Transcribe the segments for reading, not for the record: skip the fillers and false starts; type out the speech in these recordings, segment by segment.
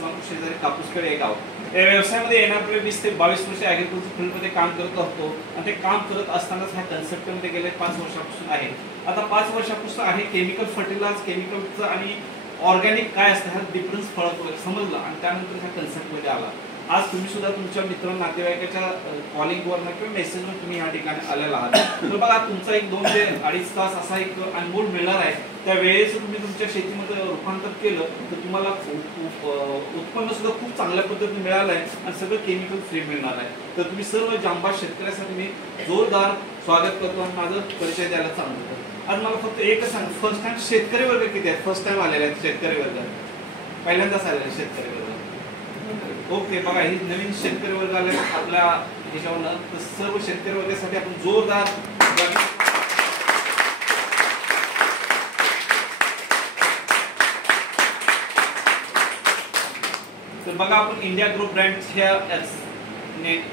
शेजारी कापूसकडे एक गाव. या व्यवसायामध्ये येण्यापूर्वी 20 ते 22 वर्ष ॲग्रिकल्चर फील्डमध्ये काम करत होतो आणि ते काम करत असतानाच ह्या कन्सेप्टमध्ये गेले 5 वर्षापासून आहे. आता 5 वर्षापासून आहे केमिकल फर्टिलायझर, केमिकलचं आणि ऑर्गॅनिक काय असतं ह्या डिफरन्स फरक समजला आणि त्यानंतर ह्या कन्सेप्टमध्ये आला. आज तुम्ही सुद्धा तुमच्या मित्र नातेवाईकाच्या कॉलिंगवरनं किंवा मेसेजवर तुम्ही या ठिकाणी आलेला आहात. तर बघा तुमचा एक 2 ते 2.5 तास असा एक अनुभव मिळणार आहे. त्या वेळेस तुम्ही तुमच्या शेतीमध्ये रूपांतर केलं तर तुम्हाला उत्पन्न सुद्धा खूप चांगल्या पद्धतीने मिळालं आहे आणि सगळं केमिकल फ्री मिळणार आहे. तर तुम्ही सर्व जांबा शेतकऱ्यासाठी मी जोरदार स्वागत करतो आणि माझं परिचय द्यायला सांगतो. आज मला फक्त एकच सांग, फर्स्ट टाइम शेतकरी वर्ग किती आहे? फर्स्ट टाइम आलेले आहेत शेतकरी वर्ग, पहिल्यांदाच आलेले शेतकरी वर्ग. ओके, बघा ही नवीन शेतकरी वर्ग आले आपल्या ह्याच्यावरनं. तर सर्व शेतकरी वर्गासाठी आपण जोरदार. तर बघा आपण इंडिया ग्रुप ब्रँड ह्या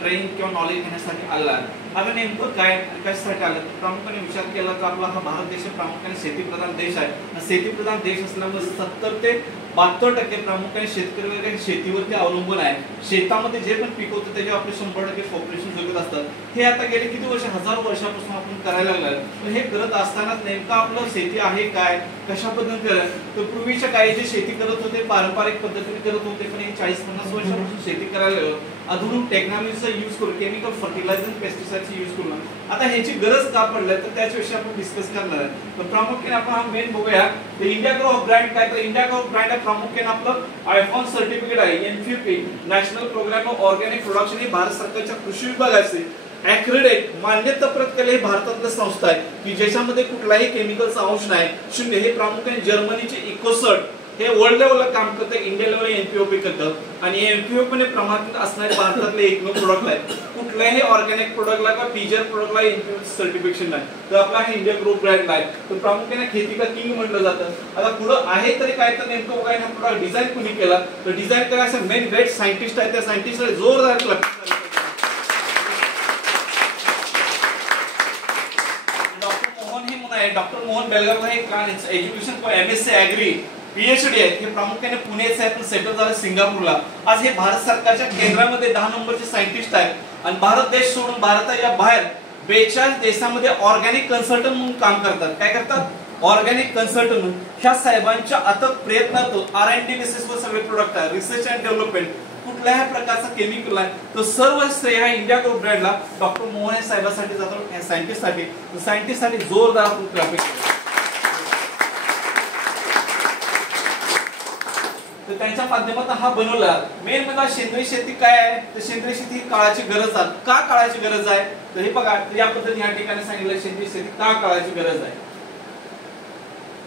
ट्रेनिंग किंवा नॉलेज घेण्यासाठी आला. आता नेमकं काय कशासाठी आलं? प्रामुख्याने विचार केला तर आपला हा भारत देश प्रामुख्याने शेतीप्रधान देश आहे. शेतीप्रधान देश असल्यामुळे 70 ते 72% प्रामुख्याने शेतकरी वगैरे शेतीवरती अवलंबून आहे. शेतामध्ये जे पण पिकवतो त्याच्यावर आपले 100% पॉप्युलेशन जगत असतात. हे आता गेले किती वर्ष, हजारो वर्षापासून आपण करायला लागलोय. पण हे करत असतानाच नेमकं आपलं शेती आहे काय, कशा पद्धतीने करत? तर पूर्वीच्या काही जे शेती करत होते पारंपरिक पद्धतीने करत होते, पण हे 40-50 वर्षापासून शेती करायला लागलो. आधुनिक टेक्नॉलॉजीचा यूज करून, केमिकल फर्टिलायझर, पेस्टिसाइडचा यूज करून आता ह्याची गरज का पडली तर त्याच्याविषयी आपण डिस्कस करणार आहे. तर प्रामुख्याने आपण हा मेन बघूया. तर इंडिया ग्रो ब्रँड काय? तर इंडिया ग्रो ब्रँड आहे प्रामुख्याने आपलं आयफॉन सर्टिफिकेट आहे. NFP national programme of organic production ही भारत सरकारच्या कृषी विभागाचे ॲक्रेडिट मान्यताप्राप्त केले. हे भारतातली संस्था आहे की ज्याच्यामध्ये कुठलाही केमिकलचा अंश नाही, शून्य. हे प्रामुख्याने जर्मनीचे इकोसर्ट हे वर्ल्ड लेवलला काम करते, इंडिया लेवल NPOP करतं आणि NPOP ने प्रमाणित असणारे भारतातले एकमेव प्रोडक्ट आहे. कुठल्याही ऑर्गॅनिक प्रोडक्टला किंवा पीजर प्रोडक्टला NPOP सर्टिफिकेशन नाही. तर आपला हे इंडिया ग्रुप ब्रँड आहे. तर प्रामुख्याने खेती का किंग म्हटलं जातं. आता पुढं आहे तरी काय तर नेमकं काय हा प्रोडक्ट डिझाईन कुणी केला? तर डिझाईन करायचं मेन ग्रेट सायंटिस्ट आहे. त्या सायंटिस्टला जोरदार क्लॅप. डॉक्टर मोहन बेलगावकर हे एज्युकेशन MSc ॲग्री PhD आहे. हे प्रामुख्याने पुण्याचे आहे पण सेटल झाले सिंगापूरला. आज हे भारत सरकारच्या केंद्रामध्ये 10 नंबरचे सायंटिस्ट आहेत आणि भारत देश सोडून भारताच्या बाहेर 42 देशांमध्ये ऑर्गॅनिक कन्सल्टंट म्हणून काम करतात. काय करतात? Organic consultant. ह्या साहेबांच्या अथक प्रयत्नातून R&D बेसिसवर सगळे प्रोडक्ट आहे. रिसर्च अँड डेव्हलपमेंट कुठल्याही प्रकारचा केमिकल आहे तर सर्व श्रेय ह्या इंडिया ग्रुप ब्रँडला डॉक्टर मोहन साहेबांसाठी जातो. सायंटिस्टसाठी जोरदार आपण क्लॅपिंग. तर त्यांच्या माध्यमातून हा बनवला. मेन म्हणजे सेंद्रिय शेती काय आहे? तर सेंद्रिय शेती ही काळाची गरज आहे. का काळाची गरज आहे? तर हे बघा या पद्धतीने या ठिकाणी सांगितलं सेंद्रिय शेती का काळाची गरज आहे.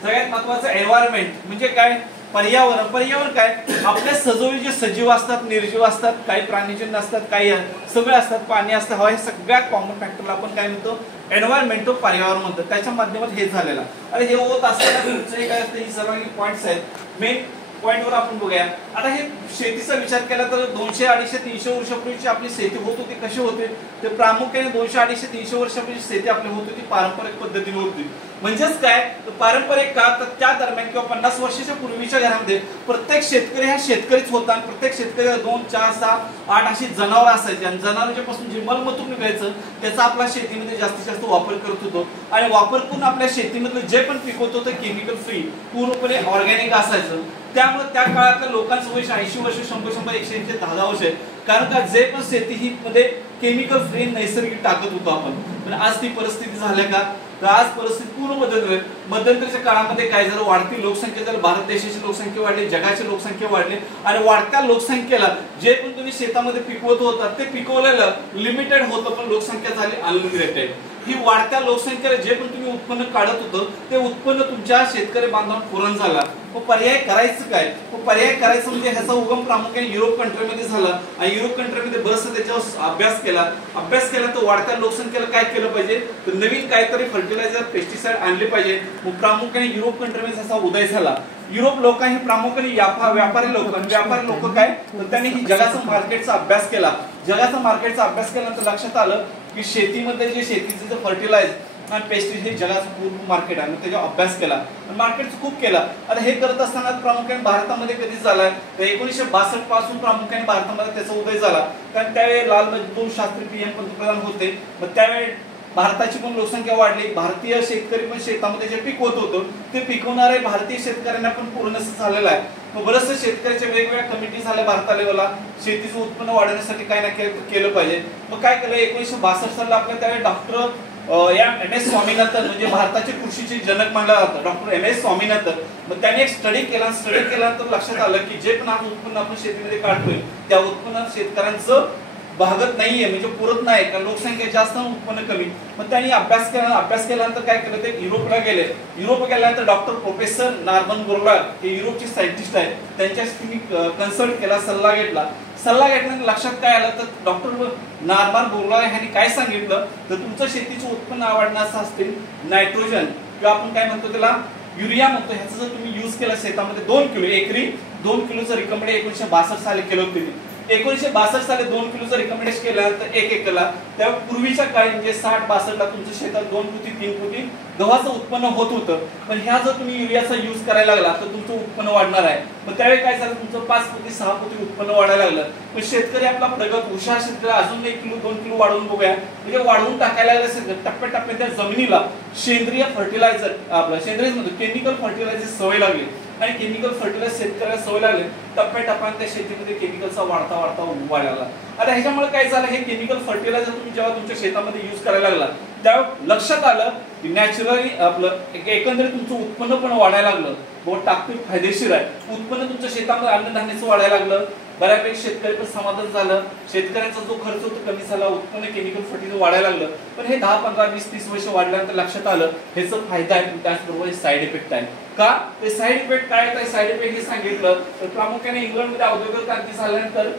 सगळ्यात महत्वाचं एन्व्हायरमेंट म्हणजे काय? पर्यावरण. पर्यावरण काय? आपल्या सजोळी जे सजीव असतात, निर्जीव असतात, काही प्राणीजन्य असतात, काही सगळे असतात, पाणी असतं, हवा, हे सगळ्यात कॉमन फॅक्टरला आपण काय म्हणतो? एन्व्हायरमेंट, पर्यावरण म्हणतो. त्याच्या माध्यमात हे झालेलं. आणि हे होत असताना तुमचं काय असतं? ही सर्व पॉइंट्स आहेत. मेन पॉइंटवर आपण बघूया. आता हे शेतीचा विचार केला तर 200, 250, 300 वर्षापूर्वीची आपली शेती होत होती. कशी होते? तर प्रामुख्याने 200, 250, 300 वर्षापूर्वी शेती आपली होत होती पारंपरिक पद्धतीने होती. म्हणजेच काय? तर पारंपरिक काळ तर त्या दरम्यान किंवा 50 वर्षाच्या पूर्वीच्या घरामध्ये प्रत्येक शेतकरी हा शेतकरीच होता आणि प्रत्येक शेतकरी 2, 4, 6, 8 अशी जनावर असायची आणि जनावरांच्या पासून जे मलमूत्र निघायचं त्याचा आपला शेतीमध्ये जास्तीत जास्त वापर करत होतो आणि वापर करून आपल्या शेतीमधलं जे पण पिकवतो ते केमिकल फ्री पूर्णपणे ऑर्गॅनिक असायचं. त्यामुळे त्या काळातल्या लोकांचं वय 80 वर्ष, 100, 100, 100, 10 वर्ष आहे. कारण का जे पण शेती ही मध्ये केमिकल फ्री नैसर्गिक टाकत होतो आपण. पण आज ती परिस्थिती झाल्या का? तर आज परिस्थिती पूर्ण बदलली. मध्यंतरीच्या काळामध्ये काय झालं? वाढती लोकसंख्या झाली, भारत देशाची लोकसंख्या वाढली, जगाची लोकसंख्या वाढली आणि वाढत्या लोकसंख्येला जे पण तुम्ही शेतामध्ये पिकवत होता ते पिकवलेलं लिमिटेड होतं पण लोकसंख्या झाली अनलिमिटेड. ही वाढत्या लोकसंख्येला जे पण तुम्ही उत्पन्न काढत होतं ते उत्पन्न तुमच्या शेतकरी बांधवांना पुरण झाला. पर्याय करायचं काय? पर्याय करायचं म्हणजे ह्याचा उगम प्रामुख्याने युरोप कंट्रीमध्ये झाला आणि युरोप कंट्रीमध्ये बरंचसं त्याच्यावर अभ्यास केला तर वाढत्या लोकसंख्येला काय केलं पाहिजे? तर नवीन काहीतरी फर्टिलायझर, पेस्टिसाइड आणले पाहिजे. मग प्रामुख्याने युरोप कंट्रीमध्ये त्याचा उदय झाला. युरोप लोक हे प्रामुख्याने व्यापारी लोक काय? तर त्यांनी ही जगाचा मार्केटचा अभ्यास केला. जगाचा मार्केटचा अभ्यास केल्यानंतर लक्षात आलं की शेतीमध्ये जे शेतीचे फर्टिलायझर आणि पेस्टिसाइड हे जगाचं पूर्ण मार्केट आहे. मग त्याचा अभ्यास केला, मार्केट खूप केला. आता हे करत असताना प्रामुख्याने भारतामध्ये कधी झालाय तर 1962 पासून प्रामुख्याने भारतामध्ये त्याचा उदय झाला. कारण त्यावेळी लाल बहादूर शास्त्री PM पंतप्रधान होते. मग त्यावेळी भारताची पण लोकसंख्या वाढली, भारतीय शेतकरी पण शेतामध्ये जे पिकवत होतं ते पिकवणारे भारतीय शेतकऱ्यांना पण पूर्णच झालेलं आहे. मग बरेचसे शेतकऱ्याच्या वेगवेगळ्या कमिटी झाल्या भारता लेवलला, शेतीचं उत्पन्न वाढवण्यासाठी काय ना केलं पाहिजे. मग काय केलं, 1962 साली आपल्या त्यावेळी डॉक्टर M.S. स्वामीनाथन म्हणजे भारताचे कृषीचे जनक मानला जातं, डॉक्टर M.S. स्वामीनाथन. मग त्यांनी एक स्टडी केल्यानंतर लक्षात आलं की जे पण आज उत्पन्न आपण शेतीमध्ये काढतोय त्या उत्पन्नात शेतकऱ्यांचं भागत नाहीये, म्हणजे पुरत नाही, कारण लोकसंख्या जास्त उत्पन्न कमी. मग त्यांनी अभ्यास केल्यानंतर काय केलं, ते युरोपला गेले. युरोप गेल्यानंतर डॉक्टर प्रोफेसर नॉर्मन बोरलॉग हे युरोपचे सायंटिस्ट आहेत, त्यांच्याशी तुम्ही कन्सल्ट केला, सल्ला घेतल्यानंतर लक्षात काय आलं तर डॉक्टर नॉर्मन बोरलॉग यांनी काय सांगितलं तर तुमचं शेतीचं उत्पन्न वाढण्याचं असतील नायट्रोजन किंवा आपण काय म्हणतो त्याला युरिया म्हणतो, ह्याचं जर तुम्ही युज केला शेतामध्ये 2 किलो एकरी 2 किलोचं रिकमेंड 1962 साली केलं होतं. 1962 साली 2 किलोचं रिकमेंडेशन केलं तर 1 एकरला, त्या पूर्वीच्या काळी म्हणजे 60-62 ला तुमच्या शेतात 2 पोती 3 पोती गव्हाचं उत्पन्न होत होतं. पण ह्या जर तुम्ही युरियाचा यूज करायला लागला तर तुमचं उत्पन्न वाढणार आहे. मग त्यावेळी काय झालं, तुमचं 5 पोती 6 पोती उत्पन्न वाढायला लागलं. पण शेतकरी आपला प्रगत हुशार शेतकरी अजून 1 किलो 2 किलो वाढवून बघूया, म्हणजे वाढवून टाकायला लागलं. टप्प्याटप्प्याने त्या जमिनीला सेंद्रिय फर्टिलायझर आपलं सेंद्रिय केमिकल फर्टिलायझर सवय लागली आणि केमिकल फर्टिलायझर शेतकऱ्याला सवय लागली. टप्प्याटप्प्याने त्या शेतीमध्ये केमिकलचा वाढता वाढ लागला. आता ह्याच्यामुळे काय झालं, हे केमिकल फर्टिलायझर तुम्ही जेव्हा तुमच्या शेतामध्ये युज करायला लागला तेव्हा लक्षात आलं की नॅचरली आपलं एकंदरीत तुमचं उत्पन्न पण वाढायला लागलं. बहुत टाकतो फायदेशीर आहे, उत्पन्न तुमच्या शेतामध्ये अन्नधान्याचं वाढायला लागलं. बऱ्यापैकी शेतकरी पण समाधान झालं, शेतकऱ्यांचा जो खर्च होतो कमी झाला, उत्पन्न केमिकल फर्टिलायझर वाढायला लागलं. पण हे 10, 15, 20, 30 वर्ष वाढल्यानंतर लक्षात आलं ह्याचा फायदा आहे, त्याचबरोबर साईड इफेक्ट आहे. का ते साईड इफेक्ट काय साईड इफेक्ट हे सांगितलं तर प्रामुख्याने इंग्लंडमध्ये औद्योगिक क्रांती झाल्यानंतर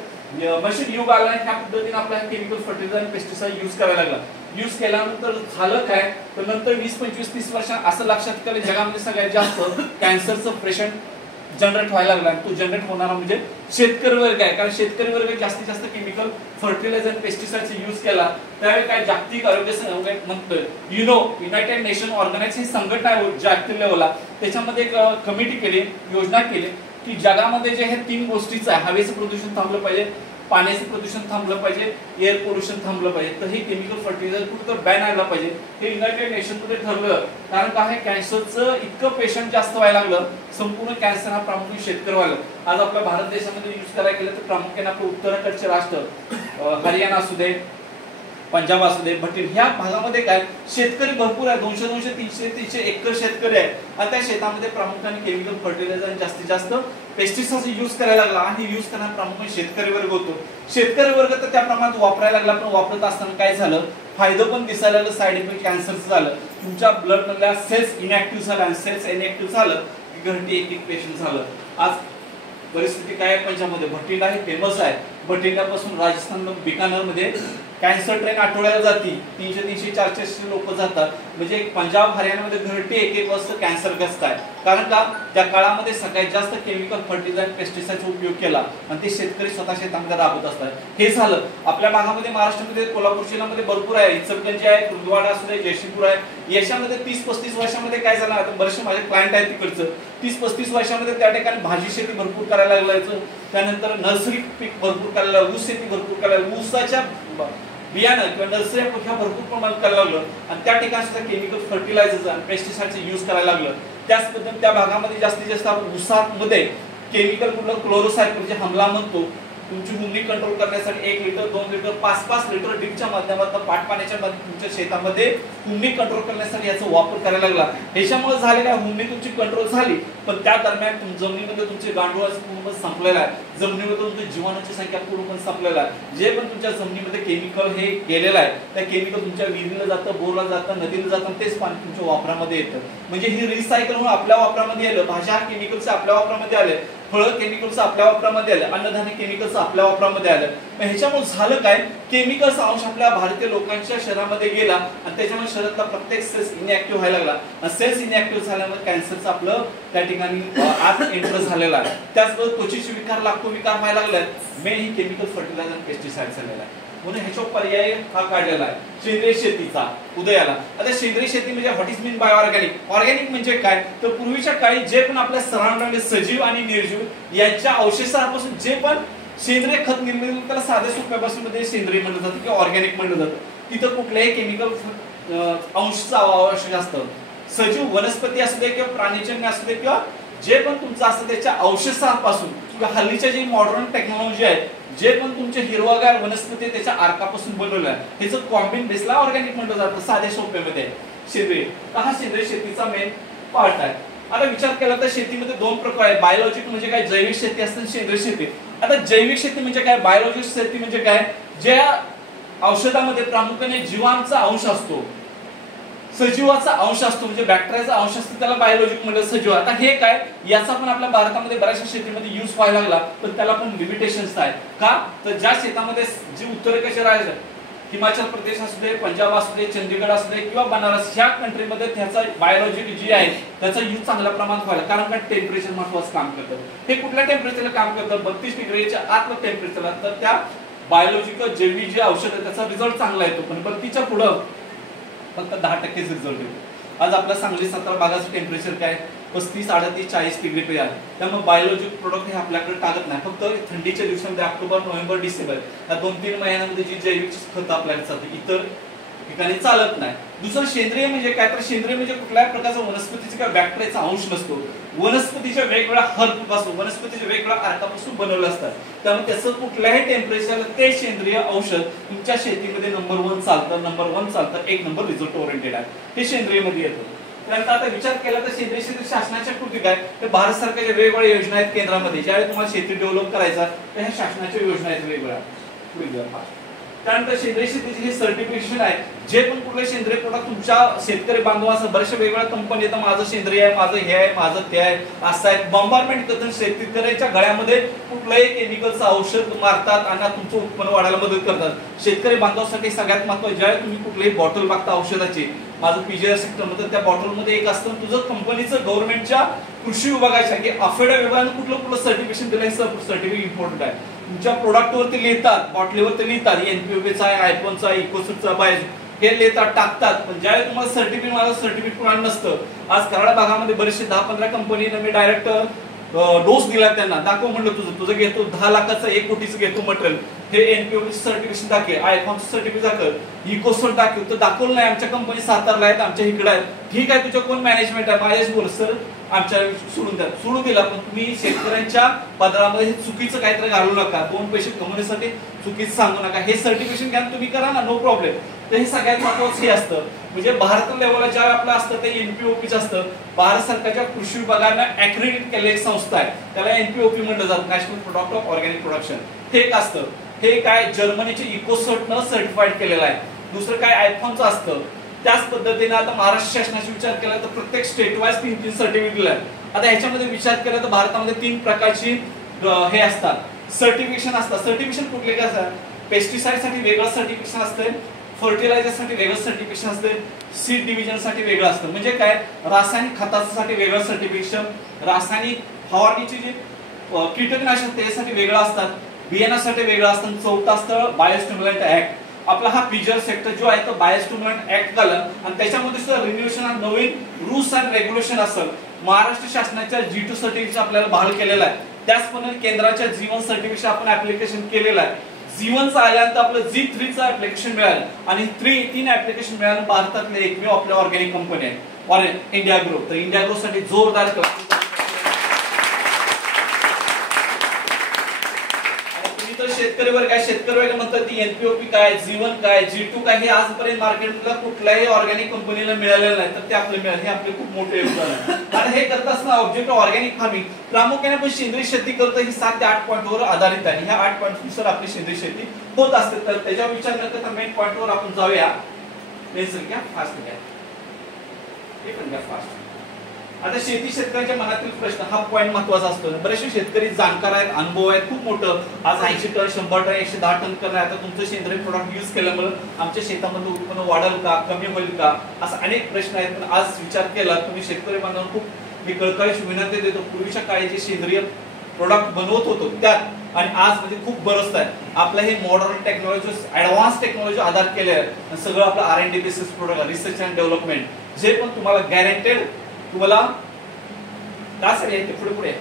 मशीन युग आला, ह्या पद्धतीने आपला केमिकल फर्टिलायझर आणि पेस्टिसाइड युज करायला लागला. युज केल्यानंतर झालं काय तर नंतर 20, 25, 30 वर्ष असं लक्षात आलं जगामध्ये सगळ्यात जास्त कॅन्सरचं पेशंट जनरेट व्हायला लागला. तो जनरेट होणारा म्हणजे शेतकरी वर्ग आहे, कारण शेतकरी वर्ग जास्तीत जास्त केमिकल फर्टिलायझर आणि पेस्टिसाइडचा यूज केला. त्यावेळी काय जागतिक आरोग्य म्हणतोय युनायटेड नेशन ऑर्गनायझेशन ही संघटना आहे जागतिक लेवलला, त्याच्यामध्ये एक कमिटी केली, योजना केली की जगामध्ये जे हे 3 गोष्टीचं आहे, हवेचं प्रदूषण थांबलं पाहिजे, पाण्याचं प्रदूषण थांबलं पाहिजे, एअर पोल्युशन थांबलं पाहिजे, तर हे केमिकल फर्टिलायझर कुठं बॅन आला पाहिजे. हे युनायटेड नेशनमध्ये ठरलं. कारण काय कॅन्सरचं इतकं पेशंट जास्त व्हायला लागलं, संपूर्ण कॅन्सर हा प्रामुख्याने शेतकरी व्हायला. आज आपल्या भारत देशामध्ये यूज करायला गेलं तर प्रामुख्याने आपलं उत्तराकडचे राष्ट्र हरियाणा असू दे, पंजाब असू दे, भट्टीण ह्या भागामध्ये काय शेतकरी भरपूर आहे, 200, 300 एकर शेतकरी आहे. आणि त्या शेतामध्ये प्रामुख्याने केमिकल फर्टिलायझर आणि जास्तीत जास्त पेस्टिसाइड यूज करायला लागला. आणि यूज करणारा प्रामुख्याने शेतकरी वर्ग होतो. शेतकरी वर्ग तर त्या प्रमाणात वापरायला लागला, पण वापरत असताना काय झालं, फायदा पण दिसायला लागलं, साईड इफेक्ट कॅन्सरचं झालं, तुमच्या ब्लड मधल्या सेल्स इनॅक्टिव्ह झाला आणि सेल्स इनॅक्टिव्ह झालं की घरटी एक पेशंट झालं. आज परिस्थिती काय आहे पंजाबमध्ये, भटिंडा हे फेमस आहे. भटिंडापासून राजस्थान बिकानेर मध्ये कॅन्सर ट्रेन आठवड्याला जाती, 300, 400 लोक जातात. म्हणजे पंजाब हरियाणामध्ये घरटे एक वाजता कॅन्सर ग्रस्त आहे. कारण का त्या काळामध्ये सगळ्यात जास्त केमिकल फर्टिलायझर पेस्टिसाइडचा उपयोग केला आणि ते शेतकरी स्वतः शेतामध्ये राबत असतात. हे झालं आपल्या भागामध्ये, महाराष्ट्रामध्ये कोल्हापूर जिल्ह्यामध्ये भरपूर आहे, इचलकरंजी आहे, कुर्डवाडा असू दे, जयसिंगपूर आहे. याच्यामध्ये 30-35 वर्षामध्ये काय झालं, आता बरेचसे माझे क्लायंट आहेत तिकडचं, 30-35 वर्षामध्ये त्या ठिकाणी भाजी शेती भरपूर करायला लागलायचं. त्यानंतर नर्सरी पीक भरपूर करायला, ऊस शेती भरपूर करायला, ऊसाच्या बियाणं किंवा नर्सरी ह्या भरपूर प्रमाणात करायला लागलं. आणि त्या ठिकाणी सुद्धा केमिकल फर्टिलायझर आणि पेस्टिसाइडचं यूज करायला लागलं. त्याच पद्धतीने त्या भागामध्ये जास्तीत जास्त आपण ऊसामध्ये केमिकल कुठलं क्लोरोसायक्लोर जे हमला म्हणतो, तुमची हुमणी कंट्रोल करण्यासाठी 1 लिटर 2 लिटर 5-5 लिटर ड्रिपच्या माध्यमातून पाटपाण्याच्या तुमच्या शेतामध्ये हुमणी कंट्रोल करण्यासाठी याचा वापर करायला लागला. ह्याच्यामुळे झालेला हुमणी तुमची कंट्रोल झाली, पण त्या दरम्यान जमिनीमध्ये तुमचे गांडूळाचं पूर्ण संपलेला आहे, जमिनीमध्ये तुमची जीवाणूची संख्या पूर्ण संपलेला आहे. जे पण तुमच्या जमिनीमध्ये केमिकल हे गेलेलं आहे त्या केमिकल तुमच्या विहिरीला जातं, बोरला जातं, नदीला जातं, तेच पाणी तुमच्या वापरामध्ये येतं. म्हणजे ही रिसायकल होऊन आपल्या वापरामध्ये आलं, भाज्या केमिकलचं आपल्या वापरामध्ये आले, फळं केमिकलचं आपल्या वापरामध्ये आलं, अन्नधान्य केमिकलचं आपल्या वापरामध्ये आलं. ह्याच्यामुळे झालं काय, केमिकलचा अंश आपल्या भारतीय लोकांच्या शरीरामध्ये गेला आणि त्याच्यामुळे शरीरातला प्रत्येक सेल्स इनॅक्टिव्ह व्हायला लागला. आणि सेल्स इनॅक्टिव्ह झाल्यामुळे कॅन्सरचं आपलं त्या ठिकाणी आत एंटर झालेला आहे. त्याचबरोबर त्वचेचे विकार, लाखो विकार व्हायला लागले. मेन ही केमिकल फर्टिलायझर आणि पेस्टिसाइड झालेला आहे. म्हणून ह्याच्या पर्याय हा काढलेला आहे सेंद्रिय शेतीचा उदयाला. आता सेंद्रिय शेती म्हणजे what is mean by organic. Organic म्हणजे काय तर पूर्वीच्या काळी जे पण आपल्या सराउंडिंग सजीव आणि निर्जीव यांच्या अवशेषापासून जे पण सेंद्रिय खत निर्मिती त्याला साध्या सोप्या भाषेमध्ये सेंद्रिय म्हणलं जातं किंवा ऑर्गॅनिक म्हणलं जातं. तिथं कुठल्याही केमिकल अंशचा आवश्यक असतं. सजीव वनस्पती असू दे किंवा प्राणीजन्य असू दे किंवा जे पण तुमचं असतं त्याच्या अवशेषापासून किंवा हल्लीच्या जी मॉडर्न टेक्नॉलॉजी आहे जे पण तुमचे हिरवागार वनस्पती त्याच्या अर्कापासून बनवलं आहे त्याचं कॉम्बिन बेसला ऑर्गॅनिक म्हटलं जातं साध्या सोप्यामध्ये सेंद्रिय. हा सेंद्रिय शेतीचा मेन पार्ट आहे. आता विचार केला तर शेतीमध्ये दोन प्रकार आहेत. बायोलॉजिक म्हणजे काय जैविक शेती असते सेंद्रिय शेती. आता जैविक शेती म्हणजे काय बायोलॉजिक शेती म्हणजे काय ज्या औषधामध्ये प्रामुख्याने जीवांचा अंश असतो सजीवाचा अंश असतो म्हणजे बॅक्टेरियाचा अंश असतो त्याला बायोलॉजिक म्हणजे सजीव. आता हे काय याचा पण आपल्या भारतामध्ये बऱ्याचशा शेतीमध्ये यूज व्हायला लागला पण त्याला पण लिमिटेशन्स आहेत. का तर ज्या शेतामध्ये जी उत्तरेकडचे राज्य हिमाचल प्रदेश असू दे पंजाब असू दे चंदीगड असू दे किंवा बनारस ह्या कंट्रीमध्ये त्याचा बायोलॉजिक जी आहे त्याचा यूज चांगल्या प्रमाणात व्हायला कारण काय टेम्परेचर महत्वाचं काम करतं. हे कुठल्या टेम्परेचरला काम करतं 32 डिग्रीच्या आतलं टेम्परेचरला तर त्या बायोलॉजिकल जैविक जे औषध आहे त्याचा रिझल्ट चांगला येतो. पण 32च्या पुढं फक्त 10% रिझल्ट येतो. आज आपल्या सांगली 17 भागाचं टेम्परेचर काय 35, 38, 40 डिग्री पे आहे. त्यामुळे बायोलॉजिक प्रोडक्ट हे आपल्याकडे टाकत नाही. फक्त थंडीच्या दिवसांमध्ये ऑक्टोबर नोव्हेंबर डिसेंबर या 2-3 महिन्यांमध्ये जी जैविक खतं आपल्याकडे चालते इतर ठिकाणी चालत नाही. दुसरं सेंद्रिय म्हणजे काय तर सेंद्रिय म्हणजे कुठल्याही प्रकारचा वनस्पतीचा किंवा बॅक्टेरियाचा अंश नसतो. वनस्पतीच्या वेगवेगळ्या हर्बपासून वनस्पतीच्या वेगवेगळ्या अर्कापासून बनवलं असतात. त्यामुळे त्याचं कुठल्याही टेम्परेचरला ते सेंद्रिय औषध तुमच्या शेतीमध्ये नंबर 1 चालतं 1 नंबर रिझल्ट ओरिएंटेड आहे. हे सेंद्रियमध्ये येतं. त्यानंतर आता विचार केला तर सेंद्रिय शेती शासनाच्या कृती काय तर भारत सरकारच्या वेगवेगळ्या योजना आहेत केंद्रामध्ये ज्यावेळी तुम्हाला शेती डेव्हलप करायचा तर ह्या शासनाच्या योजना आहेत वेगवेगळ्या. त्यानंतर सेंद्रिय शेतीचे हे सर्टिफिकेशन आहे जे पण कुठले सेंद्रिय प्रोडक्ट तुमच्या शेतकरी बांधवांसह बऱ्याचशा वेगवेगळ्या कंपनी येतात माझं सेंद्रिय आहे माझं हे आहे माझं ते आहे असं आहे बॉम्बार्डमेंट करतात शेतकऱ्यांच्या गळ्यामध्ये कुठलंही केमिकलचं औषध मारतात आणि तुमचं उत्पन्न वाढायला मदत करतात. शेतकरी बांधवांसाठी सगळ्यात महत्त्वाचं ज्यावेळी तुम्ही कुठलीही बॉटल बघता औषधाची माझं पीजीआर सेक्टर मध्ये त्या बॉटलमध्ये एक असतं तुझं कंपनीचं गव्हर्नमेंटच्या कृषी विभागाच्या की अफेडा विभागाने कुठलं सर्टिफिकेशन दिलं हे सर्टिफिकेट इम्पॉर्टंट आहे. तुमच्या प्रोडक्ट वरती लिहितात बॉटलीवरती लिहितात एनपीओपीचा आहे आयफोनचा आहे इकोसूटचा बाय हे लिहितात टाकतात पण ज्यावेळी तुम्हाला सर्टिफिकेट मला सर्टिफिकेट कोणाला नसतं. आज कराड भागामध्ये बरेचसे 10-15 कंपनीने मी डायरेक्ट डोस दिला त्यांना दाखव म्हणलं तुझं घेतो 10 लाखाचं 1 कोटीचं घेतो मटेरियल हे एनपीओपी सर्टिफिकेशन दाखव आयफोनचं सर्टिफिकेट दाखव इकोसूट दाखव तर दाखवलं नाही आमच्या कंपनी सातारला आहेत आमच्या इकडे आहेत. ठीक आहे तुझ्या कोण मॅनेजमेंट आहे माझ्याशी बोल सर आमच्या सोडून दिला पण तुम्ही शेतकऱ्यांच्या पदरामध्ये हे चुकीचं काहीतरी घालू नका 2 पैसे कमवण्यासाठी चुकीचं सांगू नका. हे सर्टिफिकेशन घ्या तुम्ही करा ना नो प्रॉब्लेम. तर हे सगळ्यात महत्वाचं हे असतं म्हणजे भारत लेवलला ज्या आपलं असतं ते एनपीओपीच असतं. भारत सरकारच्या कृषी विभागानं ऍक्रेडिट केलेली एक संस्था आहे त्याला एनपीओपी म्हणलं जातं national product of organic production. हे एक असतं हे काय जर्मनीचे इकोसर्टनं सर्टिफाईड केलेलं आहे. दुसरं काय आयफोनचं असतं. त्याच पद्धतीने आता महाराष्ट्र शासनाचा विचार केला तर प्रत्येक स्टेट वाईज 3-3 सर्टिफिकेट दिले आहेत. आता ह्याच्यामध्ये विचार केला तर भारतामध्ये 3 प्रकारची हे असतात सर्टिफिकेशन असतात. सर्टिफिकेशन कुठले काय असतात पेस्टिसाइड साठी वेगळं सर्टिफिकेशन असतं फर्टिलायझर साठी वेगळं सर्टिफिकेशन असतं सीड डिव्हिजन साठी वेगळं असतं. म्हणजे काय रासायनिक खतासाठी वेगळं सर्टिफिकेशन रासायनिक फवारणीची जी कीटकनाशक त्यासाठी वेगळं असतात बियाण्यासाठी वेगळं असतं. चौथं असतं बायोस्टिम्युलंट ऍक्ट. आपला हा पीजीआर सेक्टर जो आहे तो बायोस्टिम्युलंट ऍक्ट झाला आणि त्याच्यामध्ये सुद्धा renovation of Naveen rules and regulation असेल. महाराष्ट्र शासनाच्या G2 सर्टिफिकेशन आपल्याला बहाल केलेला आहे. त्याचप्रमाणे केंद्राच्या G1 सर्टिफिकेशन आपण ऍप्लिकेशन केलेलं आहे. G1चं आल्यानंतर आपलं G3चं ऍप्लिकेशन मिळालं आणि 3 ऍप्लिकेशन मिळालं. भारतातले एकमेव आपल्या ऑर्गॅनिक कंपनी आहे इंडिया ग्रो. तर इंडिया ग्रो साठी जोरदार शेतकरी वर्ग काय शेतकरी वर्ग म्हणतात ती एनपीओपी काय G1 काय G2 काय हे आजपर्यंत मार्केटला कुठल्याही ऑर्गॅनिक कंपनीला मिळालेलं नाही तर ते आपले मिळाले हे आपले खूप मोठे योगदान आहे. आता हे करत असताना ऑब्जेक्ट ऑर्गॅनिक फार्मिंग प्रामुख्याने आपण सेंद्रिय शेती करतो ही 7 ते 8 पॉईंटवर आधारित आहे. ह्या 8 पॉईंटनुसार आपली सेंद्रिय शेती होत असते. तर त्याच्यावर विचार न करता मेन पॉईंटवर आपण जाऊया. नैसर्गिक फास्ट घ्या हे पण घ्या फास्ट. आता शेती शेतकऱ्यांच्या मनातील प्रश्न हा पॉईंट महत्वाचा असतो. बरेचसे शेतकरी जाणकार आहेत अनुभव आहेत खूप मोठं आज 80 टन 100 टन 110 टन करणार आता तुमचं सेंद्रिय प्रोडक्ट यूज केल्यामुळे आमच्या शेतामध्ये उत्पन्न वाढेल का कमी होईल का असा अनेक प्रश्न आहेत. पण आज विचार केला तुम्ही शेतकरी बांधवांना खूप मी कळकळीची विनंती देतो पूर्वीच्या काळी जे सेंद्रिय प्रोडक्ट बनवत होतो त्यात आणि आज म्हणजे खूप बरंच आहे आपलं हे मॉडर्न टेक्नॉलॉजी ऍडव्हान्स टेक्नॉलॉजी आधार केले आहे सगळं आपलं R&D basis product research and development जे पण तुम्हाला गॅरंटेड तुम्हाला का सर आहे ते पुढे पुढे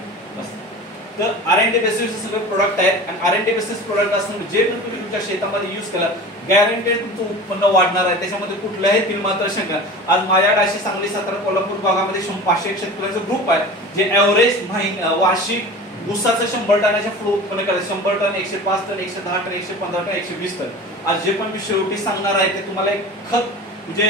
तर R&D बेसिस सगळे प्रोडक्ट आहेत आणि R&D बेसिस प्रोडक्ट असणं जे पण तुम्ही तुमच्या शेतामध्ये यूज केला गॅरंटेड तुमचं उत्पन्न वाढणार आहे त्याच्यामध्ये कुठल्याही तिलमात्र शंका आज माझ्या डाशी सांगली सातारा कोल्हापूर भागामध्ये 500 शेतकऱ्यांचा ग्रुप आहे जे एव्हरेज वार्षिक ऊसाचं 100 टनाच्या फ्लो उत्पन्न करायचं 100 ton 105 ton 110 ton 115 ton 120 ton आज जे पण मी शेवटी सांगणार आहे ते तुम्हाला एक खत म्हणजे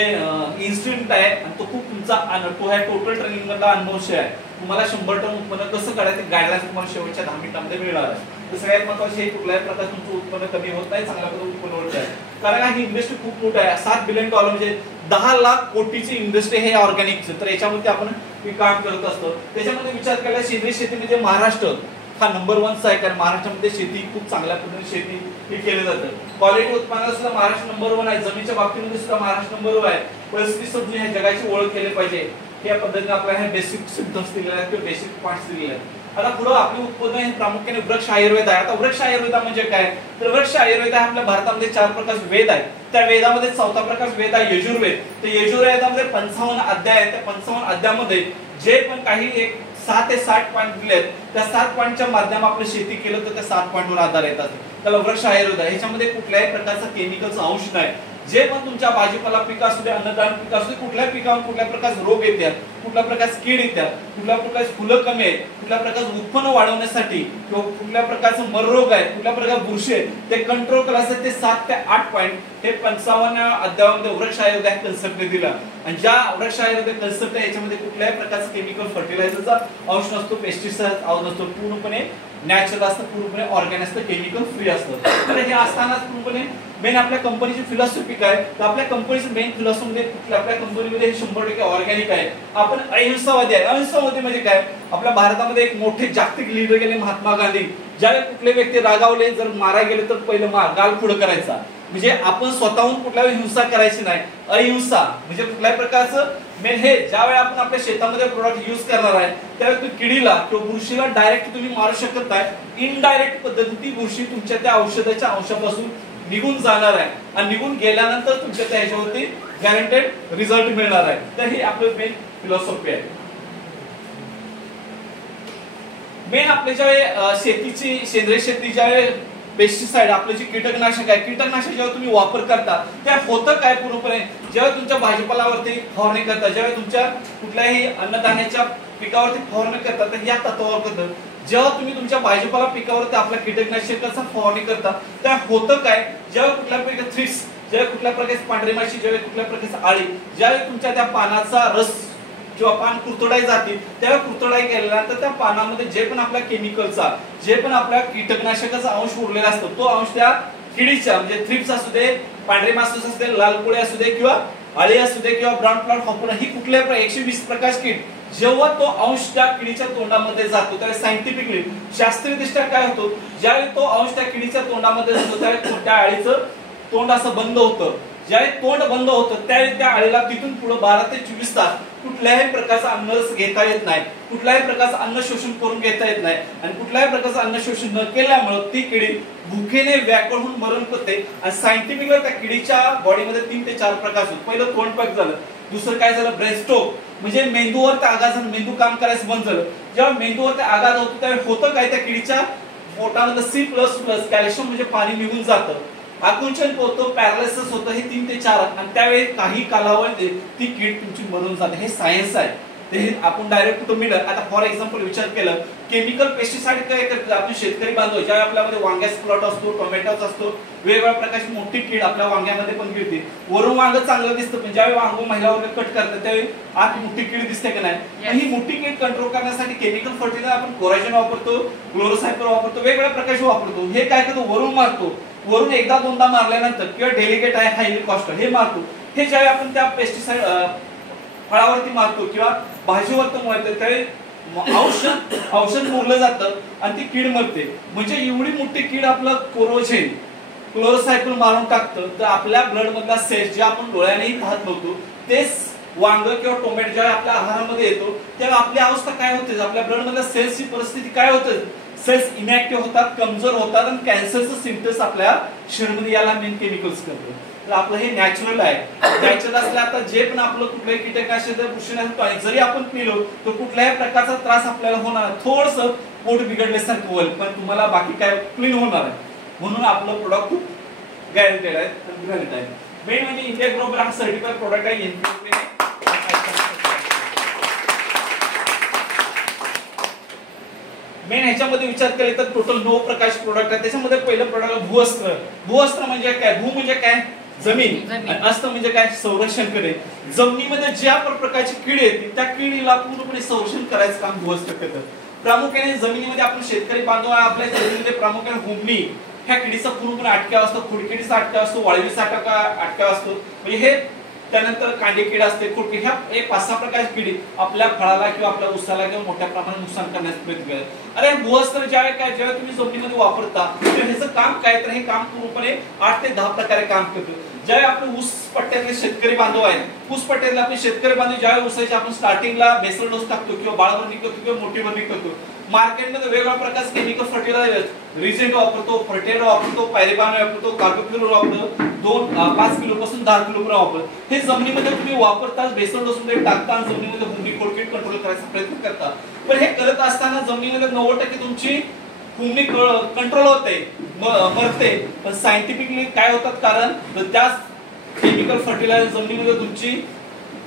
इन्स्टिट्यूट आहे आणि तो खूप तुमचा तो आहे टोटल ट्रेनिंग मधला अनुभव आहे तुम्हाला 100 टन उत्पन्न कसं करायचं गाईडलाईन्स तुम्हाला शेवटच्या 10 मिनिटांमध्ये मिळणार आहे तर सगळ्यात महत्त्वाचे कुठल्याही प्रकारचं तुमचं उत्पन्न कमी होत नाही चांगल्या पद्धतीने उत्पन्न होत आहे कारण ही इंडस्ट्री खूप मोठी आहे $7 बिलियन म्हणजे 10 लाख कोटीची इंडस्ट्री हे ऑर्गॅनिकचं तर याच्यामध्ये आपण काम करत असतो त्याच्यामध्ये विचार केला सेंद्रिय शेतीमध्ये महाराष्ट्र हा नंबर 1 आहे कारण महाराष्ट्रामध्ये शेती खूप चांगल्या पद्धतीने शेती हे केलं जातं क्वालिटी उत्पादनात सुद्धा महाराष्ट्र नंबर 1 आहे जमिनीच्या बाबतीमध्ये सुद्धा महाराष्ट्र नंबर 1 आहे परिस्थिती समजून ह्या जगाची ओळख केली पाहिजे या पद्धतीने आपल्याला हे बेसिक सिम्पटम्स दिलेले आहेत किंवा बेसिक पॉइंट्स दिलेले आहेत आता पुढे आपले उत्पादन हे प्रामुख्याने वृक्ष आयुर्वेद आहे आता वृक्ष आयुर्वेद म्हणजे काय तर वृक्ष आयुर्वेद आपल्या भारतामध्ये 4 प्रकारचे वेद आहेत त्या वेदामध्ये चौथा प्रकारचा वेद आहे यजुर्वेद तर यजुर्वेदामध्ये 55 अध्याय आहेत त्या 55 अध्यायामध्ये जे पण काही एक 6 ते 60 पॉइंट दिलेत त्या 7 पॉइंटच्या माध्यमातून आपण शेती केलं तर त्या 7 पॉइंटवर आधार येतात त्याला वृक्ष आयुर्वेद आहे ह्याच्यामध्ये कुठल्याही प्रकारचा केमिकलचा अंश नाही जे पण तुमच्या भाजीपाला पीक असू दे अन्नधान्य पीक असू दे कुठल्याही पिकावर कुठल्या प्रकारचे रोग येतात कुठल्या प्रकारचे कीड येतात कुठल्या प्रकारचे फुलं कमी आहेत कुठल्या प्रकारचं उत्पन्न वाढवण्यासाठी किंवा कुठल्या प्रकारचं मररोग आहे कुठल्या प्रकारचे बुरशी आहेत ते कंट्रोल करायसाठी ते 7 ते 8 पॉइंट हे 55 अध्यायामध्ये वृक्ष आयुर्वेद या कन्सेप्टने दिला आणि ज्या वृक्ष आयुर्वेद कन्सेप्ट आहे याच्यामध्ये कुठल्याही प्रकारचं केमिकल फर्टिलायझरचा अंश नसतो पेस्टिसाइड अंश नसतो पूर्णपणे नॅचरल असतं पूर्णपणे ऑर्गॅनिक असतं केमिकल फ्री असतं तर हे असतानाच पूर्णपणे मेन आपल्या कंपनीची फिलॉसॉफी काय तर आपल्या कंपनीची मेन फिलॉसॉफी आपल्या कंपनीमध्ये 100% ऑर्गॅनिक आहे आपण अहिंसावादी आहे अहिंसावादी म्हणजे काय आपल्या भारतामध्ये एक मोठे जागतिक लीडर गेले महात्मा गांधी ज्यावेळी कुठले व्यक्ती रागावले जर मारा गेले तर पहिलं गाल पुढे करायचा म्हणजे आपण स्वतःहून कुठल्याही हिंसा करायची नाही अहिंसा म्हणजे कुठल्याही प्रकारचं मेन हे ज्यावेळी आपण आपल्या शेतामध्ये प्रोडक्ट यूज करणार आहे त्यावेळी किडीला किंवा बुरशीला डायरेक्ट तुम्ही मारू शकत नाही इनडायरेक्ट पद्धतीने ती बुरशी तुमच्या त्या औषधाच्या अंशापासून निघून जाणार आहे आणि निघून गेल्यानंतर तुमच्या त्या ह्याच्यावरती गॅरंटेड रिझल्ट मिळणार आहे तर ही आपलं मेन फिलॉसॉफी आहे मेन आपल्या ज्या शेतीची सेंद्रिय शेती ज्यावेळी पेस्टिसाइड आपले जे कीटकनाशक आहे कीटकनाशक जेव्हा तुम्ही वापर करता त्या होतं काय पूर्णपणे जेव्हा तुमच्या भाजीपाल्यावरती फवारणी करता जेव्हा तुमच्या कुठल्याही अन्नधान्याच्या पिकावरती फवारणी करता तर या तत्वावर करतं जेव्हा तुम्ही तुमच्या भाजीपाला पिकावरती आपल्या कीटकनाशकाचा फवारणी करता त्या होतं काय जेव्हा कुठल्या प्रकारचे थ्रिप्स जेव्हा कुठल्या प्रकारची पांढरी माशी जेव्हा कुठल्या प्रकारची आळी ज्यावेळी तुमच्या त्या पानाचा रस किंवा पान कुरतडाई जाते त्यावेळी कुरतडाई केल्यानंतर त्या पानामध्ये जे पण आपल्या केमिकलचा जे पण आपल्या कीटकनाशकाचा अंश उरलेला असतो तो अंश त्या किडीच्या म्हणजे थ्रिप्स असू दे पांढरे मास असू दे लाल कोळी असू दे किंवा आळी असू दे किंवा ब्राउन फ्लॉवर हॉपर ही कुठल्या 120 प्रकार कीड जेव्हा तो अंश त्या किडीच्या तोंडामध्ये जातो त्यावेळी सायंटिफिकली शास्त्रीयदृष्ट्या काय होतो ज्यावेळी तो अंश त्या किडीच्या तोंडामध्ये जातो त्यावेळी त्या आळीचं तोंड असं बंद होतं ज्यावेळी तोंड बंद होतं त्यावेळी त्या आळीला तिथून पुढे 12 ते 24 तास कुठल्याही प्रकारचं अन्न घेता येत नाही कुठल्याही प्रकारचं अन्न शोषण करून घेता येत नाही आणि कुठल्याही प्रकारचं अन्न शोषण न केल्यामुळे ती किडी भुकेने व्याकुळ होऊन मरण पडते आणि सायंटिफिकली त्या किडीच्या बॉडीमध्ये 3 ते 4 प्रकार असतात पहिलं तोंड पॅक झालं दुसरं काय झालं ब्रेन स्ट्रोक म्हणजे मेंदूवर त्या आघात झाला मेंदू काम करायचं बंद झालं जेव्हा मेंदूवर त्या आघात होतो त्यावेळी होतं काय त्या किडीच्या पोटामध्ये C++ कॅल्शियम म्हणजे पाणी निघून जातं आकुंचन होतो पॅरालिसिस होतं हे 3 ते 4 आणि त्यावेळी काही कालावधी ती कीड तुमची मरून जाते हे सायन्स आहे ते आपण डायरेक्ट कुठं मिळत आता फॉर एक्झाम्पल विचार केलं केमिकल पेस्टिसाइड काय करतात आपण शेतकरी बांधव ज्यावेळी आपल्यामध्ये वांग्याचा प्लॉट असतो टोमॅटोचा असतो वेगवेगळ्या प्रकारची मोठी कीड आपल्या वांग्यामध्ये पण गिळते वरून वांग चांगलं दिसतं पण ज्यावेळी वांग महिला वर्ग कट करतात त्यावेळी आत मोठी कीड दिसते का नाही ही मोठी कीड कंट्रोल करण्यासाठी केमिकल फर्टिलायझर आपण कोराजन वापरतो क्लोरोसायपर वापरतो वेगवेगळ्या प्रकारचे वापरतो हे काय करतो वरून मारतो वरून एकदा दोनदा मारल्यानंतर किंवा डेलिगेट आहे हाय कॉस्ट हे मारतो हे ज्यावेळी आपण त्या पेस्टिसाइड फळावरती मारतो किंवा भाजीवरती मारतो त्यावेळी औषध मुरलं जातं आणि ती कीड मरते म्हणजे एवढी मोठी कीड आपलं कोरोजेन क्लोरोसायक्लोन मारून टाकतं तर आपल्या ब्लड मधला सेल्स जे आपण डोळ्यानेही पाहत नव्हतो तेच वांग किंवा टोमॅटो जेव्हा आपल्या आहारामध्ये येतो तेव्हा आपली अवस्था काय होते आपल्या ब्लड मधल्या सेल्सची परिस्थिती काय होते सेल्स इनॅक्टिव्ह होतात, कमजोर होतात आणि कॅन्सरचं सिम्पटम्स आपल्या शरीरामध्ये याला मेन केमिकल्स करतो. तर आपलं हे नॅचरल आहे. नॅचरल असलं आता जे पण आपलं कुठल्याही कीटकनाशक बुरशीनाशक जरी आपण पिलो तर कुठल्याही प्रकारचा त्रास आपल्याला होणार, थोडंसं पोट बिघडल्यासारखं होईल पण तुम्हाला बाकी काय क्लीन होणार आहे. म्हणून आपलं प्रोडक्ट खूप गॅरंटेड आहे, व्हॅलिड आहे. मेन म्हणजे इंडिया ग्रोवर हा सर्टिफाईड प्रोडक्ट आहे. मेन ह्याच्यामध्ये विचार केले तर टोटल 9 प्रकारचे प्रोडक्ट आहेत. त्याच्यामध्ये पहिलं प्रोडक्ट भूअस्त्र. भूअस्त्र म्हणजे काय? भू म्हणजे काय? जमीन. आणि अस्त्र म्हणजे काय? संरक्षण करणे. जमिनीमध्ये ज्या प्रकारची कीड येते त्या किडीला पूर्णपणे संरक्षण करायचं काम भूअस्त्र करतं. प्रामुख्याने जमिनीमध्ये आपण शेतकरी बांधव आपल्या जमिनीमध्ये प्रामुख्याने हुमणी ह्या किडीचा पूर्णपणे अटकाव असतो, खोडकिडीचा अटकाव असतो, वाळवीचा अटकाव असतो. म्हणजे हे त्यानंतर कांडे किड असते, खुडकी, ह्या एक 5-6 प्रकारची किडी आपल्या फळाला किंवा आपल्या उसाला किंवा मोठ्या प्रमाणात नुकसान करण्याचा प्रयत्न करतात. अरे भूअस्त्र ज्यावेळी तुम्ही जमिनीमध्ये वापरता तर ह्याचं काम काय? तर हे काम पूर्णपणे 8 ते 10 प्रकारे काम करतं. ज्यावेळी आपण ऊस पट्ट्यातले शेतकरी बांधव आहेत, ऊस पट्ट्यातले आपले शेतकरी बांधव ज्यावेळी ऊसाचे आपण स्टार्टिंगला बेसल डोस टाकतो किंवा बाळभरणी करतो किंवा मोठी भरणी करतो, मार्केटमध्ये वेगवेगळ्या प्रकारचे केमिकल फर्टिलायझर रिजेंट वापरतो, फर्टिलायझर वापरतो, पायरिबान वापरतो, कार्बोक्युलर वापरतो, 5 किलो पासून 10 किलोग्राम वापरतो. हे जमिनीमध्ये तुम्ही वापरताच बेसल डोस मध्ये टाकता, जमिनीमध्ये हुमणी खोडकीड कंट्रोल करायचा प्रयत्न करता. पण हे करत असताना जमिनीमध्ये 90% तुमची हुमणी कंट्रोल होते, मरते. पण सायंटिफिकली काय होतात कारण त्या केमिकल फर्टिलायझर जमिनीमध्ये तुमची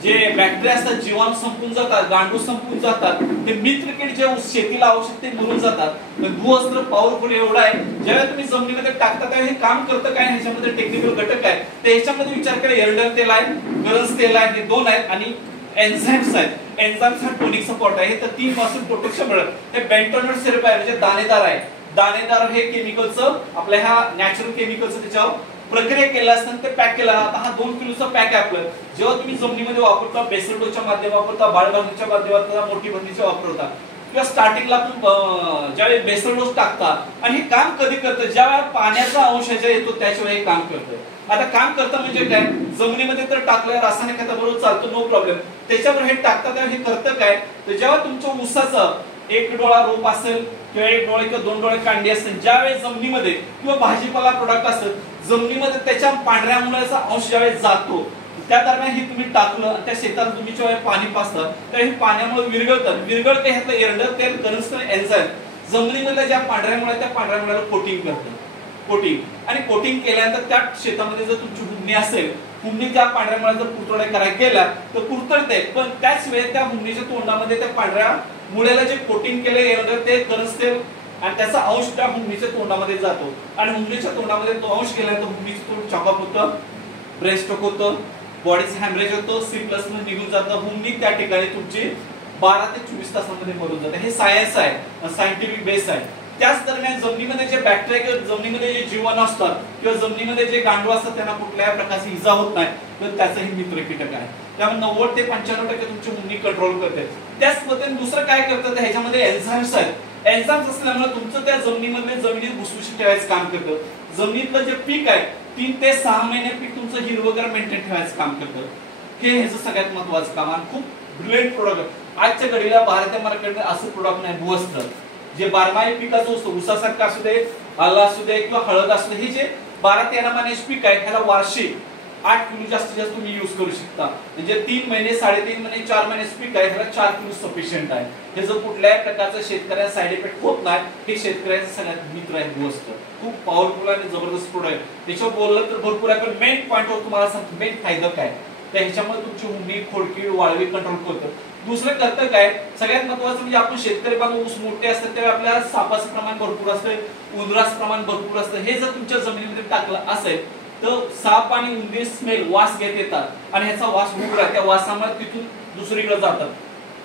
जे बॅक्टेरिया असतात, जीवाणू संपून जातात, गांडूळ संपून जातात, ते मित्रकीड जे शेतीला आवश्यक ते मरून जातात. पण भूअस्त्र पॉवरफुल एवढा आहे, ज्यावेळी तुम्ही जमिनीमध्ये टाकता त्यावेळी हे काम करतं काय? ह्याच्यामध्ये टेक्निकल घटक आहे. तर ह्याच्यामध्ये विचार केला एरंडल तेल आहे, गरज तेल आहे, हे 2 आहेत आणि एन्झाइम्स आहेत. एन्झाइम्स हा टोनिक सपोर्ट आहे. तर 3 पासून प्रोटेक्शन मिळत. हे बेंटोनट सिरप आहे म्हणजे दाणेदार आहे. दाणेदार हे केमिकलचं आपल्या ह्या नॅचरल केमिकलचं त्याच्यावर प्रक्रिया केला असताना ते पॅक केला. आता हा 2 किलोचा पॅक आहे आपलं. जेव्हा तुम्ही जमिनीमध्ये वापरता, बेसल डोसच्या माध्यमातून वापरता, बाळभरणीच्या माध्यमातून, मोठी भरणीच्या वापरता किंवा स्टार्टिंगला ज्यावेळी बेसल डोस टाकता आणि हे काम कधी करतं? ज्यावेळी पाण्याचा अंश येतो त्याशिवाय हे काम करतं. आता काम करतं म्हणजे काय? जमिनीमध्ये तर टाकलं रासायनिक खताबरोबर चालतो, नो प्रॉब्लेम. त्याच्यावर हे टाकता तेव्हा हे करतं काय? तर जेव्हा तुमच्या ऊसाचं 1 डोळा रोप असेल किंवा 1 डोळे किंवा 2 डोळे कांडी असेल, ज्यावेळी जमिनीमध्ये किंवा भाजीपाला प्रोडक्ट असेल जमिनीमध्ये त्याच्या पांढऱ्या मुळाचा अंश ज्यावेळी जातो त्या दरम्यान हे तुम्ही टाकलं त्या शेतात तुम्ही जेव्हा पाणी पाजता तर हे पाण्यामुळे विरघळते ह्यातलं एरंडल तेल गरज एन्झाइम जमिनीमधल्या ज्या पांढऱ्या मुळा त्या पांढऱ्या मुळाला कोटिंग करतं. आणि कोटिंग केल्यानंतर त्या शेतामध्ये जर तुमची हुमणी असेल, हुमणी त्या पांढऱ्या मुळा जर कुरतड्या करायला गेला तर कुरतडते, पण त्याच वेळी त्या हुमणीच्या तोंडामध्ये त्या पांढऱ्या मुळ्याला जे कोटिंग केले एरंडल ते गरज तेल आणि त्याचा अंश त्या हुमणीच्या तोंडामध्ये जातो आणि हुमणीच्या तोंडामध्ये तो अंश गेल्यानंतर हुमणीचं तोंड चॉकअप होतं, ब्रेन स्ट्रोक होतं, बॉडीचं हॅमरेज होतं, C+ निघून जातं. हुमणी त्या ठिकाणी तुमची 12 ते 24 तासामध्ये मरून जाते. हे सायन्स आहे, सायंटिफिक बेस आहे. त्याच दरम्यान जमिनीमध्ये जे बॅक्टेरिया किंवा जमिनीमध्ये जे जीवाणू असतात किंवा जमिनीमध्ये जे गांडूळ असतात त्यांना कुठल्याही प्रकारची इजा होत नाही, तर त्याचं हे मित्र कीटक आहे. त्यामुळे 90 ते 95% तुमची हुमणी कंट्रोल करते. त्याच पद्धतीने दुसरं काय करतं, ह्याच्यामध्ये एन्झाइम्स आहेत. एन्झाइम्स असल्यामुळे तुमचं त्या जमिनीत भुसभुशीत ठेवायचं काम करतं. जमिनीतलं जे पीक आहे 3 ते 6 महिने पीक तुमचं हिरवगार मेंटेन ठेवायचं काम करतं. हे ह्याचं सगळ्यात महत्वाचं काम आणि खूप ब्रिलियंट प्रोडक्ट. आजच्या घडीला भारतीय मार्केटमध्ये असं प्रोडक्ट नाही. भूअस्त्र जे बारमाही पिकाचं असतं, ऊसासारखं असू दे, आलं असू दे किंवा हळद असू दे, हे जे 12-13 महिन्याचे पीक आहे ह्याला वार्षिक 8 किलो जास्तीत जास्त तुम्ही यूज करू शकता. म्हणजे 3 महिने, 3.5 महिने, 4 महिन्याचे पीक आहे ह्याला 4 किलो सफिशियंट आहे. हे जर कुठल्याही प्रकारचं शेतकऱ्याला साईड इफेक्ट होत नाही. हे शेतकऱ्याचं सगळ्यात मित्र आहे भूअस्त्र. खूप पॉवरफुल आणि जबरदस्त प्रोडक्ट आहे. त्याच्यावर बोललं तर भरपूर आहे, पण मेन पॉईंटवर तुम्हाला सांगतो मेन फायदा काय. तर ह्याच्यामुळे तुमची हुमणी, खोडकीड, वाळवी कंट्रोल करतं. दुसरं करतं काय, सगळ्यात महत्वाचं म्हणजे आपण शेतकरी बांधव ऊस मोठे असतात तेव्हा आपल्याला सापाचं प्रमाण भरपूर असतं, उंदराचं प्रमाण भरपूर असतं. हे जर तुमच्या जमिनीमध्ये टाकलं असेल तर साप आणि उंदीर स्मेल वास घेत येतात आणि ह्याचा वास उग्र, त्या वासामुळे तिथून दुसरीकडे जातात.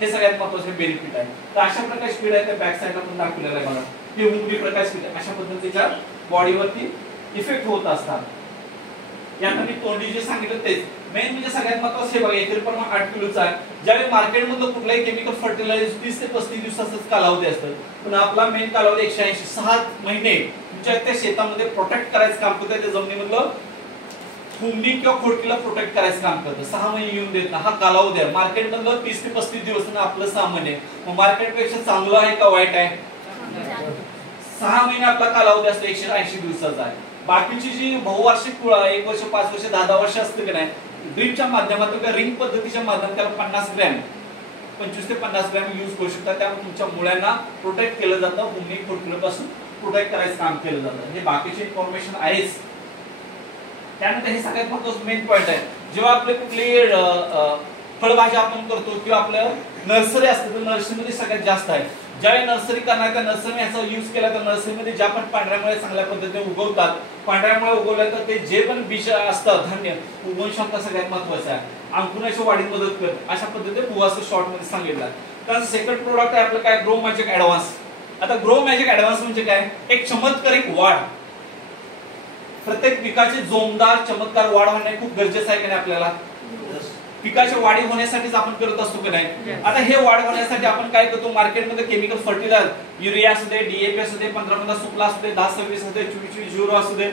हे सगळ्यात महत्वाचं बेनिफिट आहे. तर अशा प्रकारची स्पीड आहे त्या बॅक साईडला पण दाखवलेलं आहे मला. हे उंदी प्रकाश अशा पद्धतीच्या बॉडीवरती इफेक्ट होत असतात. यात मी तोंडी जे सांगितलं तेच मेन म्हणजे सगळ्यात महत्वाचं हे बघा, एकरी प्रमाण 8 किलोचा आहे. ज्यावेळी मार्केटमधलं कुठलाही केमिकल फर्टिलायझर 30 ते 35 दिवसाचाच कालावधी असतं, पण आपला मेन कालावधी 180 6 महिने तुमच्या त्या शेतामध्ये प्रोटेक्ट करायचं काम करतं. त्या जमिनीमधलं हुमणी किंवा खोडकीला प्रोटेक्ट करायचं काम करतं. 6 महिने येऊन देत ना, हा कालावधी आहे. मार्केटमधलं 30 ते 35 दिवस ना, आपलं 6 महिने. मग मार्केटपेक्षा चांगलं आहे का वाईट आहे? 6 महिने आपला कालावधी असतो 180 दिवसाचा आहे. बाकीची जी बहुवार्षिक 1 वर्ष 5 वर्ष 10 वर्ष असते की नाही, ड्रीपच्या माध्यमातून किंवा रिंग पद्धतीच्या माध्यमातून त्याला 50 ग्रॅम 25 ते 50 ग्रॅम यूज करू शकता. त्यामुळे तुमच्या मुळ्यांना प्रोटेक्ट केलं जातं, भूमी फुटण्यापासून प्रोटेक्ट करायचं काम केलं जातं. हे बाकीचे इन्फॉर्मेशन आहेच. त्यानंतर हे सगळ्यात महत्त्वाचं मेन पॉइंट आहे, जेव्हा आपले कुठली फळभाज्या आपण करतो किंवा आपलं नर्सरी असते तर नर्सरीमध्ये सगळ्यात जास्त आहे. ज्यावेळी नर्सरी करणार त्या नर्सरीने याचा यूज केला तर नर्सरीमध्ये ज्या पण पांढऱ्या मुळे चांगल्या पद्धतीने उगवतात, पांढऱ्या मुळे उगवल्या तर ते जे पण बीज असतं धान्य उगवून क्षमता सगळ्यात महत्वाचं आहे, अंकुराच्या वाढीत मदत करते. अशा पद्धतीने बुवाचं शॉर्ट मध्ये सांगितलं. तर सेकंड प्रोडक्ट आहे आपलं काय, ग्रो मॅजिक ऍडव्हान्स. आता ग्रो मॅजिक ऍडव्हान्स म्हणजे काय, एक चमत्कारिक वाढ. प्रत्येक पिकाची जोमदार चमत्कार वाढ होणे खूप गरजेचं आहे की नाही आपल्याला. पिकाची वाढी होण्यासाठीच आपण करत असतो की नाही. आता हे वाढ होण्यासाठी आपण काय करतो, मार्केटमध्ये केमिकल फर्टिलायझर युरिया असू दे, डीएपी असू दे, 15-15 सुफला असू दे, 10-26 असू दे, 24-20 असू दे,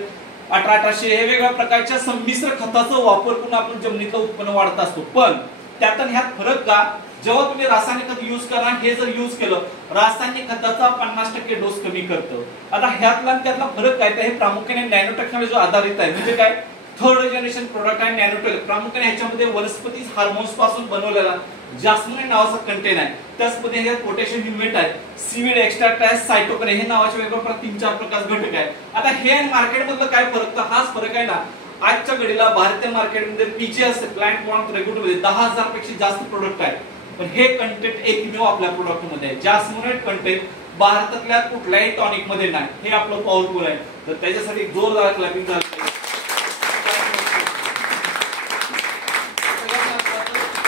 18-1800 हे वेगवेगळ्या प्रकारच्या संमिश्र खताचा वापर करून आपण जमिनीतलं उत्पन्न वाढत असतो. पण त्यात ह्यात फरक का, जेव्हा तुम्ही रासायनिक खत यूज करणार, हे जर यूज केलं रासायनिक खताचा 50% डोस कमी करतं. आता ह्यातला त्यातला फरक काय, तर हे प्रामुख्याने नॅनो टेक्नॉलॉजी आधारित आहे. म्हणजे काय, थर्ड जनरेशन प्रोडक्ट आहे नॅनोटेल. प्रामुख्याने ह्याच्यामध्ये वनस्पती हार्मोन्स पासून बनवलेला जास्मिन नावाचा कंटेन आहे. त्याच पद्धतीने पोटॅशियम ह्युमेट आहे, सीवीड एक्स्ट्रॅक्ट आहे, सायटोकिन हे नावाचे वेगवेगळे 3-4 प्रकार घटक आहे. आता हे मार्केटमधलं काय फरक, तर हाच फरक आहे ना. आजच्या घडीला भारतीय मार्केटमध्ये पीजीएस प्लांट प्रॉडक्ट रेग्युलेटरमध्ये 10,000 पेक्षा जास्त प्रोडक्ट आहेत. पण हे कंटेंट एकमेव आपल्या प्रोडक्ट मध्ये आहे. जास्मिन कंटेंट भारतातल्या कुठल्याही टॉनिक मध्ये नाही. हे आपलं पॉवरफुल आहे. तर त्याच्यासाठी जोरदार क्लॅपिंग झालं.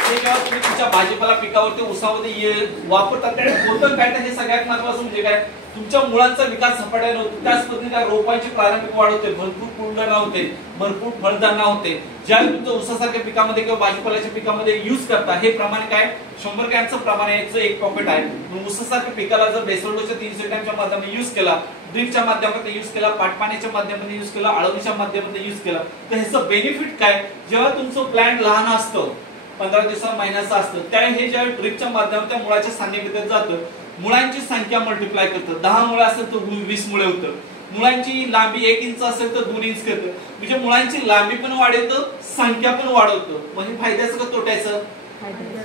जेव्हा तुम्ही तुमच्या भाजीपाला पिकावरती ऊसामध्ये वापरतात त्यात होतं काय, तर हे सगळ्यात महत्त्वाचं म्हणजे काय, तुमच्या मुळांचा विकास झपाट्याने होतो. त्याच पद्धतीने रोपांची प्रारंभिक वाढ होते, भरपूर कुंडणा होते, भरपूर फळधारणा होते. ज्यावेळी तुमच्या ऊसासारख्या पिकामध्ये किंवा भाजीपाल्याच्या पिकामध्ये यूज करता, हे प्रमाण काय 100 ग्रॅमचं प्रमाण याचं एक पॉकेट आहे. ऊसासारख्या पिकाला जर बेसोडोसच्या 300 ग्रॅमच्या माध्यमाने यूज केला, ड्रिपच्या माध्यमातून यूज केला, पाटपाण्याच्या माध्यमातून यूज केला, आळवणीच्या माध्यमातून यूज केला, तर ह्याचं बेनिफिट काय, जेव्हा तुमचं प्लांट लहान असतं 15 दिवसा महिन्याचं असतं, त्यावेळी हे ज्या ड्रिपच्या माध्यमातून त्या मुळाच्या सान्निध्यात जातं, मुळांची संख्या मल्टिप्लाय करतं. 10 मुळे असेल तर 20 मुळे होतं. मुळांची लांबी 1 इंच असेल तर 2 इंच करतं. म्हणजे मुळांची लांबी पण वाढवतं, संख्या पण वाढवतं. म्हणजे फायद्याचं का तोट्याचं,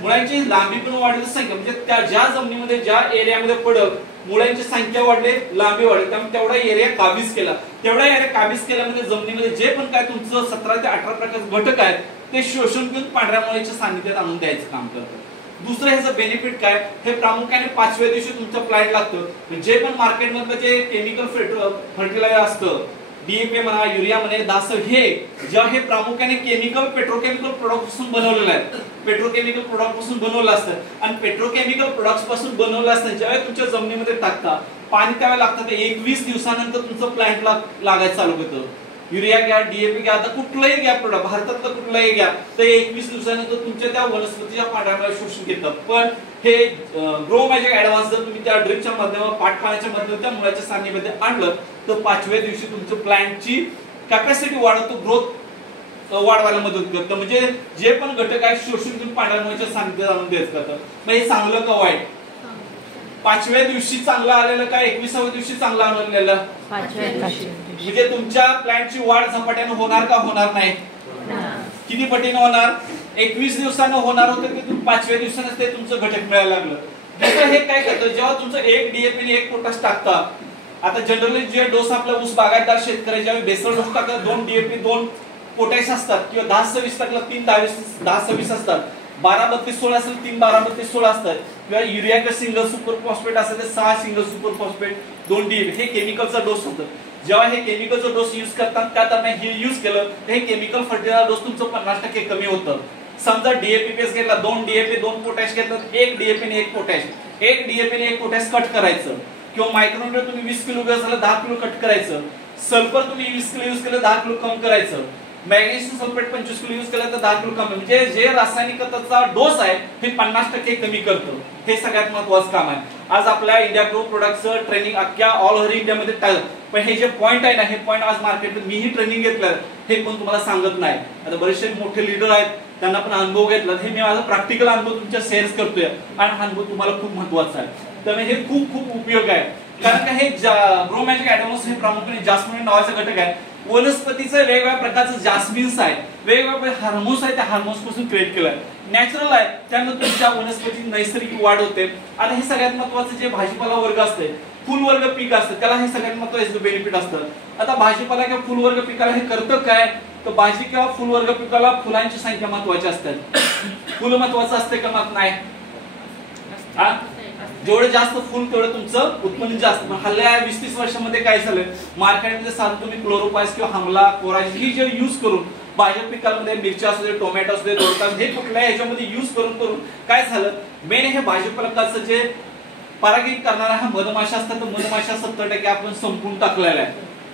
मुळांची लांबी पण वाढवतं, संख्या म्हणजे त्या ज्या जमिनीमध्ये ज्या एरियामध्ये पडत मुळांची संख्या वाढली, लांबी वाढली, त्यामुळे तेवढा एरिया काबीज केला. तेवढा एरिया काबीज केल्यामध्ये जमिनीमध्ये जे पण काय तुमचं 17 ते 18 प्रकारचे घटक आहेत ते शोषण घेऊन पांढऱ्या मुळाच्या सानिध्यात आणून द्यायचं काम करतं. दुसरं ह्याचं बेनिफिट काय, हे प्रामुख्याने 5व्या दिवशी तुमचं प्लांट लागतं. जे पण मार्केटमधलं जे केमिकल फर्टिलायझर असतं, डीएपी म्हणा, युरिया म्हणा, दासव, हे जेव्हा हे प्रामुख्याने केमिकल पेट्रोकेमिकल प्रोडक्ट पासून बनवलेलं आहे. पेट्रोकेमिकल प्रोडक्ट पासून बनवलं असतं आणि पेट्रोकेमिकल प्रोडक्ट्स पासून बनवलं असतं. ज्यावेळी तुमच्या जमिनीमध्ये टाकता, पाणी त्यावेळेला लागतं, ते 21 दिवसानंतर तुमचं प्लांटला लागायला चालू होतं. युरिया घ्या, डीएपी घ्या, आता कुठलाही घ्या प्रोडक्ट, भारतातलं कुठलाही घ्या, तर 21 दिवसानंतर तुमच्या त्या वनस्पतीच्या पांढऱ्या शोषून घेतात. पण हे ग्रो मॅजिक ऍडव्हान्स जर तुम्ही त्या ड्रिपच्या माध्यमातून, पाटपाण्याच्या माध्यमातून त्या मुळाच्या सान्निध्यामध्ये आणलं तर 5व्या दिवशी तुमच्या प्लांटची कॅपॅसिटी वाढवतो, ग्रोथ वाढवायला मदत करतं. म्हणजे जे पण घटक आहेत शोषून घेऊन पांढऱ्या मुळाच्या सान्निध्यात आणून द्यायचं करतं. मग हे चांगलं का वाईट, 5व्या दिवशी चांगलं आलेलं का 21व्या दिवशी चांगलं आलेलं, 5व्या दिवशी. म्हणजे तुमच्या प्लांटची वाढ झपाट्याने होणार का होणार नाही, किती पटीने होणार, 21 दिवसानं होणार होतं ते 5व्या दिवसानं ते तुमचं घटक मिळायला लागलं. दुसरं हे काय करतं, जेव्हा तुमचं 1 डीएपी आणि 1 पोटॅश टाकता, आता जनरली जे डोस आपला ऊस बागायतदार शेतकरी ज्यावेळी बेसल डोस टाकतात 2 डीएपी 2 पोटॅश असतात, किंवा 10-26 टाकला 3-10-26 असतात, 12-32-16 असेल 3-12-32-16 असतात, किंवा युरिया किंवा सिंगल सुपर फॉस्फेट असेल तर 6 सिंगल सुपर फॉस्फेट 2 डीएपी, हे केमिकलचा डोस होतं. जेव्हा हे केमिकलचा डोस युज करतात त्या दरम्यान हे युज केलं तर हे केमिकल फर्टिलायझर डोस तुमचं 50% कमी होतं. समजा डीएपी बेस घेतला, 2 डीएपी 2 पोटॅश घेतलं, 1 डीएपी आणि 1 पोटॅश, 1 डीएपी आणि 1 पोटॅश कट करायचं, किंवा मायक्रोन्यूट्रिएंट तुम्ही 20 किलो घेतलं झालं 10 किलो कट करायचं, सल्फर तुम्ही 20 किलो युज केलं 10 किलो कम करायचं, मॅग्नेशियम सल्फेट 25 किलो युज केलं तर 10 किलो कमी. म्हणजे जे रासायनिक खताचा डोस आहे हे 50% कमी करतो. हे सगळ्यात महत्त्वाचं काम आहे. आज आपल्या इंडिया ग्रो प्रोडक्टचं ट्रेनिंग अख्ख्या ऑल ओव्हर इंडियामध्ये टाकलं, पण हे जे पॉईंट आहे ना, हे पॉईंट आज मार्केटमध्ये मीही ट्रेनिंग घेतलं, हे पण तुम्हाला सांगत नाही. आता बरेचसे मोठे लीडर आहेत त्यांना पण अनुभव घेतला, हे मी माझा प्रॅक्टिकल अनुभव तुमच्या शेअर करतोय आणि हा अनुभव तुम्हाला खूप महत्त्वाचा आहे. त्यामुळे हे खूप खूप उपयोग आहे. कारण का हे ग्रो मॅजिक ॲडव्हान्स हे प्रामुख्याने जास्मिन नावाचा घटक आहे. वनस्पतीचं वेगवेगळ्या प्रकारचं जास्मिन्स आहे, वेगवेगळे हार्मोन्स आहेत, त्या हार्मोन्स पासून क्रिएट केलं आहे. नॅचरल आहे, त्यामुळे तुमच्या वनस्पतीची नैसर्गिक वाढ होते. आता हे सगळ्यात महत्वाचं जे भाजीपाला वर्ग असते, फुलवर्ग पीक असतं, त्याला हे सगळ्यात महत्वाचं बेनिफिट असतं. आता भाजीपाला किंवा फुलवर्ग पिकाला हे करतं काय, तर भाजी किंवा फुलवर्ग पिकाला फुलांची संख्या महत्वाची असते. फुल महत्वाचं असते का मग नाही? जेवढे जास्त फुल तेवढं तुमचं उत्पन्न जास्त. पण हल्ल्या 20-30 वर्षामध्ये काय झालं, मार्केटमध्ये साधं तुम्ही क्लोरोपास किंवा हमला कोराज ही जे यूज करून भाज्या पिकांमध्ये मिरच्या असू दे, टोमॅटो असू दे, दोडका हे कुठल्या ह्याच्यामध्ये यूज करून काय झालं, मेन हे भाजीपालकाचं जे परागीत करणारा हा मधमाशा असतात, तर मधमाशा 70% आपण संपून टाकलेला आहे.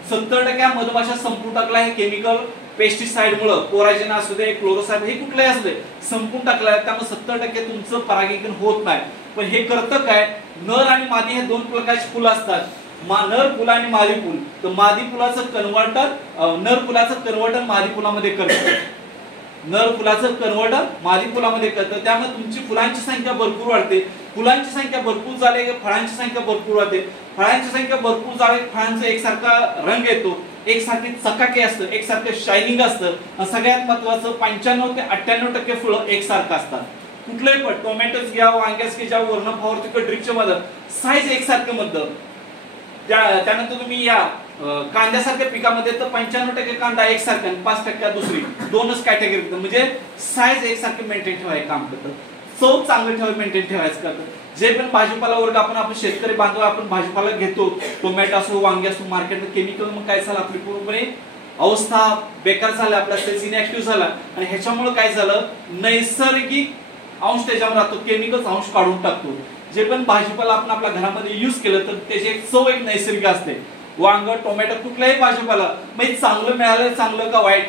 70% मधमाशा संपून टाकला आहे केमिकल पेस्टिसाइड मुळे. कोराजेन असू दे, क्लोरोसाइड हे कुठलेही असू दे संपून टाकलं आहे. त्यामुळे 70% तुमचं परागीकरण होत नाही. पण हे करतं काय, नर आणि मादी हे दोन प्रकारचे फुल असतात, नर फुल आणि मादी फुल. तर मादी फुलाचं कन्व्हर्टर, नर फुलाचं कन्व्हर्टर मादी फुलामध्ये करतं, नर फुलाचं कन्व्हर्टर मादी फुलामध्ये करतं. त्यामुळे तुमची फुलांची संख्या भरपूर वाढते. फुलांची संख्या भरपूर झाली की फळांची संख्या भरपूर वाढते. फळांची संख्या भरपूर झाली, फळांचा एकसारखा रंग येतो, एकसारखी चकाकी असतं, एकसारखं शायनिंग असतं. आणि सगळ्यात महत्वाचं 95 ते 98% फुलं एकसारखं असतात. कुठलंही पण टोमॅटोज घ्या, वांग्यास घ्या, वर्ण फवारती ड्रिपच्या मध्ये साईज एकसारखं म्हणतं. त्यानंतर तुम्ही या कांद्यासारख्या पिकामध्ये तर 95% कांदा एकसारखा आणि 5% दुसरी, दोनच कॅटेगरी, म्हणजे साईज एकसारखी मेंटेन ठेवायचं काम करतं. चव चांगलं ठेवायचं, मेंटेन ठेवायचं करतं. जे पण भाजीपाला वर्ग आपण शेतकरी बांधव आपण भाजीपाला घेतो, टोमॅटो असो, वांगे असो, मार्केटमध्ये केमिकल मग काय झालं, आपली पूर्णपणे अवस्था बेकार झाली, आपला सेल्स इनॅक्टिव्ह झाला. आणि ह्याच्यामुळे काय झालं, नैसर्गिक अंश त्याच्यावर राहतो, केमिकल अंश काढून टाकतो. जे पण भाजीपाला आपण आपल्या घरामध्ये युज केलं तर त्याची एक चव एक नैसर्गिक असते. वांग, टोमॅटो कुठलाही भाजीपाला मग चांगलं मिळालं, चांगलं का वाईट?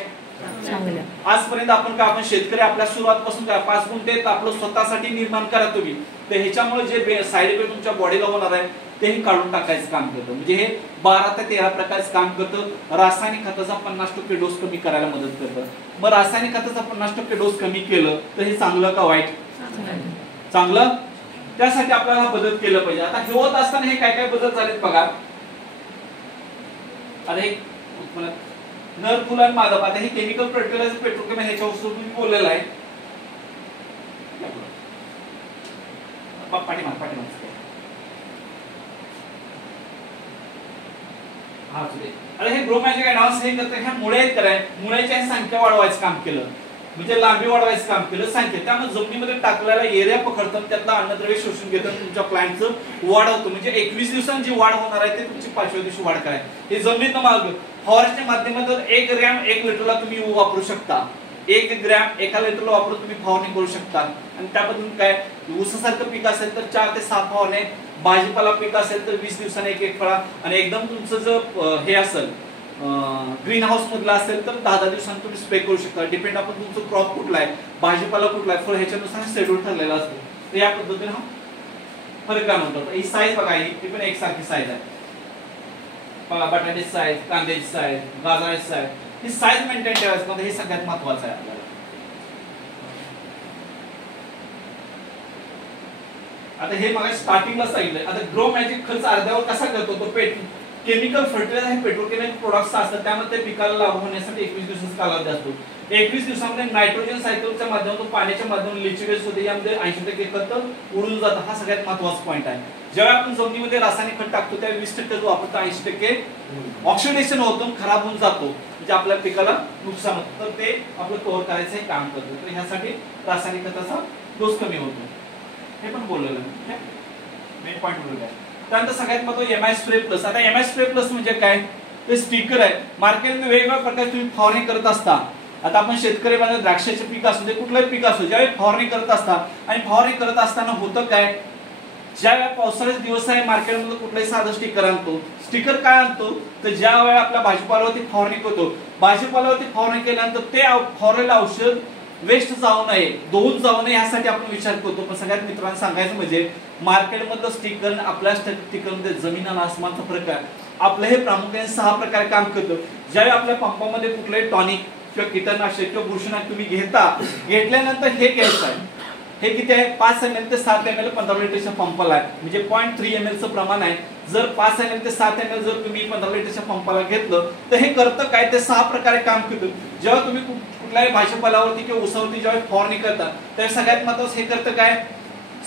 आजपर्यंत आपण शेतकरी आपल्या सुरुवातपासून काय 5 गुंठे आपलं स्वतःसाठी निर्माण करा तुम्ही, तर ह्याच्यामुळे जे साईड इफेक्ट तुमच्या बॉडीला होणार आहे तेही काढून टाकायचं काम करतं. म्हणजे हे 12 ते 13 प्रकारचं काम करतं. रासायनिक खताचा 50% डोस कमी करायला मदत करतं. मग रासायनिक खताचा 50% डोस कमी केलं तर हे चांगलं का वाईट? चांगलं. त्यासाठी आपल्याला बदल केलं पाहिजे. आता हे होत असताना हे काय काय बदल झालेत बघा. आता एक नर फुल आणि मादा, आता हे केमिकल फर्टिलायझर पेट्रोकेमिकल ह्याच्यावर तुम्ही बोललेलं आहे. पाठीमाग अरे हे ग्रो मॅजिक ॲडव्हान्स हे करतं, ह्या मुळे कराय मुळ्याच्या संख्या वाढवायचं काम केलं, म्हणजे लांबी वाढवायचं काम केलं संख्या. त्यामुळे जमिनीमध्ये टाकलेला एरिया पकडतात, त्यातला अन्नद्रव्य शोषून घेतात, तुमच्या प्लांटचं वाढ होतं. म्हणजे 21 दिवसांची जी वाढ होणार आहे ते तुमची 5व्या दिवशी वाढ करायची. हे जमिनीत मार्ग फॉरेस्टच्या माध्यमातून 1 ग्रॅम 1 लिटरला तुम्ही वापरू शकता. 1 ग्रॅम 1 लिटरला वापरून तुम्ही फवारणी करू शकता. आणि त्यापासून काय, ऊसासारखं पीक असेल तर 4 ते 6 फवारणे, भाजीपाला पीक असेल तर 20 दिवसांनी 1 फळा, आणि एकदम तुमचं जर हे असेल ग्रीन हाऊस मधला असेल तर 10 दिवसांनी तुम्ही स्प्रे करू शकता. डिपेंड आपण तुमचं क्रॉप कुठला आहे, भाजीपाला कुठला आहे, फळ ह्याच्यानुसार शेड्यूल ठरलेला असतो. तर या पद्धतीने हा फरक काय म्हणतात. ही साईज बघा, ही पण एकसारखी साईज आहे बघा. बटाट्याची साईज, कांद्याची साईज, गाजराची साईज, ही साईज मेंटेन ठेवायचं हे सगळ्यात महत्वाचं आहे आपल्याला. आता हे मला स्टार्टिंगला सांगितलं. आता ग्रो मॅजिक खर्च अर्ध्यावर कसा करतो, तो केमिकल फर्टिलायझर हे पेट्रोकेमिकल प्रोडक्ट्स असतात, त्यामध्ये ते पिकाला लागू होण्यासाठी 21 दिवसाचा कालावधी असतो. 21 दिवसामध्ये नायट्रोजन सायकलच्या माध्यमातून, पाण्याच्या माध्यमातून लिचिवेज होते, यामध्ये 80% खत उडून जातं. हा सगळ्यात महत्त्वाचा पॉईंट आहे. जेव्हा आपण जमिनीमध्ये रासायनिक खत टाकतो त्यावेळी 20% वापरतो, 80% ऑक्सिडेशन होतो, खराब होऊन जातो, म्हणजे आपल्या पिकाला नुकसान होतं. तर ते आपलं कव्हर करायचं हे काम करतो. तर ह्यासाठी रासायनिक खताचा डोस कमी होतो, हे पण बोललेलं आहे, मेन पॉईंट बोललेला आहे. त्यानंतर सगळ्यात महत्त्वाचं एमआय स्प्रे प्लस. आता एमआय स्प्रे प्लस म्हणजे काय, ते स्टिकर आहे. मार्केटमध्ये वेगवेगळ्या प्रकारे तुम्ही फवारणी करत असता. आता आपण शेतकरी बांधव द्राक्षाचे पीक असू दे, कुठलंही पीक असू, ज्यावेळी फवारणी करत असतात आणि फवारणी करत असताना होतं काय, ज्यावेळी पावसाळ्याचे दिवस आहे मार्केटमध्ये कुठलंही साधं स्टिकर आणतो. स्टिकर काय आणतो, तर ज्या वेळी आपल्या भाजीपाल्यावरती फवारणी करतो, भाजीपाल्यावरती फवारणी केल्यानंतर ते फवारलेलं औषध वेस्ट जाऊ नये, धुवून जाऊ नये यासाठी आपण विचार करतो. पण सगळ्यात मित्रांनो सांगायचं म्हणजे मार्केटमधलं स्टिकर आपल्या स्टिकरमध्ये जमीन आणि आसमानचा फरक आहे. आपलं हे प्रामुख्याने 6 प्रकारे काम करतं. ज्यावेळी आपल्या पंपामध्ये कुठलंही टॉनिक किंवा कीटकनाशक किंवा बुरशीनाशक तुम्ही घेतल्यानंतर हे घ्यायचं आहे. हे किती आहे, 5 ml ते 7 ml 15 लिटरच्या पंपाला आहे, म्हणजे 0.3 ml चं प्रमाण आहे. जर 5 ml ते 7 ml जर तुम्ही 15 लिटरच्या पंपाला घेतलं तर हे करतं काय, ते 6 प्रकारे काम करतं. जेव्हा तुम्ही कुठल्याही भाजीपाल्यावरती किंवा ऊसावरती जेव्हा फवारणी करता तर सगळ्यात महत्त्वाचं हे करतं काय,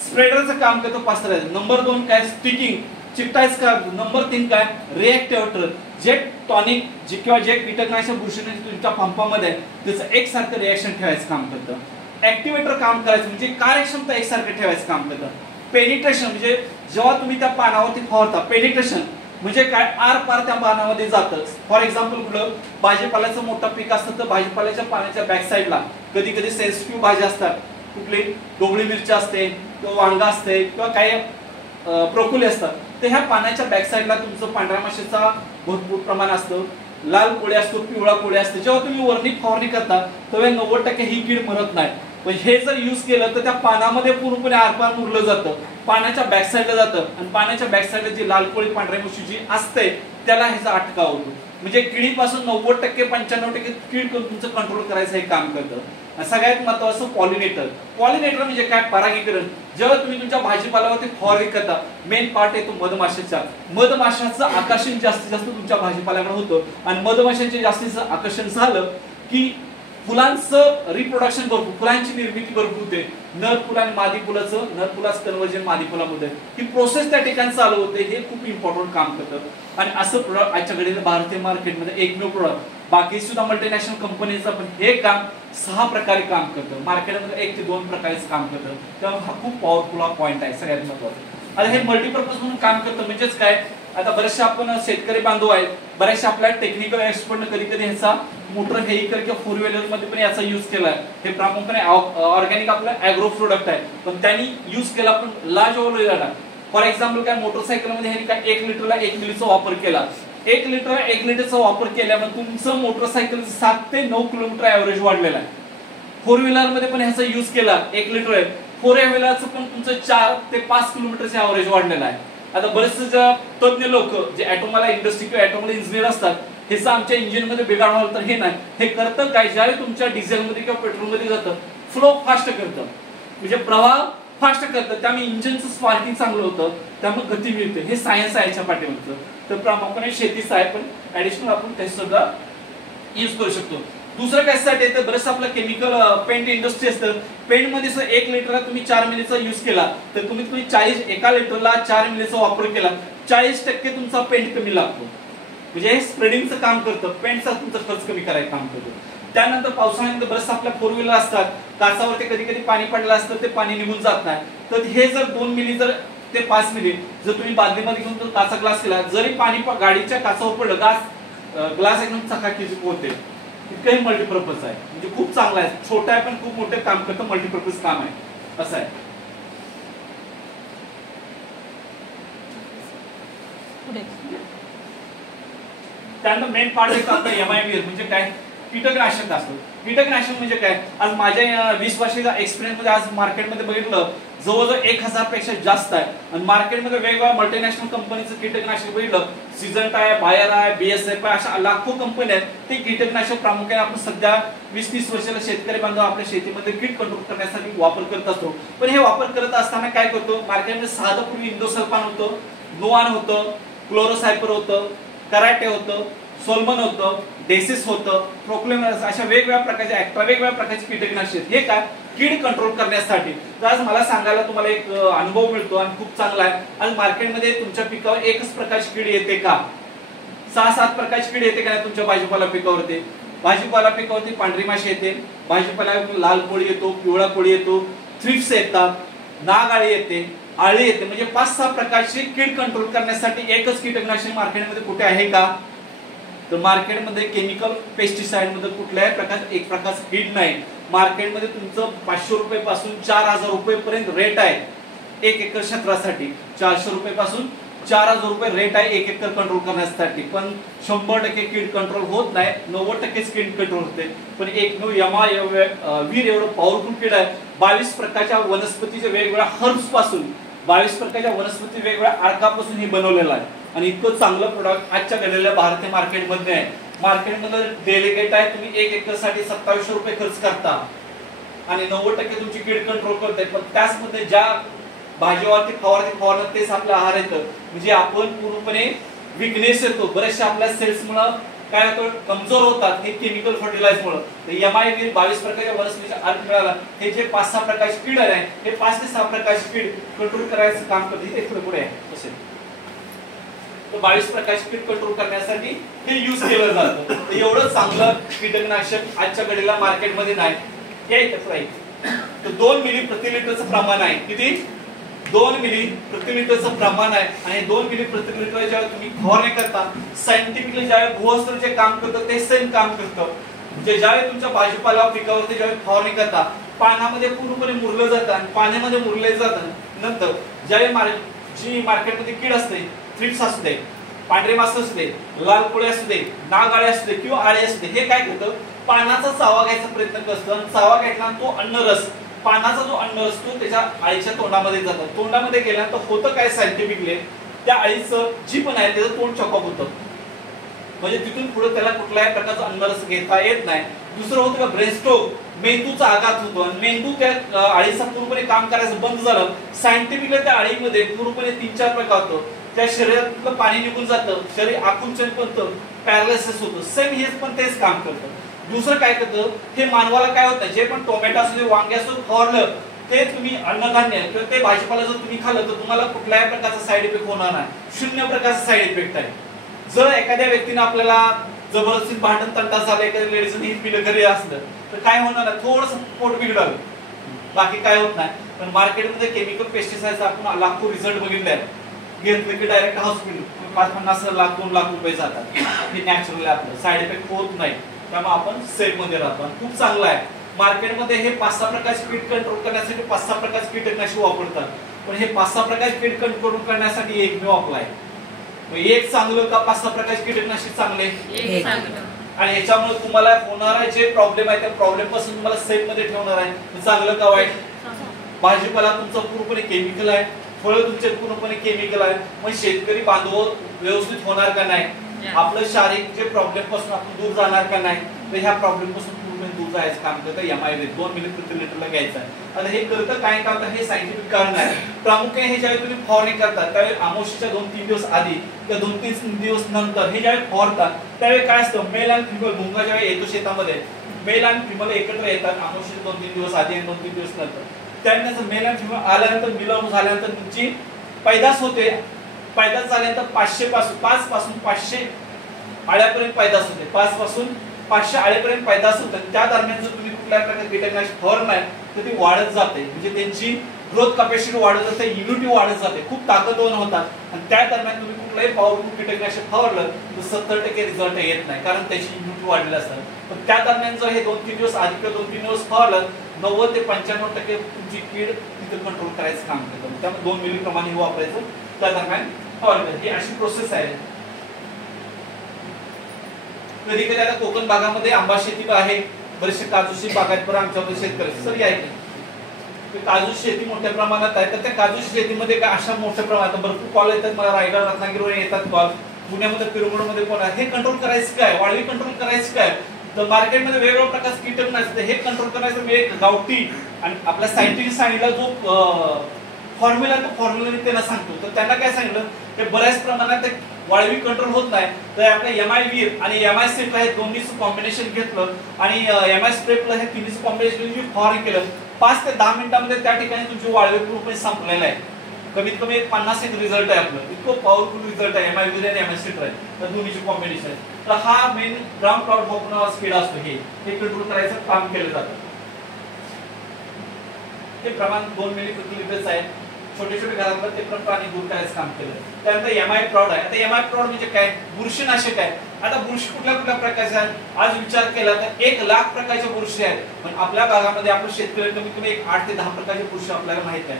स्प्रेडरचं काम करतो पसरायचं. नंबर 2 काय, स्टिकिंग, चिकटायचं का. नंबर 3 काय, रिएक्टिव्ह, जे टॉनिक जे किंवा जे कीटकनाशक बुरशीनाशक तुमच्या पंपामध्ये त्याचं एकसारखं रिएक्शन ठेवायचं काम करतं. ऍक्टिव्हेटर काम करायचं म्हणजे कार्यक्षमता एकसारखं ठेवायचं काम करतं. पेनिट्रेशन म्हणजे जेव्हा तुम्ही त्या पानावरती फवारता, पेनिट्रेशन म्हणजे काय, आर पार त्या पानामध्ये जातं. फॉर एक्झाम्पल कुठलं भाजीपाल्याचं मोठं पीक असतं तर भाजीपाल्याच्या पानाच्या बॅक साईडला कधी कधी सेन्सिटिव्ह भाज्या असतात, कुठली ढोबळी मिरची असते किंवा वांगा असते किंवा काही ब्रोकोली असतात, तर ह्या पानाच्या बॅक साईडला तुमचं पांढऱ्या माशीचा भरपूर प्रमाण असतं, लाल कोळी असतो, पिवळा कोळी असतो. जेव्हा तुम्ही वरणी फवारणी करता तेव्हा 90% ही कीड मरत नाही. पण हे जर यूज केलं तर त्या पानामध्ये पूर्णपणे आरपार मुरलं जातं, पानाच्या बॅक साईडला जातं आणि पानाच्या बॅक साईडला जी लाल कोळी पांढऱ्या माशी जी असते त्याला ह्याचा अटकाव होतो. म्हणजे किडीपासून 90% 95% कीड तुमचं कंट्रोल करायचं हे काम करतं. सगळ्यात महत्त्वाचं पॉलिनेटर. पॉलिनेटर म्हणजे काय, परागीकरण. जेव्हा तुम्ही तुमच्या भाजीपाल्यावरती फवारणी करता मेन पार्ट येतो मधमाशाचा. मधमाशाचं आकर्षण जास्तीत जास्त तुमच्या भाजीपाल्याकडे होतं आणि मधमाशांचे जास्तीचं आकर्षण झालं की फुलांचं रिप्रोडक्शन भरपूर, फुलांची निर्मिती भरपूर होते. नर फुल आणि मादी फुलाचं, नर फुलाचं कन्वर्जन मादी फुलामध्ये, ही प्रोसेस त्या ठिकाणी चालू होते. हे खूप इम्पॉर्टंट काम करतं आणि असं प्रोडक्ट आजच्याकडे भारतीय मार्केटमध्ये एकमेव प्रोडक्ट. बाकी सुद्धा मल्टीनॅशनल कंपनीचं पण हे काम 6 प्रकारे काम करतं, मार्केटमध्ये 1 ते 2 प्रकारेच काम करतं. त्यामुळे हा खूप पॉवरफुल पॉईंट आहे सगळ्यात महत्त्वाचा. आता हे मल्टीपर्पज म्हणून काम करतं म्हणजेच काय, आता बरेचसे आपण शेतकरी बांधव आहेत, बरेचसे आपल्या टेक्निकल एक्सपर्ट कधी कधी ह्याचा मोटर व्हेइकल किंवा 4 व्हीलर मध्ये पण याचा यूज केलाय. हे प्रामुख्याने ऑर्गॅनिक आपलं ॲग्रो प्रोडक्ट आहे पण त्यांनी यूज केला पण लार्ज ओव्हर. फॉर एक्झाम्पल काय, मोटरसायकल मध्ये ह्यांनी काय 1 लिटरला 1 मिलीचा वापर केला. 1 लिटरला 1 लिटरचा वापर केल्यामुळे तुमचं मोटरसायकल 7 ते 9 किलोमीटर ऍव्हरेज वाढलेला आहे. 4 व्हीलर मध्ये पण ह्याचा यूज केला 1 लिटर आहे, 4 व्हीलरचं पण तुमचं 4 ते 5 किलोमीटरचा ऍव्हरेज वाढलेला आहे. आता बरेचसे तज्ञ लोक जे ऑटोमोबाईल इंडस्ट्री किंवा ऑटोमोबाईल इंजिनियर असतात, हेच आमच्या इंजिन मध्ये बिघाड व्हाल तर हे नाही, हे करतं काय, ज्यावेळी तुमच्या डिझेलमध्ये किंवा पेट्रोलमध्ये जातं फ्लो फास्ट करतं, म्हणजे प्रवाह फास्ट करतं, त्यामुळे इंजिनचं स्पार्किंग चांगलं होतं, त्यामुळे गती मिळते. हे सायन्स आहे याच्या पाठीमागचं. तर प्रामुख्याने शेतीचं आहे पण ऍडिशनल आपण ते सुद्धा यूज करू शकतो. दुसरं कशासाठी येतं, बरंच आपलं केमिकल पेंट इंडस्ट्री असतं, पेंट मध्ये 1 लिटरला तुम्ही 4 मिलीचा यूज केला तर तुम्ही 1 लिटरला 4 मिलीचा वापर केला 40% तुमचा पेंट कमी लागतो. म्हणजे हे स्प्रेडिंगचं काम करतं, पेंटचा तुमचा खर्च कमी करायचं काम करतो. त्यानंतर पावसाळ्यामध्ये बरेच आपल्या 4 व्हीलर असतात, काचावरती कधी कधी पाणी पडलं असतं ते पाणी निघून जात नाही, तर हे जर 2 मिली जर ते 5 मिली जर तुम्ही बादलीमध्ये घेऊन काचा ग्लास केला, जरी पाणी गाडीच्या काचावर पडलं ग्लास एकदम चकाकीच होते. इतकंही मल्टीपर्पज आहे, म्हणजे खूप चांगला आहे, छोटा आहे पण खूप मोठे काम करतं, मल्टीपर्पज काम आहे असं आहे. त्यानंतर मेन पार्ट येतो आपला MIBS म्हणजे काय, कीटकनाशक असतं. कीटकनाशक म्हणजे काय, आज माझ्या 20 वर्षाच्या एक्सपिरियन्स मध्ये आज मार्केटमध्ये बघितलं जवळजवळ 1000 पेक्षा जास्त आहे आणि मार्केटमध्ये वेगवेगळ्या मल्टीनॅशनल कंपनीचं कीटकनाशक बघितलं, सिजंट आहे, बायर आहे, BSF आहे, अशा लाखो कंपनी आहेत. ते कीटकनाशक प्रामुख्याने आपण सध्या 20-30 वर्षाला शेतकरी बांधव आपल्या शेतीमध्ये कीड कंट्रोल करण्यासाठी वापर करत असतो. पण हे वापर करत असताना काय करतो, मार्केटमध्ये साधं पूर्वी इंडोसल्फान होतं, नोआन होतं, क्लोरोसायपर होतं, कराटे होतं, सोल्मन होतं, डेसिस होतं, प्रोक्लेमस, अशा वेगवेगळ्या प्रकारचे वेगवेगळ्या प्रकारचे कीटकनाशक. हे काय, कीड कंट्रोल करण्यासाठी. तर आज मला सांगायला तुम्हाला एक अनुभव मिळतो आणि खूप चांगला आहे. आज मार्केटमध्ये तुमच्या पिकावर एकच प्रकारची कीड येते का, 6-7 प्रकारची कीड येते का तुमच्या भाजीपाला पिकावरती. भाजीपाला पिकावरती पांढरी माशी येते, भाजीपाला लाल कोळी येतो, पिवळा कोळी येतो, थ्रिप्स येतात, नाग येते, आळी येते. म्हणजे 5-6 प्रकारची कीड कंट्रोल करण्यासाठी एकच कीटकनाशक मार्केटमध्ये कुठे आहे का, तर मार्केटमध्ये केमिकल पेस्टिसाइड मध्ये कुठल्याही प्रकारचं एक प्रकारचं कीड नाही. मार्केटमध्ये तुमचं 500 रुपये पासून 4000 रुपये पर्यंत रेट आहे 1 एकर क्षेत्रासाठी. 400 रुपये पासून 4000 रुपये रेट आहे 1 एकर कंट्रोल करण्यासाठी. पण 100% कीड कंट्रोल होत नाही, 90% कीड कंट्रोल होते. पण एक वीर एवढं पॉवरफुल कीड आहे. 22 प्रकारच्या वनस्पतीच्या वेगवेगळ्या हर्ब्स पासून, 22 प्रकारच्या वनस्पती वेगवेगळ्या अर्कापासून हे बनवलेलं आहे आणि इतकं चांगलं प्रोडक्ट आजच्या घडलेल्या भारतीय मार्केटमध्ये आहे. मार्केटमध्ये डेलिगेट आहे, तुम्ही 1 एकर साठी 2700 रुपये खर्च करता आणि 90% तुमची कीड कंट्रोल करते. पण त्याचमध्ये ज्या भाजीवरती फवारलं तेच आपलं आहार येतं, म्हणजे आपण पूर्णपणे विकनेस येतो. बरेचसे आपल्या सेल्समुळे काय होतं, कमजोर होतात, हे केमिकल फर्टिलायझरमुळे. तर MIV 22 प्रकारच्या वनस्पतीचा अर्थ मिळाला. हे जे 5-6 प्रकारचे कीड आहे, हे 5 ते 6 प्रकारचे कीड कंट्रोल करायचं काम करते. हे पुढे आहे तसे. तर 22 प्रकारचे कीड कंट्रोल करण्यासाठी हे यूज केलं जातं. तर एवढं चांगलं कीटकनाशक आजच्या घडीला मार्केटमध्ये नाही. हे इथं राहील. तर 2 मिली प्रति लिटरचं प्रमाण आहे. किती? 2 मिली प्रति लिटरचं प्रमाण आहे. आणि 2 मिली प्रति लिटर जेव्हा तुम्ही फवारणी करता, सायंटिफिकली ज्यावेळी भूअस्त्र जे काम करतं ते सेम काम करतं. म्हणजे ज्यावेळी तुमच्या भाजीपाला पिकावरती ज्यावेळी फवारणी करता, पानामध्ये पूर्णपणे मुरलं जातं आणि पाण्यामध्ये मुरले जातं. नंतर ज्यावेळी जी मार्केटमध्ये कीड असते, थ्रिप्स असू दे, पांढरे मास असू दे, लाल कोळी असू दे, नागाळे असू दे किंवा आळे असू दे, हे काय करतं, पानाचा चावा घ्यायचा प्रयत्न करतो. आणि चावा घेतला तो अन्नरस, पानाचा जो अन्नरस तो त्याच्या आळीच्या तोंडामध्ये जातो. तोंडामध्ये गेल्यानंतर होतं काय, सायंटिफिकली त्या आळीचं जी पण आहे त्याचं तोंड चॉकअप होतं. म्हणजे तिथून पुढे त्याला कुठल्याही प्रकारचा अन्नरस घेता येत नाही. दुसरं होतं का, ब्रेनस्ट्रोक, मेंदूचा आघात होतो आणि मेंदू त्या आळीचा पूर्णपणे काम करायचं बंद झालं. सायंटिफिकली त्या आळीमध्ये पूर्णपणे 3-4 प्रकार होतो. त्या शरीरातलं पाणी निघून जातं, शरीर आकुंचन बनतं, पॅरालिसिस होतं. सेम हेच पण तेच काम करतं. दुसरं काय करतं, हे मानवाला काय होतं, जे पण टोमॅटो असू दे, वांगे असू फवारलं, ते तुम्ही अन्नधान्य किंवा ते भाजीपाला जर तुम्ही खाल्लं तर तुम्हाला कुठल्याही प्रकारचा साईड इफेक्ट होणार नाही. 0 प्रकारचा साईड इफेक्ट आहे. जर एखाद्या व्यक्तीने आपल्याला जबरदस्ती भांडण तंटा झाला, एखाद्या लेडीजने ही पिलं घरी असलं तर काय होणार आहे, थोडंसं पोट बिघडलं, बाकी काय होत नाही. पण मार्केटमध्ये केमिकल पेस्टिसाइड आपण लाखो रिझल्ट बघितले आहेत. घेतलं की डायरेक्ट हॉस्पिटल 5-50 लाख 2 लाख रुपये जातात. हे नॅचरल आपलं साईड इफेक्ट होत नाही, त्यामुळे आपण सेफ मध्ये राहतो. खूप चांगलं आहे. मार्केटमध्ये हे 5-6 प्रकारचे कीड कंट्रोल करण्यासाठी 5-6 प्रकारचे कीटकनाशक वापरतात. पण हे 5-6 प्रकारचे कीड कंट्रोल करण्यासाठी एकमेव अप्लाय. एक चांगलं का 5-6 प्रकारचे कीटकनाशक चांगले? एक चांगलं. आणि याच्यामुळे तुम्हाला होणारा जे प्रॉब्लेम आहे त्या प्रॉब्लेम पासून तुम्हाला सेफ मध्ये ठेवणार आहे. चांगलं का वाईट? भाजीपाला तुमचा पूर्णपणे केमिकल आहे, फळ तुमचे पूर्णपणे केमिकल आहे. मग शेतकरी बांधव व्यवस्थित होणार का नाही? आपलं शारीरिक जे प्रॉब्लेम पासून आपण दूर जाणार का नाही? तर ह्या प्रॉब्लेम पासून पूर्ण दूर जायचं काम करतं MIV 2 मिली प्रति लिटरला घ्यायचं आहे. आता हे करतं काय काम, हे सायंटिफिक कारण आहे. प्रामुख्याने हे ज्यावेळी तुम्ही फवारणी करता त्यावेळी अमावस्येच्या 2-3 दिवस आधी किंवा 2-3 दिवस नंतर हे ज्यावेळी फवारतात त्यावेळी काय असतं, मेल आणि फिमेल भुंगा ज्यावेळी येतो शेतामध्ये, मेल आणि फिमेल एकत्र येतात अमावस्येच्या 2-3 दिवस आधी आणि 2-3 दिवस नंतर. त्यानंतर मेल आणि फिमेल आल्यानंतर मिलावून झाल्यानंतर तुमची पैदास होते. पैदास झाल्यानंतर 500 पासून 5 पासून 500 आळ्यापर्यंत पैदास होते. 5 पासून 500 आळ्यापर्यंत पैदास होते. त्या दरम्यान जर तुम्ही कुठल्याही प्रकारचे कीटकनाशक फवारणार तर ती वाढत जाते, म्हणजे त्यांची ग्रोथ कॅपॅसिटी वाढत जाते, इम्युनिटी वाढत जाते, खूप ताकदवान होतात. आणि त्या दरम्यान तुम्ही कुठलाही पॉवरफुल कीटकनाशक फवारलं तर 70% रिझल्ट येत नाही, कारण त्याची इम्युनिटी वाढलेली असतात. पण त्या दरम्यान जर हे 2-3 दिवस आधी किंवा 2-3 दिवस फवारलं 90 ते 95% तुमची कीड तिथे कंट्रोल करायचं काम करतं. त्यामुळे 2 मिली प्रमाणे वापरायचं त्या दरम्यान फवारलं. ही अशी प्रोसेस आहे. कधी कधी आता कोकण भागामध्ये आंबा शेती आहे, बरेचसे काजूची बागायतदार आमच्याकडे शेतकरी सर आहे, काजू शेती मोठ्या प्रमाणात आहे. तर त्या काजू शेतीमध्ये काय अशा मोठ्या प्रमाणात भरपूर कॉल येतात मला, रायगड रत्नागिरीवर येतात कॉल, पुण्यामध्ये पिरमुडमध्ये कोण आहे, हे कंट्रोल करायचं काय, वाळवी कंट्रोल करायचं काय. तर मार्केटमध्ये वेगवेगळ्या प्रकारचे कीटकनाशक हे कंट्रोल करायचं मी एक गावठी आणि आपल्या सायंटिस्ट सांगितलं जो फॉर्म्युला तो फॉर्म्युला त्यांना सांगतो. तर त्यांना काय सांगितलं की बऱ्याच प्रमाणात वाळवी कंट्रोल होत नाही, तर आपल्या MI आणि MI स्प्रेला हे दोन्हीचं कॉम्बिनेशन घेतलं आणि MI स्प्रेला हे तिन्हीचं कॉम्बिनेशन फॉरवर्ड केलं. 5 ते 10 मिनिटांमध्ये त्या ठिकाणी तुमची वाळवी पूर्णपणे संपलेला आहे. कमीत कमी 50 रिझल्ट आहे आपलं, इतकं पॉवरफुल रिझल्ट आहे MI आणि MI स्प्रे तर दोन्हीची कॉम्बिनेशन आहे. तर हा मेन ग्राउंड क्लाउड हॉपनावा स्पीड असतो, हे कंट्रोल करायचं काम केलं जातं. हे प्रमाण 2 मिली प्रति लिटरचं आहे. छोटे छोटे घरातलं ते पण पाणी दूर करायचं काम केलं. त्यानंतर MI प्रॉड आहे. आता MI प्रॉड म्हणजे काय, बुरशीनाशक आहे. आता बुरशी कुठल्या कुठल्या प्रकारचे आहेत, आज विचार केला तर 1 लाख प्रकारच्या बुरशी आहेत. पण आपल्या भागामध्ये आपण शेतकरी कमीत कमी 8 ते 10 प्रकारचे बुरशी आपल्याला माहित आहे.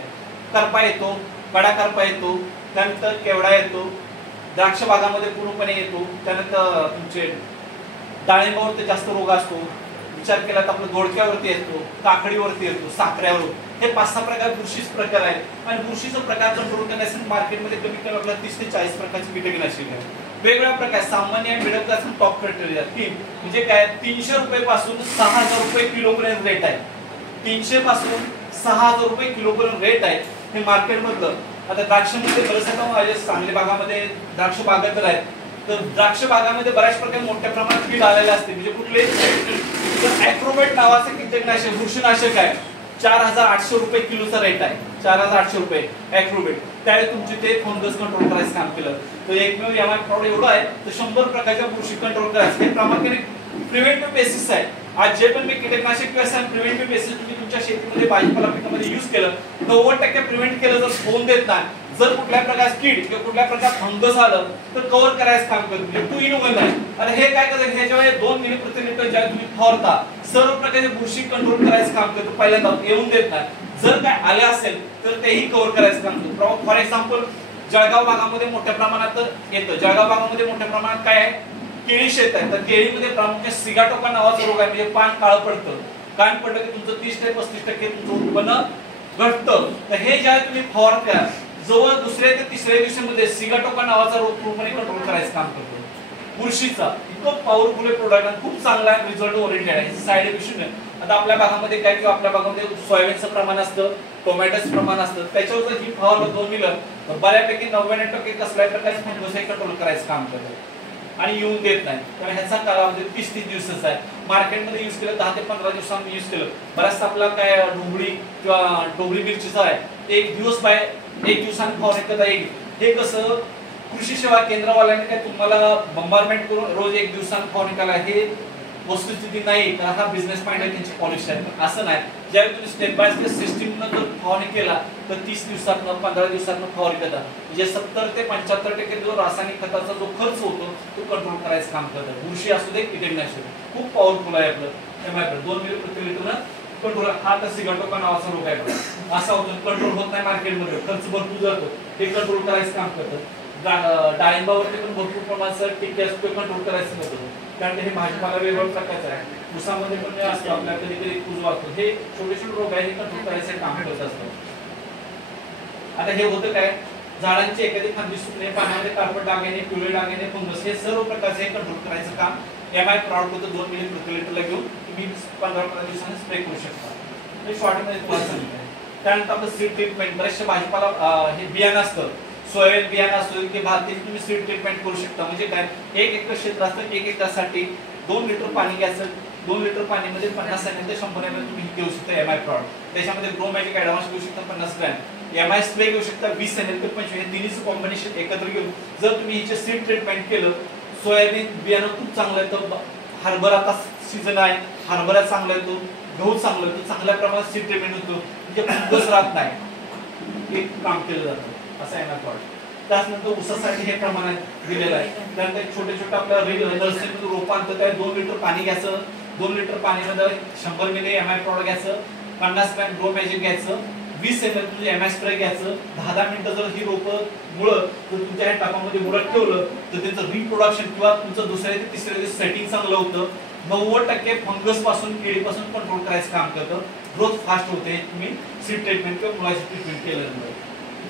करपा येतो, कडा करपा येतो, त्यानंतर केवडा येतो, द्राक्ष बागामध्ये पूर्णपणे येतो, त्यानंतर तुमचे डाळिंबावरती जास्त रोग असतो. विचार केला तर आपलं दोडक्यावरती येतो, काकडीवरती येतो, साखऱ्यावर. हे 5-6 प्रकार बुरशीचे प्रकार आहेत. आणि बुरशीचा प्रकार कंट्रोल करण्यासाठी मार्केटमध्ये कमी कमी आपल्याला 30 ते 40 प्रकारचे कीटकनाशक आहेत. वेगवेगळ्या प्रकार सामान्य मिडल क्लास आणि टॉप क्रायटेरिया 3 म्हणजे काय, 300 रुपये पासून 6000 रुपये किलोपर्यंत रेट आहे. 300 पासून 6000 रुपये किलोपर्यंत रेट आहे. हे मार्केट मधलं. आता द्राक्षामध्ये बरेच आता सांगली भागामध्ये द्राक्ष बागायत आहेत, तर द्राक्ष बागामध्ये बऱ्याच प्रकारे मोठ्या प्रमाणात कीड आलेले असते. म्हणजे कुठले ॲक्रोबेट नावाचं कीटकनाशक बुरशीनाशक आहे, 4800 रुपये किलोचा रेट आहे, 4800 रुपये ॲक्रोबेट. त्यावेळी तुमचे ते फंगस कंट्रोल करायचं काम केलं. तर एकमेव एमआय प्रॉडक्ट एवढं आहे तर 100 प्रकारच्या बुरशी कंट्रोल करायचं. हे प्रामुख्याने प्रिव्हेंटिव्ह बेसिस आहे. आज जे पण मी कीटकनाशक किंवा प्रिव्हेंटिव्ह बेसिस तुम्ही तुमच्या शेतीमध्ये भाजीपाला पिकामध्ये यूज केलं, 90% प्रिव्हेंट केलं जर होऊन देत नाही. जर कुठल्या प्रकारचं कीड किंवा कुठल्या प्रकार फंगस आलं तर कव्हर करायचं काम करतो. म्हणजे 2 in 1 आहे. आता हे काय करतं, ह्याच्यामुळे 2 मिली प्रति लिटर ज्या तुम्ही फवारता सर्व प्रकारचे बुरशी कंट्रोल करायचं काम करतो. पहिल्यांदा येऊन देत नाही. जर काय आले असेल तर तेही कव्हर करायचं काम करतो. फॉर एक्झाम्पल जळगाव भागामध्ये मोठ्या प्रमाणात येतं. जळगाव भागामध्ये मोठ्या प्रमाणात काय आहे, केळी शेत आहे. तर केळीमध्ये प्रामुख्याने सिगाटोका नावाचा रोग आहे. म्हणजे पान काळं पडतं. कान पडलं की तुमचं 30 ते 35% तुमचं उत्पन्न घटतं. तर हे ज्या तुम्ही फवारत्या जवळ दुसऱ्या ते तिसऱ्या दिवसामध्ये सिगाटोका नावाचा रोग पूर्णपणे कंट्रोल करायचं काम करतो. बुरशीचा इतकं पॉवरफुल प्रोडक्ट आणि खूप चांगला आहे, रिझल्ट ओरिएंटेड आहे. साईड इफेक्ट नाही. आता आपल्या भागामध्ये काय किंवा आपल्या भागामध्ये सोयाबीनचं प्रमाण असतं, टोमॅटोचं प्रमाण असतं, त्याच्यावर जर ही फवारणी 2 मिलं तर बऱ्यापैकी 99% कसल्या प्रकारचे फंगस कंट्रोल करायचं काम करतं आणि येऊन देत नाही. तर ह्याचा कालावधी 30 दिवसाचा आहे. मार्केटमध्ये यूज केलं 10 ते 15 दिवसांनी यूज केलं. बराच आपला काय ढोबळी किंवा ढोबळी मिरचीचा आहे, 1 दिवसांनी फवारणी करता येईल. हे कसं कृषी सेवा केंद्रवाल्यांनी काय तुम्हाला बंबारमेंट करून रोज 1 दिवसांनी फवारणी करा हे वस्तुस्थिती नाही. तर हा बिझनेस माइंड आहे, त्यांची पॉलिसी आहे. असं नाही. ज्यावेळी तुम्ही स्टेप बाय स्टेप सिस्टीमनं जर फवारणी केला तर 30 दिवसातनं 15 दिवसातनं फवारणी करता. म्हणजे 70 ते 75% जो रासायनिक खताचा जो खर्च होतो तो कंट्रोल करायचं काम करतं. बुरशी असू दे कीटकनाशक खूप पॉवरफुल आहे आपलं एमआय 2 मिली प्रति लिटरनं कंट्रोल. हा तर सिगाटोका नावाचा रोग आहे. असा होतो कंट्रोल होत नाही मार्केटमध्ये, खर्च भरपूर जातो. हे कंट्रोल करायचं काम करतं. डाळिंबावरती पण भरपूर प्रमाणात टिके असतो, कंट्रोल करायचं होतं. कारण हे भाजीपाला वेगवेगळ्या प्रकारचा आहे. ऊसामध्ये पण असतो आपल्या कधी कधी कुजवा असतो. हे छोटे छोटे रोग आहे, हे कंट्रोल करायचं काम करत असतं. आता हे होतं काय, झाडांची एखादी फांदी सुकणे, पाण्यामध्ये काळपट डाग येणे, पिवळे डाग येणे, फंगस, हे सर्व प्रकारचे कंट्रोल करायचं काम एमआय प्रॉडक्ट होतं. 2 मिली प्रति लिटरला घेऊन तुम्ही 15 दिवसांनी स्प्रे करू शकता. हे शॉर्टमध्ये तुम्हाला सांगितलं आहे. त्यानंतर आपलं सीड ट्रीटमेंट, बरेचसे भाजीपाला हे बियाणं असतं, सोयाबीन बियाणं असतो की भात, तुम्ही सीड ट्रीटमेंट करू शकता. म्हणजे काय, 1 एकर क्षेत्र असतं, 1 एकरसाठी 2 लिटर पाणी घ्यायचं. 2 लिटर पाणीमध्ये 50 ml ते 100 ml तुम्ही घेऊ शकता एमआय प्रॉडक्ट. त्याच्यामध्ये ग्रो मॅजिक ॲडव्हान्स घेऊ शकता 50 ग्रॅम, एमआय स्प्रे घेऊ शकता 20 ml ते 25. हे तिन्हीचं कॉम्बिनेशन एकत्र घेऊन जर तुम्ही हिचे सीड ट्रीटमेंट केलं, सोयाबीन बियाणं खूप चांगलं येतं. हरभरा आता सीझन आहे, हरभरा चांगला येतो, गहू चांगला येतो, चांगल्या प्रमाणात सीड ट्रीटमेंट होतो. म्हणजे फंगस राहत नाही, हे काम केलं जातं. असं आहे ना प्रॉडक्ट. त्यानंतर ऊसासाठी हे प्रमाण दिलेलं आहे. त्यानंतर छोटे छोटे आपल्या नर्सरीमधून रोपं आणतं, त्या 2 लिटर पाणी घ्यायचं. 2 लिटर पाणीमध्ये 100 मिली एमआय प्रॉडक्ट घ्यायचं, 50 ग्रॅम ग्रो मॅजिक घ्यायचं, 20 ml तुझे एमआय स्प्रे घ्यायचं. 10 मिनिटं जर ही रोपं मुळं जर तुमच्या ह्या टाकामध्ये मुळत ठेवलं तर त्यांचं रिप्रोडक्शन किंवा तुमचं दुसऱ्या ते तिसऱ्या दिवशी सेटिंग चांगलं होतं. 90% फंगस पासून किडीपासून कंट्रोल करायचं काम करतं. ग्रोथ फास्ट होते. तुम्ही सीड ट्रीटमेंट किंवा मुळाची ट्रीटमेंट केल्यानंतर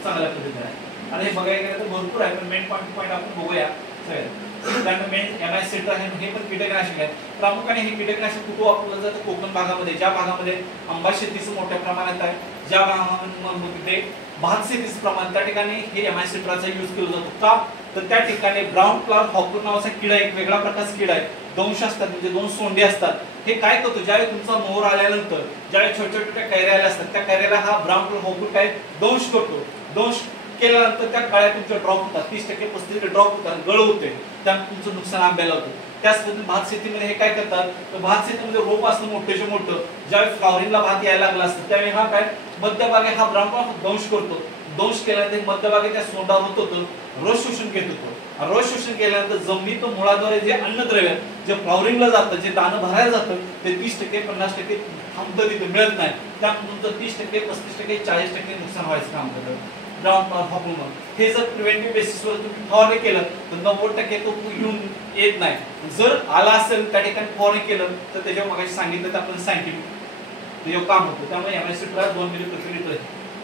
चांगल्या पद्धतीने आहे. आता हे बघायला गेलं तर भरपूर आहे, पण मेन पॉईंट आपण बघूया. त्यानंतर मेन एमआय सीड आहे, हे पण कीटकनाशक आहे. प्रामुख्याने हे कीटकनाशक कुठं वापरलं जातं, कोकण भागामध्ये, ज्या भागामध्ये आंबा शेतीचं मोठ्या प्रमाणात आहे, ज्या भागामध्ये भात शेतीचं प्रमाण, त्या ठिकाणी हे एमआय सीडचा यूज केला जातो. का तर त्या ठिकाणी ब्राऊन क्लाउड हॉपर नावाचा किडा, एक वेगळा प्रकारचा किडा आहे. दंश असतात, म्हणजे 2 सोंडे असतात. हे काय करतो, ज्यावेळी तुमचा मोहर आल्यानंतर ज्यावेळी छोट्या छोट्या कैऱ्या आल्या असतात, त्या कैऱ्याला हा ब्राऊन क्लाउड हॉपर काय दंश करतो. दंश केल्यानंतर त्या काळ्या तुमच्या ड्रॉप होतात, 30% 35% ड्रॉप होतात, गळ होते, त्यामुळे तुमचं नुकसान आंब्याला होतं. त्याच पद्धतीने भात शेतीमध्ये हे काय करतात, तर भात शेतीमध्ये रोप असतं मोठेचे मोठं, ज्यावेळी फ्लॉवरिंगला भात यायला लागला असतं त्यावेळी हा काय मध्यभागी हा ब्राऊन क्लाउड दंश करतो. दंश केल्यानंतर मध्यभागी त्या सोंडावर होत होतं, रस शोषण घेत होतो. रस शोषण केल्यानंतर जमिनीत मुळाद्वारे जे अन्नद्रव्य जे फ्लॉवरिंगला जातं, जे दाणं भरायला जातं, ते 30% 50% थांबतं, तिथे मिळत नाही. त्यामुळे तुमचं 30% 35% 40% नुकसान व्हायचं काम करतं. ब्राऊन क्लाउड हॉपर हे जर प्रिव्हेंटिव्ह बेसिसवर तुम्ही फवारणी केलं तर 90% तो येऊन येत नाही. जर आला असेल त्या ठिकाणी फवारणी केलं तर त्याच्यावर मगाशी सांगितलं तर आपण सायंटिफिक काम होतं. त्यामुळे एमआयसी 2 मिली प्रति लिटर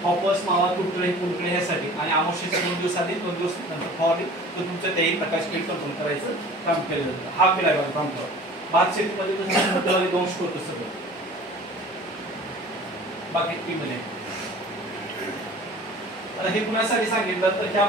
हॉपर्स, मावा, तुटळे, कुंटळे ह्यासाठी आणि आमोशीच्या 2 दिवस आधी 2 दिवस नंतर फवारणी तर तुमचं त्याही प्रकाश कीड कंट्रोल करायचं काम केलं जातं. हा केला बघा काम करतो. भात शेतीमध्ये दंश करतो सगळं. बाकी टीमध्ये आता हे कुणासाठी सांगितलं तर ह्या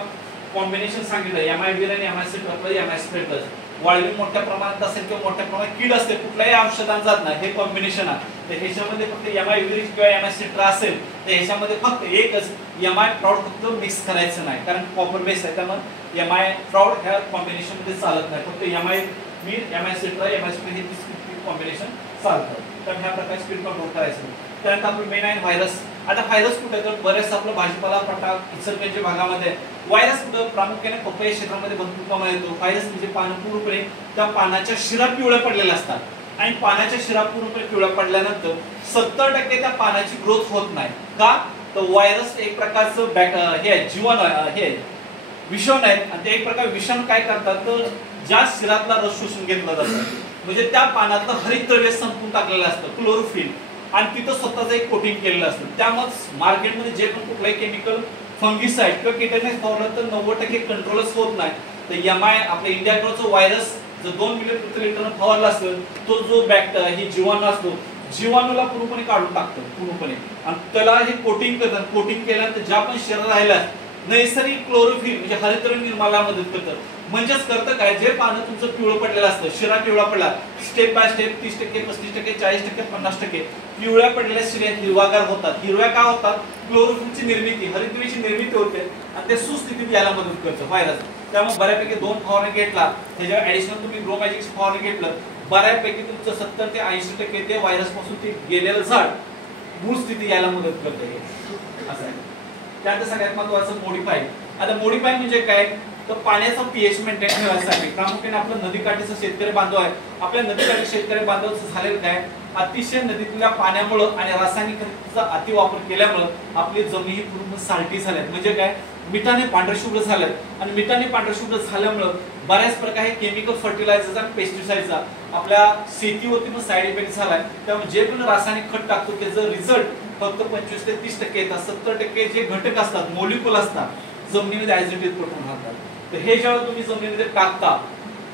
कॉम्बिनेशन सांगितलं एमआयबी आणि एमआयसी एमआयस्प्रेटस वाळवी मोठ्या प्रमाणात असेल किंवा मोठ्या प्रमाणात कीड असते कुठल्याही औषधात जात नाही हे कॉम्बिनेशन आहे. तर ह्याच्यामध्ये फक्त एमआयबी किंवा एमआयसिट्रा असेल तर ह्याच्यामध्ये फक्त एकच एमआय प्रॉड फक्त मिक्स करायचं नाही कारण कॉपर बेस आहे त्यामुळे एमआय प्रॉड ह्या कॉम्बिनेशन मध्ये चालत नाही. फक्त एमआयबी एमआयसिट्रा एमआयस्प्रे हे कॉम्बिनेशन चालतं. तर ह्या प्रकारचे स्पीड कंट्रोल करायचं. त्यानंतर आपलं मेन आहे व्हायरस. आता व्हायरस कुठे तर बरेच आपलं भाजीपाला पटा इचलकरंजी भागामध्ये व्हायरस कुठं प्रामुख्याने पपई क्षेत्रामध्ये भरपूर प्रमाणात येतो. व्हायरस म्हणजे पानं पूर्णपणे त्या पानाच्या शिरा पिवळ्या पडलेल्या असतात आणि पानाच्या शिरा पूर्णपणे पिवळ्या पडल्यानंतर 70% त्या पानाची ग्रोथ होत नाही. का तर व्हायरस एक प्रकारचं हे आहे जीवाणू हे विषाणू आहेत आणि ते एक प्रकार विषाणू काय करतात तर ज्या शिरातला रस शोषून घेतला जातो म्हणजे त्या पानातलं हरितद्रव्य संपून टाकलेलं असतं क्लोरोफिल आणि तिथं स्वतःचं एक कोटिंग केलेलं असतं. त्यामुळे मार्केटमध्ये जे पण कुठलाही केमिकल फंगिसाइड किंवा कीटकनाशक फवारलं तर 90% कंट्रोलच होत नाही. तर एमआय आपल्या इंडियाकडचा व्हायरस जर 2 मिली प्रति लिटर फवारला असेल तो जो ही जीवाणू असतो जीवाणूला पूर्णपणे काढून टाकतो पूर्णपणे आणि त्याला हे कोटिंग करतात. कोटिंग केल्यानंतर ज्या पण शरीर राहिला नैसर्गिक क्लोरोफिल म्हणजे हरितद्रव्य निर्माणाला मदत करतं. म्हणजेच करतं काय जे पानं तुमचं पिवळं पडलेलं असतं शिरा पिवळा पडला स्टेप बाय स्टेप 30%, 35%, 40%, 50% पिवळ्या पडलेल्या शिऱ्या हिरवागार होतात. हिरव्या का होतात क्लोरोफिलची निर्मिती हरितद्रव्याची निर्मिती होते आणि ते सुस्थितीत यायला मदत करतं व्हायरस. त्यामुळे बऱ्यापैकी 2 फवारणी घेतला त्याच्यावर ऍडिशनल तुम्ही ग्रोमॅजिक फवारणी घेतलं बऱ्यापैकी तुमचं 70 ते 80% ते व्हायरस पासून ते गेलेलं झाड मूळ स्थिती यायला मदत करतं. असं आहे. त्यानंतर सगळ्यात महत्त्वाचं मॉडिफाय. आता मॉडिफाय म्हणजे काय तर पाण्याचा पीएच मेंटेन ठेवायसाठी प्रामुख्याने आपलं नदीकाठीचा शेतकरी बांधव आहे. आपल्या नदीकाठी शेतकरी बांधवाचं झालेलं काय अतिशय नदीतल्या पाण्यामुळं आणि रासायनिक खताचा अतिवापर केल्यामुळं आपली जमीन ही पूर्ण साल्टी झाल्यात. म्हणजे काय मिठाने पांढरशुभ्र झाल्यात आणि मिठाने पांढरशुभ्र झाल्यामुळं बऱ्याच प्रकारे केमिकल फर्टिलायझर आणि पेस्टिसाइडचा आपल्या शेतीवरती पण साईड इफेक्ट झालाय. त्यामुळे जे पण रासायनिक खत टाकतो त्याचा रिझल्ट फक्त 25 ते 30% येतात. 70% जे घटक असतात मॉलिक्युल असतात जमिनीमध्ये ऍसिडिटी पडून राहतात. तर हे जेव्हा तुम्ही जमिनीमध्ये टाकता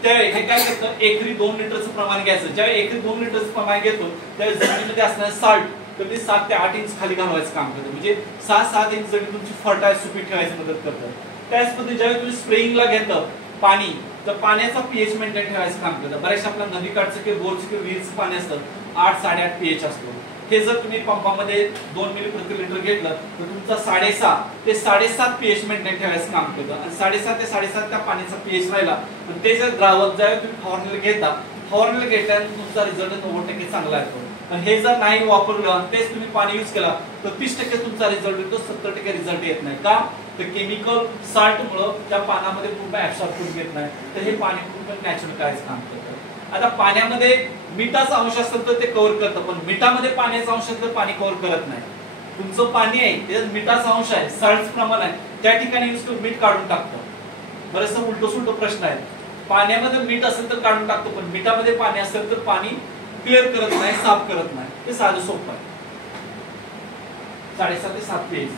त्यावेळी हे काय करतं एकरी 2 लिटरचं प्रमाण घ्यायचं. ज्यावेळी एकरी 2 लिटरचं प्रमाण घेतो त्यावेळी जमिनीमध्ये असणारे साल्ट कधी 7 ते 8 इंच खाली घालवायचं काम करतं. म्हणजे 6-7 इंच जमीन तुमची फर्टाईल सुपीक ठेवायची मदत करतं. त्याच पद्धतीने ज्यावेळी तुम्ही स्प्रेइंगला घेतं पाणी तर पाण्याचा पीएच मेंटेन ठेवायचं काम करतं. बऱ्याचशा आपल्या नदीकाठचं किंवा बोरचं किंवा विहीरचं पाणी असतं 8-8.5 पीएच असतो. हे जर तुम्ही पंपामध्ये 2 मिली प्रति लिटर घेतलं तर तुमचा 6.5 ते 7.5 पीएच मेंटेन ठेवायचं काम करतं आणि 7.5 ते 7.5 त्या पाण्याचा पीएच राहिला पण ते जर द्रावक ज्यावेळी तुम्ही फवारणीला घेता फवारणीला घेतल्यानंतर तुमचा रिझल्ट 90% चांगला येतो. आणि हे जर नाही वापरलं तेच तुम्ही पाणी यूज केला तर 30% तुमचा रिझल्ट येतो 70% रिझल्ट येत नाही. का तर केमिकल साल्ट मुळे त्या पानामध्ये पूर्ण ऍब्सॉर्ब करून घेत नाही तर हे पाणी पूर्ण नॅचरल करायचं काम करतं. आता पाण्यामध्ये मिठाचा अंश असेल तर ते कव्हर करतं पण मिठामध्ये पाण्याचा अंश असेल तर पाणी कव्हर करत नाही. तुमचं पाणी आहे त्याच्यात मिठाचा अंश आहे सॉल्टचं प्रमाण आहे त्या ठिकाणी यूज करून मीठ काढून टाकतं. बरेचसा उलटो सुलटो प्रश्न आहे. पाण्यामध्ये मीठ असेल तर काढून टाकतो पण मिठामध्ये पाणी असेल तर पाणी क्लिअर करत नाही साफ करत नाही. ते साधं सोपं आहे. 7.5 ते 7 पीएच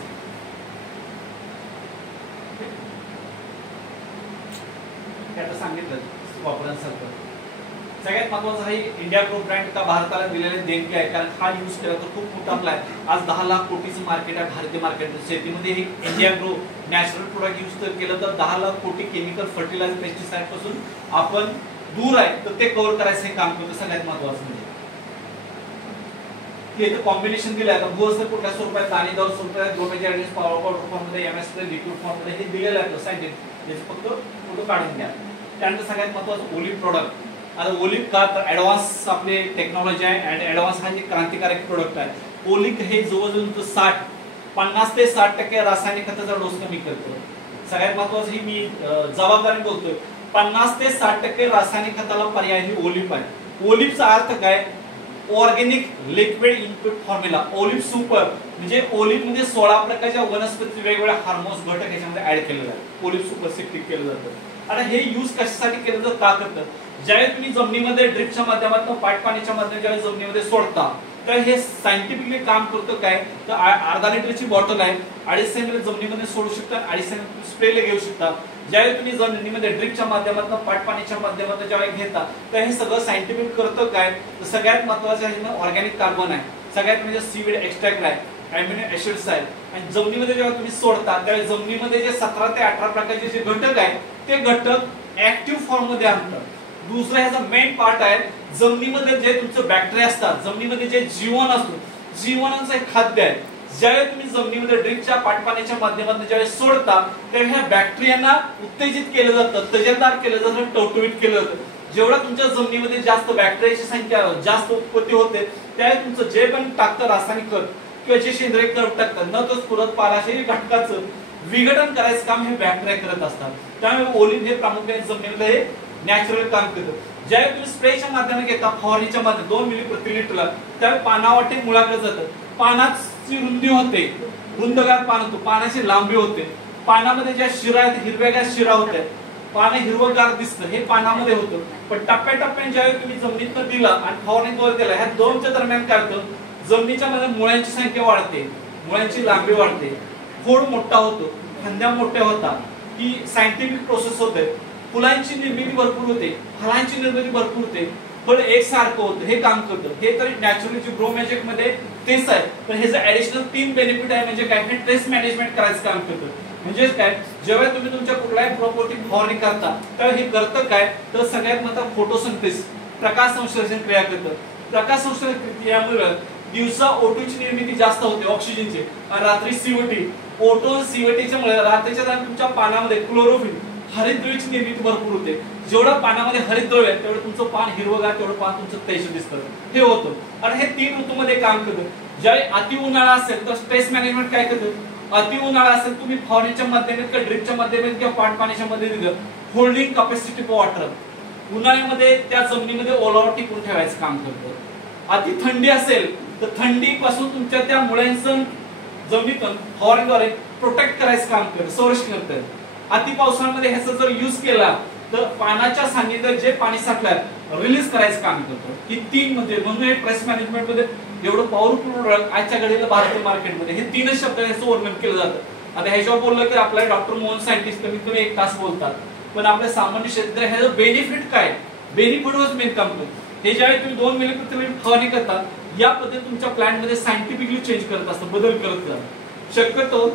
आता सांगितलं वापरण्यासारखं. सगळ्यात महत्वाचं आहे इंडिया ग्रो ब्रँड का भारताला दिलेले देणगी आहे कारण हा यूज केला तर खूप मोठा आपला आहे. आज 10 लाख कोटीचं मार्केट आहे भारतीय मार्केट. शेतीमध्ये हे India grow natural product use केलं तर 10 लाख कोटी केमिकल फर्टिलायझर पेस्टिसाइड पासून आपण दूर आहे तर ते कव्हर करायचं हे काम करतं. सगळ्यात महत्वाचं म्हणजे इथे कॉम्बिनेशन दिलं आहे. भूस्तर कुठल्या स्वरूपात दाणेदार स्वरूपात ग्रोमेटिक पावडर फॉर्ममध्ये एमएसपी लिक्विड फॉर्ममध्ये हे दिलेलं आहे सायंटिफिक याचे फक्त फोटो काढून घ्या. त्यानंतर सगळ्यात महत्वाचं ओलिव्ह प्रोडक्ट. आता ओलिव्ह का तर ऍडव्हान्स आपले टेक्नॉलॉजी आहे आणि ऍडव्हान्स हा जे क्रांतिकारक प्रोडक्ट आहे. ओलिव्ह हे जवळजवळ 50 ते 60% रासायनिक खताचा डोस कमी करतो. सगळ्यात महत्वाचं ही मी जबाबदारी बोलतोय 50 ते 60% रासायनिक खताला पर्याय ही ओलिव्ह आहे. ओलिव्हचा अर्थ काय organic liquid input formula. Olive super म्हणजे ओलिव्ह मध्ये 16 प्रकारच्या वनस्पती वेगवेगळ्या हार्मोन्स घटक याच्यामध्ये ऍड केलेले आहेत. ओलिव्ह सुपर सिक्टिक केलं जातं. आता हे यूज कशासाठी केलं जातं का करतं ज्यावेळी तुम्ही जमिनीमध्ये ड्रिपच्या माध्यमातून पाटपाणीच्या माध्यमातून ज्यावेळी जमिनीमध्ये सोडता तर हे सायंटिफिकली काम करतं काय तर अर्धा लिटरची बॉटल आहे 2.5 ml जमिनीमध्ये सोडू शकता 2.5 ml स्प्रेला घेऊ शकता. ज्यावेळी तुम्ही जमिनीमध्ये ड्रिपच्या माध्यमातून पाटपाणीच्या माध्यमातून ज्यावेळी घेता तर हे सगळं सायंटिफिक करतं काय तर सगळ्यात महत्वाचं आहे ऑर्गॅनिक कार्बन आहे. सगळ्यात म्हणजे सीवीड एक्स्ट्रॅक्ट आहे अॅमिनो ऍसिड्स आहेत आणि जमिनीमध्ये जेव्हा तुम्ही सोडता त्यावेळी जमिनीमध्ये जे 17 ते 18 प्रकारचे जे घटक आहेत ते घटक ऍक्टिव्ह फॉर्म मध्ये आणतात. दुसरा ह्याचा मेन पार्ट आहे जमिनीमध्ये जे तुमचं बॅक्टेरिया असतात, जमिनीमध्ये जे जीवन असतो, जीवनाचं एक खाद्य आहे. ज्यावेळी तुम्ही जमिनीमध्ये ड्रिपच्या पाटपाण्याच्या माध्यमातून ज्यावेळी सोडता त्यावेळी ह्या बॅक्टेरियांना उत्तेजित केलं जातं, तजेलदार केलं जातं, टवटवीत केलं जातं. जेवढा तुमच्या जमिनीमध्ये जास्त बॅक्टेरियाची संख्या जास्त उत्पत्ती होते त्यावेळी तुमचं जे पण टाकतं रासायनिक खत किंवा जे सेंद्रिय खत टाकतात न तोच पुरत पालाशय घटकाचं विघटन करायचं काम हे बॅक्टेरिया करत असतात. त्यामुळे ओलिव्ह हे प्रामुख्याने जमिनीमध्ये हे नॅचरल काम करतं. ज्यावेळी तुम्ही स्प्रेच्या माध्यमाने घेता फवारणीच्या माध्यमात 2 मिली प्रति लिटरला त्यावेळी पानावाटे मुळाकडे जातं, पानाची रुंदी होते, रुंदगार पान होतं, पानाची लांबी होते, पानामध्ये ज्या शिरा आहेत हिरव्यागार शिरा होत्या, पानं हिरवगार दिसतं हे पानामध्ये होतं. पण टप्प्याटप्प्याने ज्यावेळी तुम्ही जमिनीत दिला आणि फवारणीद्वारे दिला ह्या दोनच्या दरम्यान काय होतं जमिनीच्या मध्ये मुळ्यांची संख्या वाढते, मुळ्यांची लांबी वाढते, खोड मोठा होतो, फांद्या मोठ्या होतात, ही सायंटिफिक प्रोसेस होते. फुलांची निर्मिती भरपूर होते, फळांची निर्मिती भरपूर होते, फळ एकसारखं होतं हे काम करतं. हे तरी नॅचरली ग्रो मॅजिक मध्ये तेच आहे. पण हे जे ऍडिशनल 3 बेनिफिट आहे म्हणजे काय ट्रेस मॅनेजमेंट करायचं काम करतं. म्हणजे काय जेव्हा तुम्ही तुमच्या कुठल्याही प्रॉपर्टी फवारणी करता तर हे करतं काय तर सगळ्यात महत्त्वाचं फोटोसिंथेसिस प्रकाश संश्लेषण क्रिया करतं. प्रकाश संश्लेषण क्रियामुळे दिवसा O2 ची निर्मिती जास्त होते ऑक्सिजनची आणि रात्री CO2 O2 COT मुळे रात्रीच्या दरम्यान तुमच्या पानामध्ये क्लोरोफिल हरितद्रव्याची निर्मिती भरपूर होते. जेवढं पानामध्ये हरितद्रव्य आहे तेवढं तुमचं पान हिरवगार तेवढं पान तुमचं तेज दिसतं हे होतं. आणि हे 3 ऋतूमध्ये काम करतं. ज्यावेळी अति उन्हाळा असेल तर स्ट्रेस मॅनेजमेंट काय करतं अति उन्हाळा असेल तुम्ही फवारणीच्या माध्यमातून किंवा ड्रिपच्या माध्यमातून किंवा पाटपाण्याच्या माध्यमातून होल्डिंग कॅपॅसिटी ऑफ वॉटर उन्हाळ्यामध्ये त्या जमिनीमध्ये ओलावा टिकून ठेवायचं काम करतं. अति थंडी असेल तर थंडीपासून तुमच्या त्या मुळ्यांचं जमिनीतून फवारणीद्वारे प्रोटेक्ट करायचं काम करतं, संरक्षण करतं. अति पावसाळ्यामध्ये ह्याचा जर यूज केला तर पाण्याच्या सान्निध्यात जे पाणी साठलंय रिलीज करायचं काम करतं. ही 3 म्हणजे म्हणून ट्रेस मॅनेजमेंट मध्ये एवढं पॉवरफुल प्रोडक्ट आजच्या घडीला भारतीय मार्केटमध्ये हे 3च शब्द याचं वर्णन केलं जातं. आता ह्याच्यावर बोललं की आपल्या डॉक्टर मोहन सायंटिस्ट कमीत कमी 1 तास बोलतात. पण आपल्या सामान्य शेतकरी ह्याचं बेनिफिट काय बेनिफिटच मेन काम करतं. हे ज्यावेळी तुम्ही 2 मिली प्रति लिटर फवारणी करता या पद्धतीने तुमच्या प्लांट मध्ये सायंटिफिकली चेंज करत असतं, बदल करत असतं. शक्यतो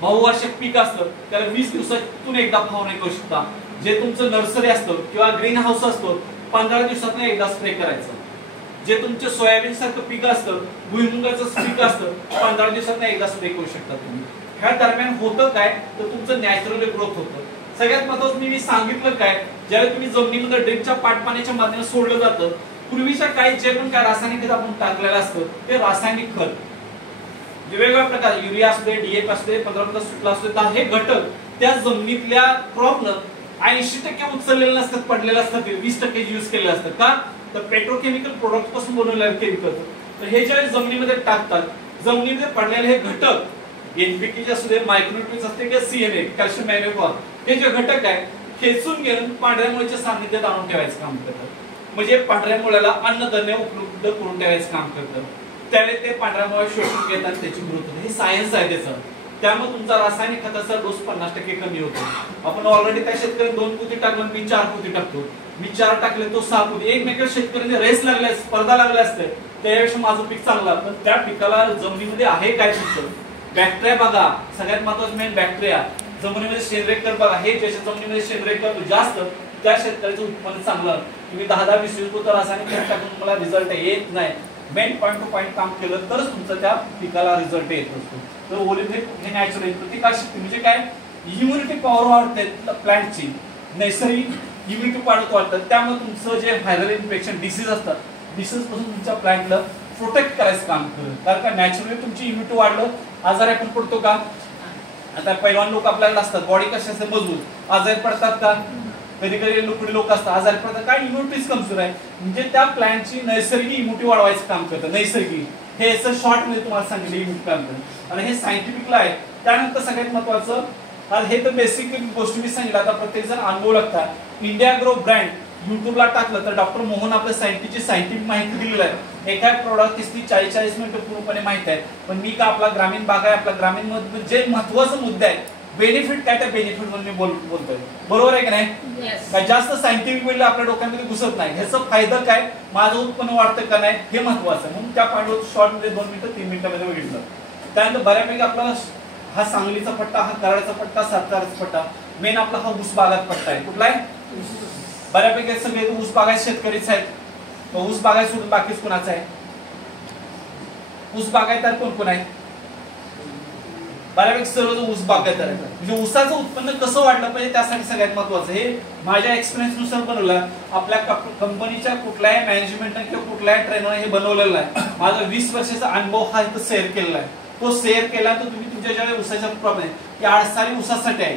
बहुवार्षिक पीक असतं त्याला 20 दिवसातून एकदा फवारणी करू शकता. जे तुमचं नर्सरी असतं किंवा ग्रीन हाऊस असतो 15 दिवसातून एकदा स्प्रे करायचं. जे तुमचे सोयाबीन सारखं पीक असतं भुईमुगाचं पीक असतं 15 दिवसातून एकदा स्प्रे करू शकता तुम्ही. ह्या दरम्यान होतं काय तर तुमचं नॅचरली ग्रोथ होतं. सगळ्यात महत्त्वाचं मी सांगितलं काय ज्यावेळी तुम्ही जमिनीमध्ये ड्रिपच्या पाटपाण्याच्या माध्यमातून सोडलं जातं पूर्वीच्या काही जे पण काय रासायनिक खत आपण टाकलेलं असतं ते रासायनिक खत वेगवेगळ्या प्रकार युरिया असते DAP असते 15% सुटला असते हे घटक त्या जमिनीतल्या क्रॉपनं 80% उचललेले नसतात पडलेले असतात 20% यूज केलेले असतात. का तर पेट्रोकेमिकल प्रोडक्ट पासून बनवलेले केमिकल. तर हे ज्यावेळी जमिनीमध्ये टाकतात जमिनीमध्ये पडलेले हे घटक NPK असते मायक्रोन्यूट्रिएंट्स असते किंवा CNA कॅल्शियम मॅग्नेशियम हे जे घटक आहे खेचून घेऊन पांढऱ्या मुळीच्या सान्निध्यात आणून ठेवायचं काम करतात. म्हणजे पांढऱ्या मुळ्याला अन्नधान्य उपलब्ध करून ठेवायचं काम करतं. त्यावेळी ते पांढऱ्या मुळे शोषून घेतात त्याची ग्रोथ होते. हे सायन्स आहे त्याचं. त्यामुळे तुमचा रासायनिक खताचा डोस 50% कमी होतो. आपण ऑलरेडी त्या शेतकऱ्याने 2 पोती टाकलं मी 4 पोती टाकतो. मी 4 टाकले तो 6 पोती. एकमेकांना शेतकऱ्यांनी रेस लागले स्पर्धा लागले असते त्यापेक्षा माझं पीक चांगलं. पण त्या पिकाला जमिनीमध्ये आहे काय तुमचं बॅक्टेरिया बघा. सगळ्यात महत्त्वाचं मेन बॅक्टेरिया जमिनीमध्ये सेंद्रिय खत बघा. हे ज्याच्या जमिनीमध्ये सेंद्रिय खत जास्त त्या शेतकऱ्याचं उत्पन्न चांगलं. तुम्ही 10-20 पोतं रासायनिक खत टाकून तुम्हाला रिझल्ट येत नाही. मेन पॉईंट टू पॉईंट काम केलं तरच तुमचं त्या पिकाला रिझल्ट येत असतो. तर ओलिव्ह हे नॅचरल प्रतिकारशक्ती म्हणजे काय इम्युनिटी पॉवर वाढते प्लांटची नैसर्गिक इम्युनिटी वाढतात. त्यामुळे तुमचं जे व्हायरल इन्फेक्शन डिसीज असतात डिसीज पासून तुमच्या प्लांटला प्रोटेक्ट करायचं काम करतं. कारण का नॅचरली तुमची इम्युनिटी वाढलं आजार आपण पडतो का. आता पैलवान लोक आपल्याकडे असतात बॉडी कशी असते मजबूत आजारी पडतात का कधी कधी लुकडी लोक असतात आजारी पडतात काय इम्युनिटीच कमजोर आहे. म्हणजे त्या प्लांटची नैसर्गिक इम्युनिटी वाढवायचं काम करतं. नैसर्गिक हे याचं शॉर्ट मध्ये तुम्हाला सांगितलं इम्युनिटी काम करतं आणि हे सायंटिफिकला आहे. त्यानंतर सगळ्यात महत्वाचं हे तर बेसिक गोष्टी मी सांगितलं. आता प्रत्येक जण अनुभव लागतात. इंडिया ग्रो ब्रँड युट्यूबला टाकलं तर डॉक्टर मोहन आपल्या सायंटिफिक माहिती दिलेली आहे. एका प्रोडक्ट 30-40 मिनिटं पूर्णपणे माहिती आहे. पण मी का आपला ग्रामीण भाग आहे आपला ग्रामीण मध्ये जे महत्वाचे मुद्दे आहेत बेनिफिट काय त्या बेनिफिट म्हणून मी बोलतोय, बरोबर आहे की नाही? काय जास्त सायंटिफिक वेळ आपल्या डोक्यामध्ये घुसत नाही. ह्याचा फायदा काय, माझं उत्पन्न वाढतं का नाही हे महत्वाचं आहे. म्हणून त्या पॉईंटवर शॉर्ट मध्ये 2 मिनिटं 3 मिनिटांमध्ये बघितलं. त्यानंतर बऱ्यापैकी आपला हा सांगलीचा पट्टा, हा कराडचा पट्टा, साताराचा पट्टा, मेन आपला हा ऊस बागात पट्टा आहे. कुठला आहे? बऱ्यापैकी सगळे ऊस बागायत शेतकरीच आहेत. ऊस बागायत सोडून बाकीच कोणाचं आहे? ऊस बागायतदार कोण कोण आहे? बऱ्यापैकी सर्व ऊस बागायतदार आहे. म्हणजे ऊसाचं उत्पन्न कसं वाढलं पाहिजे त्यासाठी सगळ्यात महत्वाचं हे माझ्या एक्सपिरियन्स नुसार बनवलं. आपल्या कंपनीच्या कुठल्याही मॅनेजमेंटने किंवा कुठल्याही ट्रेनरने हे बनवलेलं आहे. माझा 20 वर्षाचा अनुभव हा इथं शेअर केलेला आहे. तो शेअर केला तर तुम्ही तुमच्या ज्या ऊसाच्या प्रॉब्लेम की आडसाली ऊसासाठी आहे,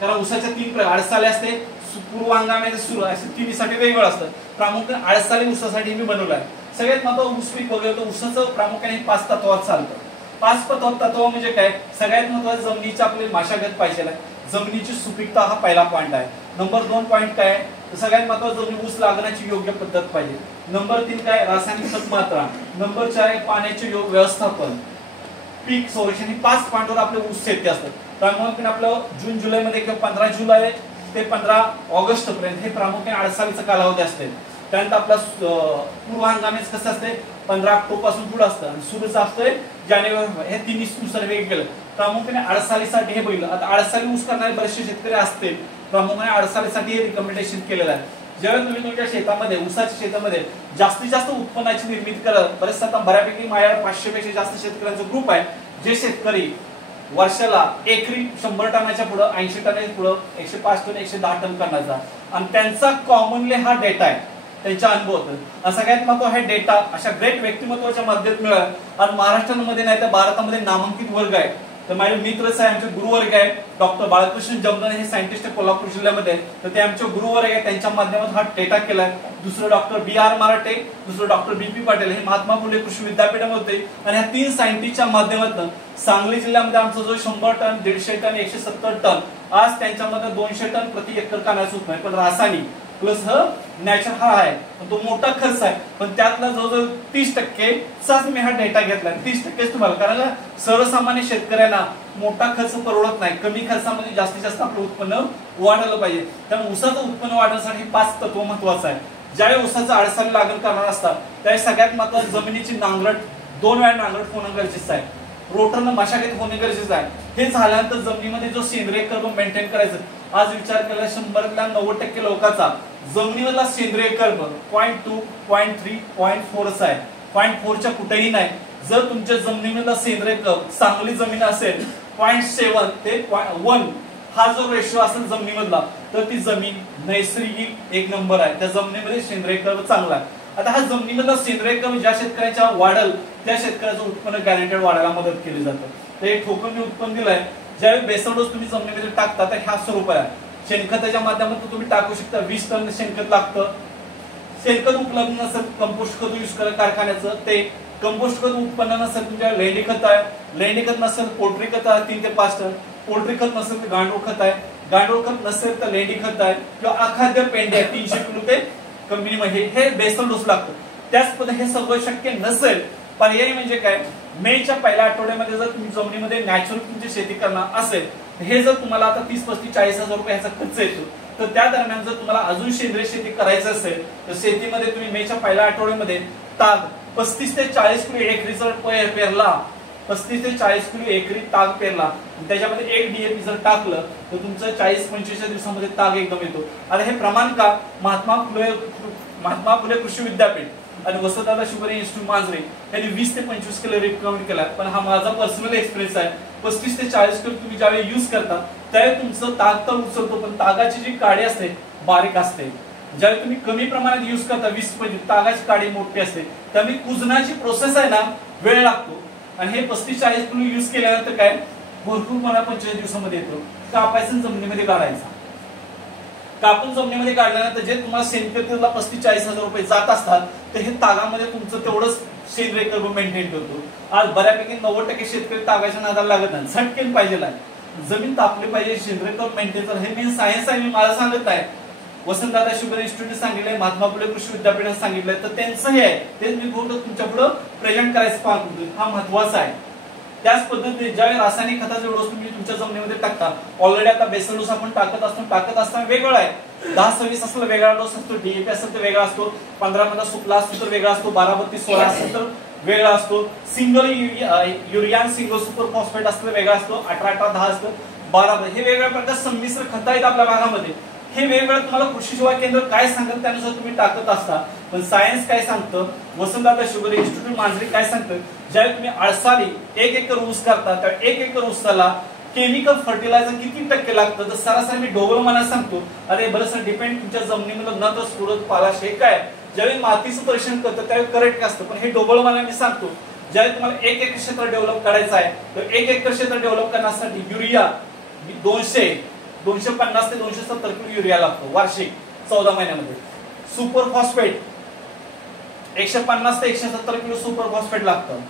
कारण ऊसाच्या 3 प्रकार आडसाले असते, पूर्व हंगामाचे सुरू असे तिन्हीसाठी वेगवेगळं असतं. प्रामुख्याने आडसाली ऊसासाठी मी बनवलं आहे. सगळ्यात महत्त्वाचं ऊस पीक वगैरे तर ऊसाचं प्रामुख्याने 5 तत्वात चालतं. 5 तत्व म्हणजे काय? सगळ्यात महत्त्वाचं जमिनीची आपली मशागत पाहिजे आहे, जमिनीची सुपीकता हा पहिला पॉईंट आहे. नंबर 2 पॉईंट काय? सगळ्यात महत्त्वाचं जमीन ऊस लागण्याची योग्य पद्धत पाहिजे. नंबर 3 काय? रासायनिक खत मात्रा. नंबर 4 आहे पाण्याचे योग्य व्यवस्थापन, पीक संरक्षण. ही 5 पॉईंटवर आपले ऊस शेती असतात. प्रामुख्याने आपलं जून जुलै मध्ये किंवा 15 जुलै ते 15 ऑगस्ट पर्यंत हे प्रामुख्याने आडसालीचा कालावधी असते. त्यानंतर आपला पूर्व हंगामेच कसं असते 15 ऑक्टोबर पासून पुढे असतं आणि सुरूच असतंय जानेवारी. हे तिन्ही नुसार वेगवेगळं. प्रामुख्याने आडसालीसाठी हे बघितलं. आता आडसाली ऊस करणारे बरेचसे शेतकरी असतील, प्रामुख्याने आडसालीसाठी हे रिकमेंडेशन केलेलं आहे. ज्यावेळी तुम्ही तुमच्या शेतामध्ये ऊसाच्या शेतामध्ये जास्तीत जास्त उत्पन्नाची निर्मिती करत, बरेच आता बऱ्यापैकी माझ्या 500 पेक्षा जास्त शेतकऱ्यांचा ग्रुप आहे जे शेतकरी वर्षाला एकरी 100 टनाच्या पुढे 80 टनाच्या पुढे 105 टन 110 टन करण्याचा, आणि त्यांचा कॉमनली हा डेटा आहे, त्यांच्या अनुभव. सगळ्यात महत्त्वाचा हा डेटा अशा ग्रेट व्यक्तिमत्वाच्या मदत मिळाला. आणि महाराष्ट्रामध्ये नाही तर भारतामध्ये नामांकित वर्ग आहे. तर माझे मित्रच आहे, आमचे गुरुवर्ग आहे. डॉक्टर बाळकृष्ण जमदार हे सायंटिस्ट आहे कोल्हापूर जिल्ह्यामध्ये, तर ते आमचे गुरुवर्ग आहे. त्यांच्या माध्यमातून हा डेटा केलाय. दुसरं डॉक्टर BR मराठे, दुसरं डॉक्टर BP पाटील हे महात्मा फुले कृषी विद्यापीठामध्ये होते. आणि ह्या 3 सायंटिस्टच्या माध्यमातून सांगली जिल्ह्यामध्ये आमचा जो 100 टन 150 टन 170 टन आज त्यांच्यामध्ये 200 टन प्रति एकर कांद्याचं उत्पन्न, पण रासायनिक प्लस नॅचरल हा आहे, पण तो मोठा खर्च आहे. पण त्यातला जवळजवळ 30%चाच मी हा डेटा घेतला. 30% तुम्हाला, कारण सर्वसामान्य शेतकऱ्यांना मोठा खर्च परवडत नाही. कमी खर्चामध्ये जास्तीत जास्त आपलं उत्पन्न वाढवलं पाहिजे. त्यामुळे ऊसाचं उत्पन्न वाढवण्यासाठी 5 तत्व महत्वाचं आहे. ज्यावेळी ऊसाचं आडसाली लागण करणार असतात त्यावेळी सगळ्यात महत्त्वाचं जमिनीची नांगरट 2 वेळा नांगरट होणं गरजेचं आहे. रोटरनं मशागत होणे गरजेचं आहे. हे झाल्यानंतर जमिनीमध्ये जो सेंद्रिय कर्ब मेंटेन करायचं. आज विचार केला 100तल्या 90% लोकांचा जमिनीमधला सेंद्रिय कर्ब 0.2, 0.3, 0.4 आहे. 0.4च्या कुठेही नाही. जर तुमच्या जमिनीमधला सेंद्रिय कर्ब चांगली जमीन असेल 0.7 ते 1 हा जो रेशो असेल जमिनीमधला, तर ती जमीन नैसर्गिक 1 नंबर आहे. त्या जमिनीमध्ये सेंद्रिय कर्ब चांगला आहे. आता हा जमिनीमधला सेंद्रिय कर्ब ज्या शेतकऱ्याच्या वाढल त्या शेतकऱ्याचं उत्पन्न गॅरंटेड वाढायला मदत केली जाते. तर हे ठोकून मी उत्पन्न दिलंय. ज्यावेळी बेसल डोस तुम्ही जमिनीमध्ये टाकता तर ह्या स्वरूप आहे. शेणखताच्या माध्यमातून तुम्ही टाकू शकता. 20 टन शेणखत लागतं. शेणखत उपलब्ध नसेल कंपोस्ट खत यूज करा कारखान्याचं, ते कंपोस्ट खत उत्पन्न नसेल तुमच्या लेंडी खत आहे. लेंडी खत नसेल पोल्ट्री खत आहे 3 ते 5 टन. पोल्ट्री खत नसेल तर गांडूळ खत आहे. गांडूळ खत नसेल तर लेंडी खत आहे किंवा अखाद्य पेंडे आहे 300 किलो ते कंपनीमध्ये हे बेसल डोस लागतो. त्याच पद्धतीने हे सगळं शक्य नसेल, पर्याय म्हणजे काय, मेच्या पहिल्या आठवड्यामध्ये जर तुम्ही जमिनीमध्ये नॅचरल तुमची शेती करणार असेल, हे जर तुम्हाला आता 30, 35, 40 हजार रुपये ह्याचा खर्च येतो, तर त्या दरम्यान जर तुम्हाला अजून सेंद्रिय शेती करायचं असेल तर शेतीमध्ये तुम्ही मेच्या पहिल्या आठवड्यामध्ये ताग 35 ते 40 किलो एकरी जर पेरला, 35 ते 40 किलो एकरी ताग पेरला, त्याच्यामध्ये 1 DAP जर टाकलं तर तुमचं 40-25 दिवसामध्ये ताग एकदम येतो. आता हे प्रमाण का महात्मा फुले कृषी विद्यापीठ आणि वसंतदादा शुगर इन्स्टिट्यूट मांजरे यांनी 20 ते 25 किलो रिकमेंड केला. पण हा माझा पर्सनल एक्सपिरियन्स आहे. 35 ते 40 किलो तुम्ही ज्यावेळी युज करता त्यावेळी तुमचं ताग तर उचलतो, पण तागाची जी काडी असते बारीक असते. ज्यावेळी तुम्ही कमी प्रमाणात युज करता 20-25 तागाची काडी मोठी असते, त्यामुळे कुजण्याची प्रोसेस आहे ना वेळ लागतो. आणि हे 35-40 किलो युज केल्यानंतर काय भरपूर मला 25 दिवसामध्ये येतो. कापायचं जमिनीमध्ये काढायचा. कापून जमिनीमध्ये काढल्यानंतर जे तुम्हाला सेंद्रियला 35-40 हजार रुपये जात असतात, तर हे तागामध्ये तुमचं तेवढंच सेंद्रिय कर्ब मेंटेन करतो. आज बऱ्यापैकी 90% शेतकरी तागाच्या नादाला लागत नाही. झटकेन पाहिजे जमीन तापली पाहिजे, सेंद्रिय कर्ब मेंटेन कर. हे मेन सायन्स आहे, मी मला सांगत नाही. वसंतदादा शुगर इन्स्टिट्यूटने सांगितलंय, महात्मा फुले कृषी विद्यापीठाने सांगितलंय, तर त्यांचं हे आहे तेच मी तुमच्या पुढे प्रेझेंट करायचं पाहतो. हा महत्वाचा आहे. त्याच पद्धतीने ज्यावेळी रासायनिक खताचा डोस तुम्ही तुमच्या जमिनीमध्ये टाकता, ऑलरेडी आता बेसल डोस आपण टाकत असताना वेगळा आहे, 10-26 असला वेगळा डोस असतो, डीएपी असेल तर वेगळा असतो, 15 सुपला असतो तर वेगळा असतो, 12-32-16 असेल तर वेगळा असतो, single urea single super phosphate असतो वेगळा असतो, 18-10 असतो, 12 हे वेगवेगळ्या प्रकारचे संमिश्र खत आहेत आपल्या भागामध्ये. हे वेगवेगळं तुम्हाला कृषी सेवा केंद्र काय सांगतात त्यानुसार तुम्ही टाकत असता. पण सायन्स काय सांगतं, वसंतदादा शुगर इन्स्टिट्यूट मांजरी काय सांगतं, ज्यावेळी तुम्ही आळसाली 1 एकर ऊस करता तर 1 एकर ऊसाला केमिकल फर्टिलायझर किती टक्के लागतं, तर सरासरी मी ढोबळ मला सांगतो. अरे बरं सर, डिपेंड तुमच्या जमिनीमध्ये नत्र स्फुरद पालाश हे काय, ज्यावेळी मातीचं परीक्षण करतं त्यावेळी करेक्ट असतं, पण हे ढोबळ मला मी सांगतो. ज्यावेळी तुम्हाला 1 एकर क्षेत्र डेव्हलप करायचं आहे तर 1 एकर क्षेत्र डेव्हलप करण्यासाठी युरिया 250 ते 270 किलो युरिया लागतो वार्षिक 14 महिन्यामध्ये. सुपर फॉस्फेट 150 ते 170 किलो सुपर फॉस्फेट लागतं.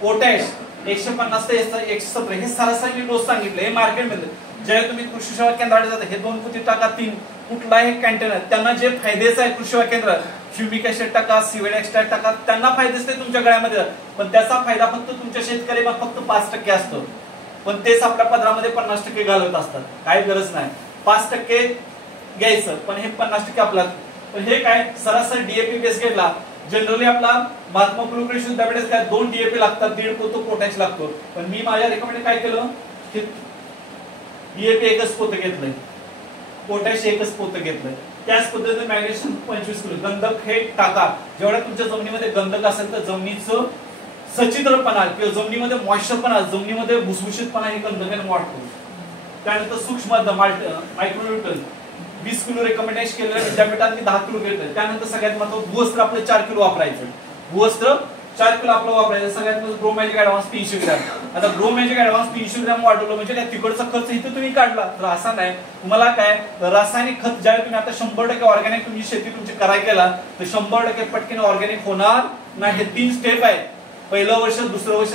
पोटॅश 150 ते 170, हे सरासरी डोस सांगितले. हे मार्केटमध्ये ज्यावेळी तुम्ही कृषी सेवा केंद्राकडे जाता, हे 2 पोती टाका, 3 कुठलाही कंटेनर त्यांना जे फायदेचं आहे कृषी सेवा केंद्रात, फ्युमिक ऍसिड टाका, सीवेड एक्स्ट्रॅक्ट टाका, त्यांना फायदेच ते तुमच्या गळ्यामध्ये, पण त्याचा फायदा फक्त तुमच्या शेतकरी फक्त 5% असतो. पण तेच आपल्या पदरामध्ये 50% घालत असतात. काही गरज नाही, 5% घ्यायचं, पण हे 50% आपला. पण हे काय सरासरी डीएपी बेस घेतला, जनरली आपला महात्मा फुले कृषी विद्यापीठात काय 2 डीएपी लागतात, 1.5 पोतं पोटॅश लागतो. पण मी माझ्या रेकमेंड काय केलं की डीएपी 1च पोतं घेतलंय, पोटॅश 1च पोतं घेतलंय. त्याच पद्धतीने मॅग्नेशियम 25 किलो. गंधक हे टाका, जेवढ्या तुमच्या जमिनीमध्ये गंधक असेल तर जमिनीचं सच्छिद्रपणा किंवा जमिनीमध्ये मॉइश्चरपणा, जमिनीमध्ये भुसभुशीतपणा हे गंधकाने वाढतो. त्यानंतर सूक्ष्म मायक्रोन्यूट्रन 20 किलो रेकमेंडेशन केलेल्या विद्यापीठात मी 10 किलो घेतोय. त्यानंतर सगळ्यात महत्त्वाचं भूवस्त्र आपलं 4 किलो वापरायचं. भूवस्त्र 4 किलो आपलं वापरायचं. सगळ्यात महत्त्वाचं ग्रो मॅजिक ऍडव्हान्स 300 ग्रॅम. आता ग्रो मॅजिक ऍडव्हान्स 300 ग्रॅम वाढवलं म्हणजे काय तिकडचा खर्च इथे तुम्ही काढला तर असा नाही. तुम्हाला काय रासायनिक खत ज्यावेळी तुम्ही आता 100% ऑर्गॅनिक तुमची शेती तुमची करायला गेला तर 100% पटकन ऑर्गॅनिक होणार नाही. हे 3 स्टेप आहेत. पहिलं वर्ष, दुसरं वर्ष,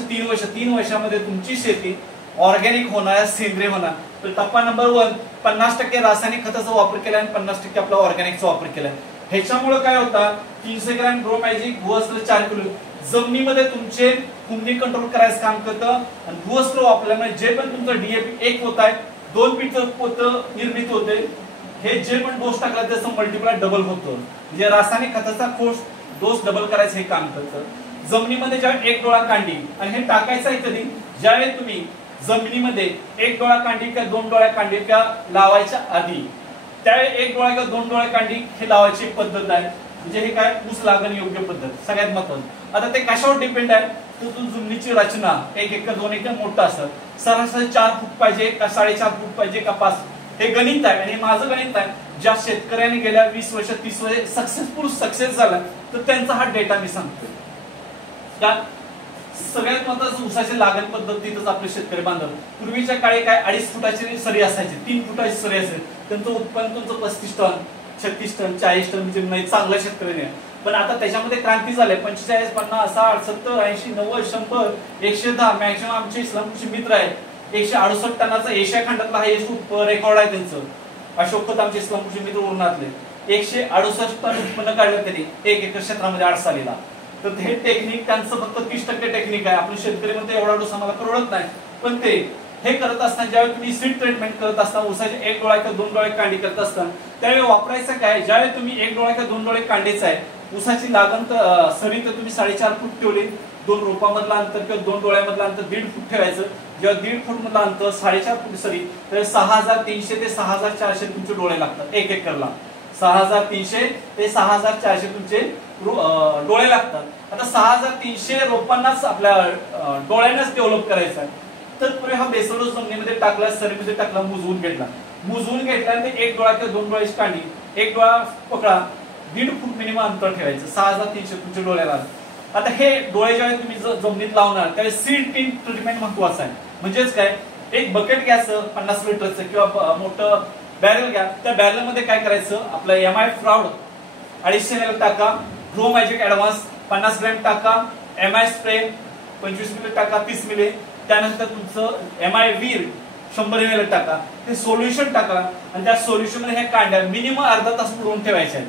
3 वर्षामध्ये तुमची शेती ऑर्गॅनिक होणार, सेंद्रिय होणार. तर टप्पा नंबर 1 50% रासायनिक खताचा वापर केला आणि 50% आपला ऑर्गॅनिकचा वापर केला. ह्याच्यामुळे काय होता, 300 ग्रॅम ग्रो मॅजिक, भूवस्त्र 4 किलो जमिनीमध्ये तुमचे कुंडी कंट्रोल करायचं काम करतं. आणि भूवस्त्र वापरल्यामुळे जे पण तुमचं डीएपी 1 पोत आहे 2 पीठचं पोतं निर्मित होते. हे जे पण डोस टाकला त्याचं मल्टिप्लाय डबल होतं. म्हणजे रासायनिक खताचा डोस डबल करायचं हे काम करतं. जमिनीमध्ये ज्यावेळी 1 डोळा कांडी, आणि हे टाकायचं आहे कधी, ज्यावेळी तुम्ही जमिनीमध्ये 1 डोळा कांडी किंवा 2 डोळ्या कांडी किंवा लावायच्या आधी, त्यावेळी 1 डोळा किंवा 2 डोळ्या कांडी हे लावायची पद्धत आहे. म्हणजे हे काय ऊस लागण योग्य पद्धत सगळ्यात महत्त्वाचं. आता ते कशावर डिपेंड आहे, तर जमिनीची रचना 1 एकर 2 एकर मोठं असतं, सरासरी 4 फूट पाहिजे का 4.5 फूट पाहिजे का 5, हे गणित आहे. आणि माझं गणित आहे, ज्या शेतकऱ्याने गेल्या 20 वर्ष 30 वर्ष सक्सेस झाला तर त्यांचा हा डेटा मी सांगतो. का सगळ्यात महत्त्वाचं ऊसाची लागण पद्धतीतच आपले शेतकरी बांधव. पूर्वीच्या काळी काय 2.5 फुटाची सरी असायची, 3 फुटाची सरी असायची, त्यांचं उत्पन्न तुमचं 35 टन 36 टन 40 टन म्हणजे नाही चांगल्या शेतकऱ्याने. पण आता त्याच्यामध्ये क्रांती झाली. 45 50 60 70 80 90 100 110 मॅक्सिमम आमचे इस्लामपूरचे मित्र आहेत 168 टनाचा एशिया खंडातला हायेस्ट रेकॉर्ड आहे त्यांचं. अशोक खत आमचे इस्लामपूरचे मित्र उरणातले 168 टन उत्पन्न काढलं त्यांनी 1 एकर क्षेत्रामध्ये 8 सालीला. तर हे टेक्निक त्यांचं फक्त 30% टेक्निक आहे. आपले शेतकरी म्हणते एवढा डोस आम्हाला परवडत नाही. पण ते हे करत असताना ज्यावेळी तुम्ही सीड ट्रीटमेंट करत असता, ऊसाचे 1 डोळा किंवा 2 डोळे कांडी करत असताना त्यावेळी वापरायचं काय, ज्यावेळी तुम्ही 1 डोळा किंवा 2 डोळे कांडीचं आहे, ऊसाची लागण सरी तर तुम्ही 4.5 फूट ठेवली, 2 रोपामधलं अंतर किंवा 2 डोळ्यामधलं अंतर 1.5 फूट ठेवायचं. जेव्हा 1.5 फूट मधलं अंतर 4.5 फूट सरी तर 6300 ते 6400 तुमचे डोळे लागतात 1 एकरला. 6300 ते 6400 तुमचे डोळे लागतात. आता 6300 रोपांनाच आपल्या डोळ्यांनाच डेव्हलप करायचा आहे. तर पुढे हा बेसल डोस जमिनीमध्ये टाकला, सरीमध्ये टाकला, मुजवून घेतल्यानंतर 1 डोळा किंवा 2 डोळ्याची कांडी, 1 डोळा पकडा, 1.5 फूट मिनिमम अंतर ठेवायचं. 6300 तुमच्या डोळ्याला. आता हे डोळे ज्यावेळी तुम्ही जमिनीत लावणार त्यावेळी सीड ट्रीटमेंट महत्वाचं आहे. म्हणजेच काय, एक बकेट घ्यायचं 50 लिटरचं किंवा मोठं बॅरल घ्या. त्या बॅरल मध्ये काय करायचं, आपलं एमआय फ्राउड 250 ml टाका, ग्रो मॅजिक ऍडव्हान्स 50 ग्रॅम टाका, एमआय स्प्रे 25 मिली टाका 30 मिली, त्यानंतर तुमचं एमआय वीर 100 ml टाका. ते सोल्युशन टाका आणि त्या सोल्युशन मध्ये ह्या कांड्या मिनिमम अर्धा तास बुडवून ठेवायच्या.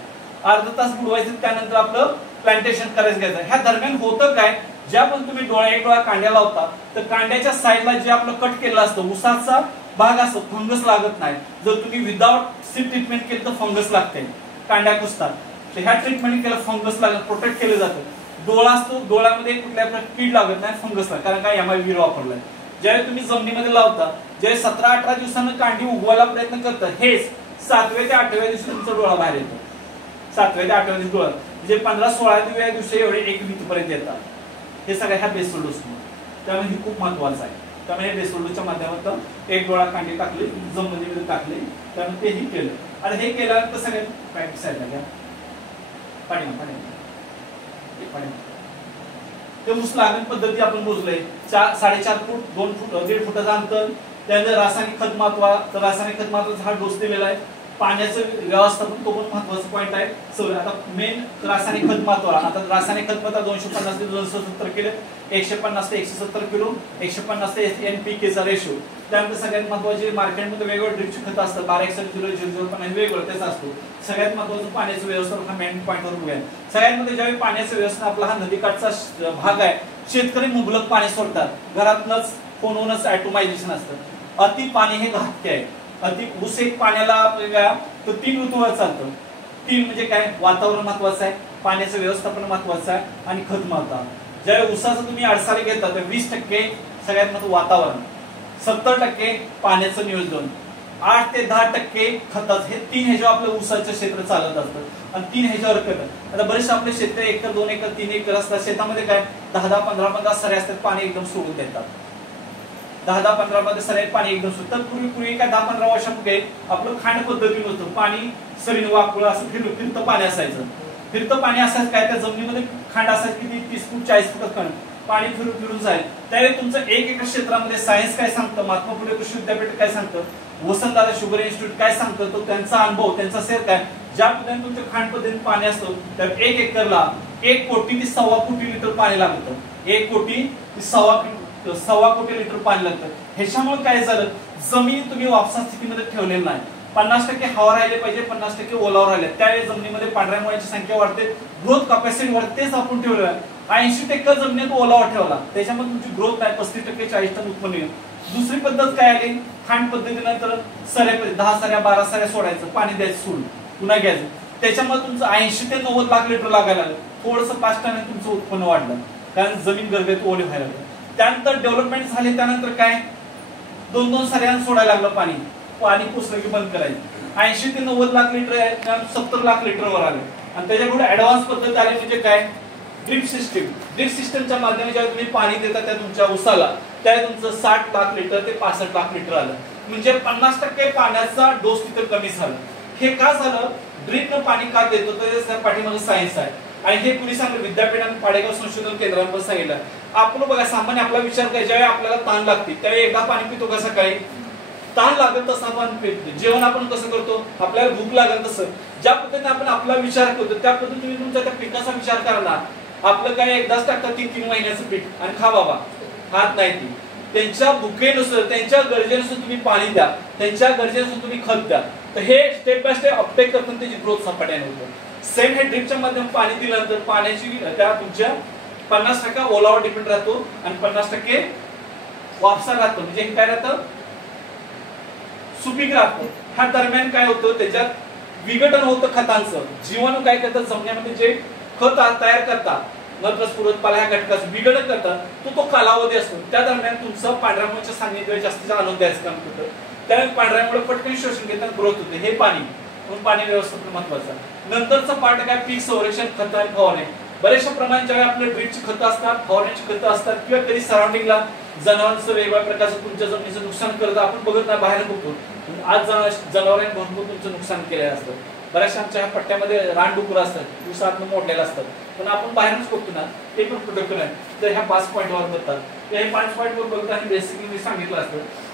अर्धा तास बुडवायचं. त्यानंतर आपलं प्लांटेशन करायचं घ्यायचं. ह्या दरम्यान होतं काय, ज्या पण तुम्ही एक डोळा कांड्याला लावता तर कांड्याच्या साईडला जे आपलं कट केलं असतं उसाचा भाग असतो फंगस लागत नाही. जर तुम्ही विदाउट सीड ट्रीटमेंट केलं तर फंगस लागते, कांड्या कुसतात. तर ह्या ट्रीटमेंट केलं फंगस लागत, प्रोटेक्ट केलं जातं. डोळा असतो, डोळ्यामध्ये कुठल्या प्रकारची कीड लागत नाही, फंगस लागत, कारण काय MIV वापरलाय. ज्यावेळी तुम्ही जमिनीमध्ये लावता, ज्यावेळी 17-18 दिवसांना कांडी उगवायला प्रयत्न करता, हेच 7व्या ते 8व्या दिवशी तुमचा डोळा बाहेर येतो. 7व्या ते 8व्या दिवशी डोळा म्हणजे 15-16व्या दिवशी एवढे 1 वीतपर्यंत येतात. हे सगळ्या ह्या बेसल डोस. त्यामुळे हे खूप महत्वाचं आहे. त्यामुळे बेसल डोसच्या माध्यमातून एक डोळा कांडी टाकली, जमिनीमध्ये टाकली, त्यामुळे तेही केलं. आणि हे केल्यानंतर सगळ्यात पॅक साईडला घ्या, पाणी ते ऊस लागण पद्धती आपण मोजलंय. 4.5 फूट, 2 फूट, 1.5 फुटाचं अंतर. त्यानंतर रासायनिक खत महत्वा, तर रासायनिक खत महत्वाचा हा डोस दिलेला आहे. पाण्याचं व्यवस्थापन तो पण महत्वाचा पॉईंट आहे. आता मेन रासायनिक खत महत्वा. आता रासायनिक खत महत्वा 250 ते 270 किलो, 150 ते 170 किलो, 150 ते NPK चा रेशो. त्यानंतर सगळ्यात महत्वाचे मार्केटमध्ये वेगवेगळे ड्रिपची खतं असतात, 12-1-0-0-0 वेगवेगळं त्याचं असतो. सगळ्यात महत्वाचं पाण्याचं व्यवस्थापन हा मेन पॉईंटवर बघूया. सगळ्यात मध्ये ज्यावेळी पाण्याचं व्यवस्थापन आपला हा नदीकाठचा भाग आहे, शेतकरी मुबलक पाणी सोडतात, घरातनच फोनवरच ॲटोमायझेशन असतं. अति पाणी हे घातक आहे. अति ऊस एक पाण्याला आपल्याला तर 3 ऋतूवर चालतं. 3 म्हणजे काय, वातावरण महत्वाचं आहे, पाण्याचं व्यवस्थापन महत्वाचं आहे आणि खत महत्वाचं. ज्यावेळी ऊसाचं तुम्ही अडसाळी घेता तर 20% सगळ्यात महत्वाचं वातावरण, 70% पाण्याचं नियोजन, 8 ते 10% खताचं. हे 3 ह्याच्यावर आपलं ऊसाचं क्षेत्र चालत असतं आणि 3 ह्याच्यावर करतात. आता बरेचसे आपले शेतकरी 1 एकर 2 एकर 3 एकर असतात, शेतामध्ये काय 10-10, 15-15 सऱ्या असतात, पाणी एकदम सोडून देतात. 10-15 मध्ये सऱ्यात पाणी एकदम सुटतात. पूर्वी काय 10-15 वर्षापूर्वी आपलं खांड पद्धती होतं, पाणी सरीन वाकुळ असं फिरतं पाणी असायचं. फिरतं पाणी असायचं काय, त्या जमिनीमध्ये खांड असायचं किती 30 फूट 40 फुटात खांड, पाणी फिरून जाईल. त्यावेळी तुमचं 1 एकर क्षेत्रामध्ये सायन्स काय सांगतं, महात्मा फुले कृषी विद्यापीठ काय सांगतं, वसंतदादा शुगर इन्स्टिट्यूट काय सांगतं, तो त्यांचा अनुभव, त्यांचा सेर काय, ज्या पद्धतीने तुमच्या खांड पद्धतीने पाणी असतं तर 1 एकरला 1 कोटी ते 1.25 कोटी लिटर पाणी लागतं. 1 कोटी ते 1.25 कोटी लिटर पाणी लागतं. ह्याच्यामुळे काय झालं, जमीन तुम्ही वापसा स्थितीमध्ये ठेवलेली नाही. 50% हवा राहिले पाहिजे, 50% ओलावर राहिले. त्यावेळी जमिनीमध्ये पांढऱ्या मुळ्याची संख्या वाढते, ग्रोथ कॅपॅसिटी वाढते. तेच आपण ठेवलं 80% जमिनीत ओलावा ठेवला, त्याच्यामध्ये तुमची ग्रोथ नाही, 35% 40 टन उत्पन्न येईल. दुसरी पद्धत काय आली, खांड पद्धतीनंतर सऱ्या 10 सऱ्या 12 सऱ्या सोडायचं, पाणी द्यायचं सोडून पुन्हा घ्यायचं. त्याच्यामुळे तुमचं 80 ते 90 लाख लिटर लागायला लागलं. थोडंसं 5 टन तुमचं उत्पन्न वाढलं, कारण जमीन गर्भेत ओले व्हायला लागलं. त्यानंतर डेव्हलपमेंट झाली, त्यानंतर काय 2-2 सऱ्यानं सोडायला लागलं पाणी, पाणी पुसलं की बंद करायचं. 80 ते 90 लाख लिटर 70 लाख लिटरवर आले. आणि त्याच्यापुढे ऍडव्हान्स पद्धत आली म्हणजे काय, ड्रिप सिस्टीम. ड्रिप सिस्टमच्या माध्यमाने तुम्ही पाणी देता त्या तुमच्या ऊसाला, त्या तुमचं 60 लाख लिटर ते 65 लाख लिटर आलं. म्हणजे 50% पाण्याचा डोस तिथे कमी झाला. हे का झालं, ड्रिपनं पाणी का देतो तर पाठीमागे सायन्स आहे. आणि हे कुणी सांगितलं, विद्यापीठाने पाडेगाव संशोधन केंद्रावर सांगितलं. आपण बघा सामान्य आपला विचार काय, ज्यावेळी आपल्याला ताण लागते त्यावेळी एकदा पाणी पितो का सकाळी, ताण लागत तसं आपण पितो. जेवण आपण कसं करतो, आपल्याला भूक लागत तसं, ज्या पद्धतीने आपण आपला विचार करतो त्या पद्धतीने तुमच्या त्या पिकाचा विचार करणार. आपलं काय एकदाच टाकतात 3-3 महिन्याचं पीक आणि खा बाबा, खात नाही ती. त्यांच्या भुकेनुसार, त्यांच्या गरजेनुसार तुम्ही पाणी द्या, त्यांच्या गरजेनुसार तुम्ही खत द्या. तर हे स्टेप बाय स्टेप अपटेक करताना त्याची ग्रोथ झपाट्याने होते. सेम हे ड्रिपच्या माध्यमातून पाणी दिल्यानंतर पाण्याची त्या तुमच्या 50% ओलावर डिपेंड राहतो आणि 50% वापसा राहतो. म्हणजे हे काय राहतं, सुपीक राहतं. ह्या दरम्यान काय होतं, त्याच्यात विघटन होतं खतांचं. जीवाणू काय करतात, जमिनीमध्ये जे खत तयार करतात, नत्रस पुरतपाला ह्या घटकाचं विघटन करतात, तो कालावधी असतो. त्या दरम्यान तुमचं पांढऱ्या मुळ्याच्या सान्निध्यात जास्तीचा आनंद द्यायचं काम करतं. त्यामुळे पांढऱ्या मुळे पटकन शोषण घेताना ग्रोथ होते. हे पाणी म्हणून पाणी व्यवस्थापन महत्वाचं. नंतरचा पार्ट काय, पीक संरक्षण, खत आणि फवारणी. बरेचशा प्रमाणात ज्यावेळी आपले ड्रिपची खतं असतात, फवारणीची खतं असतात, किंवा कधी सराउंडिंगला जनावरांचं वेगवेगळ्या प्रकारचं तुमच्या जमिनीचं नुकसान करतं, आपण बघत नाही, बाहेर बघतो. आज जनावरांनी भरपूर तुमचं नुकसान केलेलं असतं. बऱ्याचशा आमच्या ह्या पट्ट्यामध्ये रानडुकर असतात, दिवसात मोडलेलं असतात, पण आपण बाहेरच बघतो ना, ते पण प्रोडक्ट नाही. तर ह्या 5 पॉईंटवर बघतात. हे 5 पॉईंटवर बघताना बेसिकली मी सांगितलं असतं,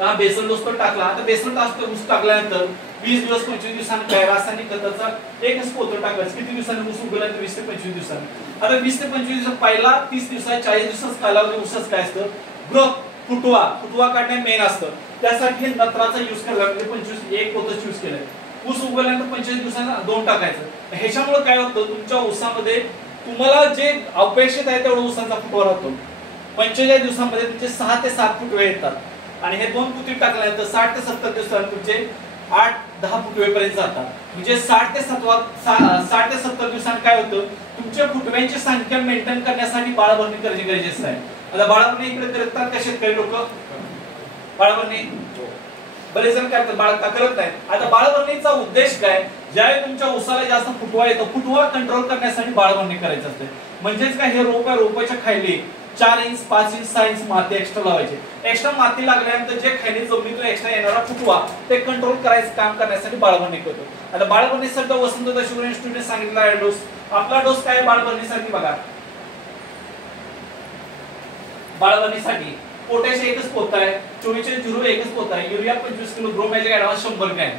हा बेसल डोस तर टाकला. आता बेसल डोस टाकल्यानंतर 20 दिवस 25 दिवसांनी काय, रासायनिक खताचा एकच पोतं टाकायचं. किती दिवसांनी ऊस उगवल्यानंतर 20 ते 25 दिवसांनी. आता 20 ते 25 दिवस, पहिला 30 दिवसात 40 दिवसाचा कालावधी ऊसाच काय असतं, ग्रोथ, फुटवा काढणे मेन असतं. त्यासाठी नत्राचा युज करायला, म्हणजे 25 एक पोतच युज केलंय. ऊस उगवल्यानंतर 25 दिवसांना 2 टाकायचं. ह्याच्यामुळे काय होतं, तुमच्या ऊसामध्ये तुम्हाला जे अपेक्षित आहे तेवढं ऊसाचा फुटवा राहतो. 45 दिवसांमध्ये तुमचे 6 ते 7 फुटवे येतात आणि हे 2 पुती टाकल्यानंतर 60 ते 70 दिवसांत तुमचे 8-10 फुटवेपर्यंत जातात. म्हणजे 60 ते 70 दिवसांनी काय होतं, तुमच्या फुटव्यांची संख्या मेंटेन करण्यासाठी बाळभरणी करणे गरजेचं आहे. आता बाळभरणी इकडे करतात का शेतकरी लोक? बाळभरणी बरेच जण करतात, बाळका करत नाही. आता बाळभरणीचा उद्देश काय, ज्यावेळी तुमच्या ऊसाला जास्त फुटवा येतो, फुटवा कंट्रोल करण्यासाठी बाळभरणी करायचं असते. म्हणजेच काय, हे रोपाच्या खाली 4 इंच 5 इंच 6 इंच माती एक्स्ट्रा लावायची. एक्स्ट्रा माती लागल्यानंतर जे खाली जमिनीतून एक्स्ट्रा येणारा फुटवा ते कंट्रोल करायचं काम करण्यासाठी बाळभरणी करतो. आता बाळभरणीसाठी वसंत दशुर इन्स्टिट्यूटने सांगितलेला आहे डोस. आपला डोस काय बाळभरणीसाठी बघा. बाळभरणीसाठी पोटॅश एकच पोत आहे, 44 एकच पोत आहे, युरिया 25 किलो, ब्रोमॅजिक ऍडव्हान्स 100 ग्रॅम.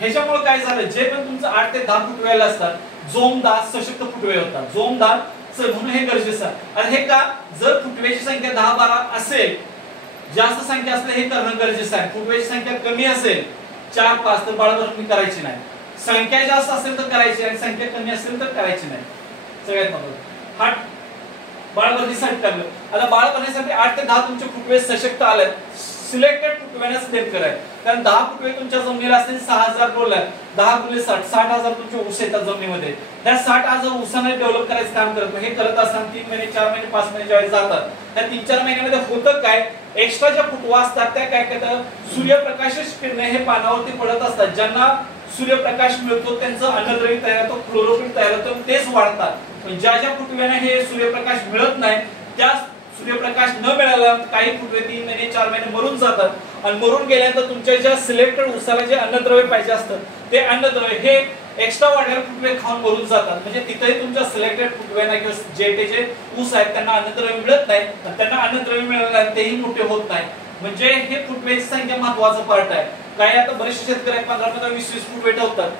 ह्याच्यामुळे काय झालं, जे पण तुमचं 8 ते 10 फुटवेला असतात, जोमदार सशक्त फुटवे होतात. जोमदार म्हणून हे गरजेचं आहे. आणि हे का, जर फुटव्याची संख्या 10-12 असेल, जास्त संख्या असले हे करणं गरजेचं आहे. फुटव्याची संख्या कमी असेल 4-5 तर बाळभरणी करायची नाही. संख्या जास्त असेल तर करायची आणि संख्या कमी असेल तर करायची नाही. सगळ्यात महत्त्वाचं हा बाळभरणीसाठी टाकलं. आता बाळभरणीसाठी 8 ते 10 तुमचे फुटवे सशक्त आले, सिलेक्टेड फुटव्याने सिलेक्ट करायचं. कारण 10 फुटवे तुमच्या जमिनीला असतील 6000 डॉलर, 10 × 60 60,000 तुमचे ऊस येतात जमिनीमध्ये. त्या 60,000 ऊसाने डेव्हलप करायचं काम करतो. हे करत असताना 3 महिने 4 महिने 5 महिने ज्यावेळी जातात, त्या 3-4 महिन्यामध्ये होतं काय, एक्स्ट्रा ज्या फुटवा असतात त्या काय करतात, सूर्यप्रकाशाची किरणे हे पानावरती पडत असतात. ज्यांना सूर्यप्रकाश मिळतो त्यांचं अन्नद्रव्य तयार होतो, क्लोरोफिल तयार होतो, तेच वाढतात. पण ज्या फुटव्यांना हे सूर्यप्रकाश मिळत नाही, त्या सूर्यप्रकाश न मिळाला काही फुटवे 3 महिने 4 महिने मरून जातात. आणि मरून गेल्यानंतर तुमच्या ज्या सिलेक्टेड ऊसाला जे अन्नद्रव्य पाहिजे असतं ते अन्नद्रव्य हे एक्स्ट्रा वाढलेले फुटवे खाऊन मरून जातात. म्हणजे तिथेही तुमच्या सिलेक्टेड फुटव्यांना किंवा जे ऊस आहेत त्यांना अन्नद्रव्य मिळत नाही. त्यांना अन्नद्रव्य मिळालं तेही मोठे होत नाही. म्हणजे हे फुटव्याची संख्या महत्वाचा पार्ट आहे. काही आता बरेचसे शेतकरी 15-20 फुटवे ठेवतात,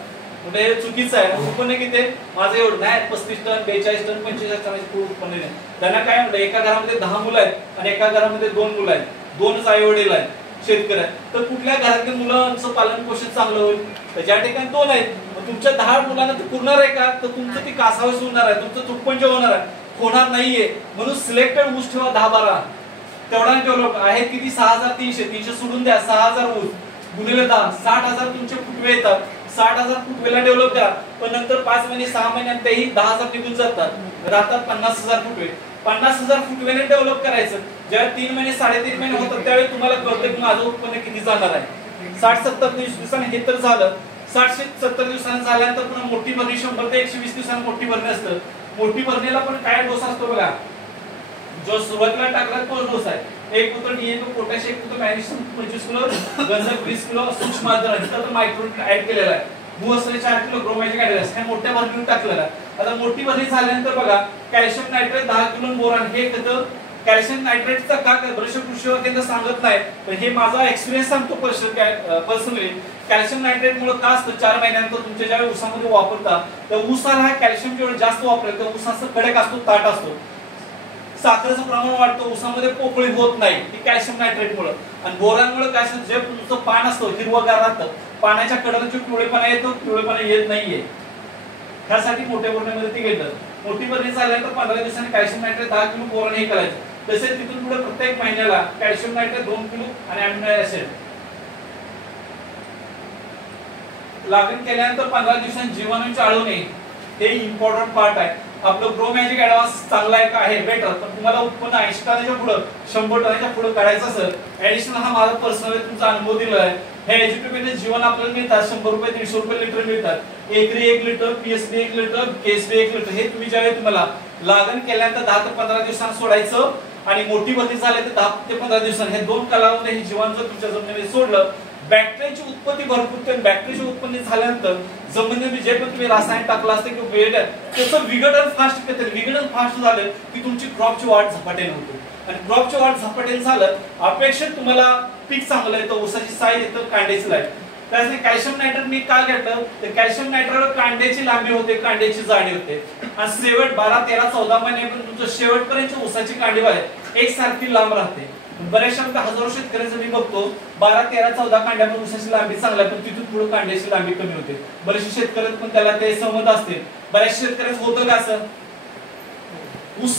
म्हणजे हे चुकीचं आहे. उत्पन्न किती माझं एवढं नाही, 35 टन 42 टन 45 टनाचे उत्पन्न नाही. त्यांना काय म्हणतं, एका घरामध्ये 10 मुलं आहेत आणि एका घरामध्ये 2 मुलं आहेत, 2च आई वडील आहेत, शेतकरी आहेत. तर कुठल्या घरातील मुलांचं पालन पोषण चांगलं होईल, तर ज्या ठिकाणी 2 आहेत, तुमच्या 10 मुलांना ते पुरणार आहे का, तर तुमचं ती कासावीस होणार आहे, तुमचं तुटपंच होणार आहे, होणार नाहीये. म्हणून सिलेक्टेड ऊस ठेवा 10-12. तेवढा डेव्हलप आहे किती, 6300 सोडून द्या, 6000 ऊस गुणिले 10, 60,000 तुमचे फुटवे येतात. 60,000 फुटवेला डेव्हलप करा. पण नंतर 5 महिने 6 महिन्यात तेही 10,000 निघून जातात, राहतात 50,000 फुटवे. 50,000 फुटवेने डेव्हलप करायचं. जेव्हा 3 महिने 3.5 महिने होतात त्यावेळी तुम्हाला कळतं की माझं उत्पन्न किती जाणार आहे. 60-70 दिवसांनी हे तर झालं. 60-70 दिवसांनी झाल्यानंतर पुन्हा मोठी भरणी 100 ते 120 दिवसांनी मोठी भरणी असतं. मोठी भरणीला पण काय डोस असतो बघा, जो सुरुवातीला टाकला तो डोस आहे. 1 पुत्र डीएपी पोटॅश, 1 पुत्र मॅग्नेशियम 25 किलो, गंधक 20 किलो, सूक्ष्म आर्द्रता मायक्रोन्यूट्रन ऍड केलेला आहे. भूअसले 4 किलो, ब्रोमॅजिक ऍड हे मोठ्या भरणीवर टाकलेलं आहे. आता मोठी भरणी झाल्यानंतर बघा, कॅल्शियम नायट्रेट 10 किलो, बोरान हे खतं. कॅल्शियम नायट्रेटचा का बरेचसे कृषी केंद्र सांगत नाही, पण हे माझा एक्सपिरियन्स सांगतो पर्सनली. कॅल्शियम नायट्रेट मुळे का असतं, 4 महिन्यानंतर तुमच्या ज्या ऊसामध्ये वापरता त्या ऊसाला हा कॅल्शियम जेवढं जास्त वापरेल तर ऊसाचा कडक असतो, ताट असतो, साखरेचं प्रमाण वाढतं, ऊसामध्ये पोकळी होत नाही, ही कॅल्शियम नायट्रेट मुळे. आणि बोरानमुळे काय असतं, जे तुमचं पान असतं हिरवगार राहतं, पाण्याच्या कडेला जो पिवळेपणा येतो पिवळेपणा येत नाहीये. ह्यासाठी मोठ्या भरणीमध्ये ते घेतात. मोठी भरणी झाल्यानंतर 15 दिवसांनी कॅल्शियम नायट्रेट 10 किलो, बोरान हे करायचं. तसेच तिथून पुढे प्रत्येक महिन्याला कॅल्शियम नायट्रेट 2 किलो आणि अॅमिनो ऍसिड लागण केल्यानंतर 15 दिवसांनी जीवाणूंची आळवणी हे इम्पॉर्टंट पार्ट आहे. आपलं ब्रोमॅजिक ऍडव्हान्स चांगला आहे का आहे बेटर, पण तुम्हाला उत्पन्न 80 टनाच्या पुढे 100 टनाच्या पुढे करायचं असेल, ऍडिशनल हा माझा पर्सनल तुमचा अनुभव दिला आहे. हे एज्युकेटेड जीवन आपल्याला मिळतात, 100 रुपये 150 रुपये लिटर मिळतात. एकरी 1 litre, PSB 1 litre, KSB 1 litre हे तुम्ही ज्यावेळी तुम्हाला लागण केल्यानंतर 10 ते 15 दिवसांनी सोडायचं. आणि मोठी भरणी झाली तर 10 ते 15 दिवसांनी हे 2 कालावधीमध्ये हे जीवन जर तुमच्या जमिनीमध्ये सोडलं, बॅक्टेरियाची उत्पत्ती भरपूर. बॅक्टेरियाची उत्पत्ती झाल्यानंतर जमिनीमध्ये जे पण तुम्ही रसायन टाकलं असतं किंवा वेळ त्याचं विघटन फास्ट करते. विघटन फास्ट झालं की तुमची क्रॉपची वाढ झपाट्याने होते. आणि क्रॉपची वाढ झपाट्याने झालं अपेक्षित तुम्हाला पीक चांगलं येतं, ऊसाची साईज येतं, कांड्याची लाईफ. त्यासाठी कॅल्शियम नायट्रेट मी का घेतलं, तर कॅल्शियम नायट्रेट कांड्याची लांबी होते, कांड्याची जाडी होते. आणि शेवट 12, 13, 14 महिने पण तुमचं शेवटपर्यंत ऊसाची कांडी आहे एकसारखी लांब राहते. बऱ्याचशा हजारो शेतकऱ्यांचं मी बघतो 12, 13, 14 कांड्यापर्यंत ऊसाची लांबी चांगली आहे, पण तिथून पुढे कांड्याची लांबी कमी होते. बरेचसे शेतकरी पण त्याला ते सहमत असते. बऱ्याच शेतकऱ्यांचं होतं का असं, ऊस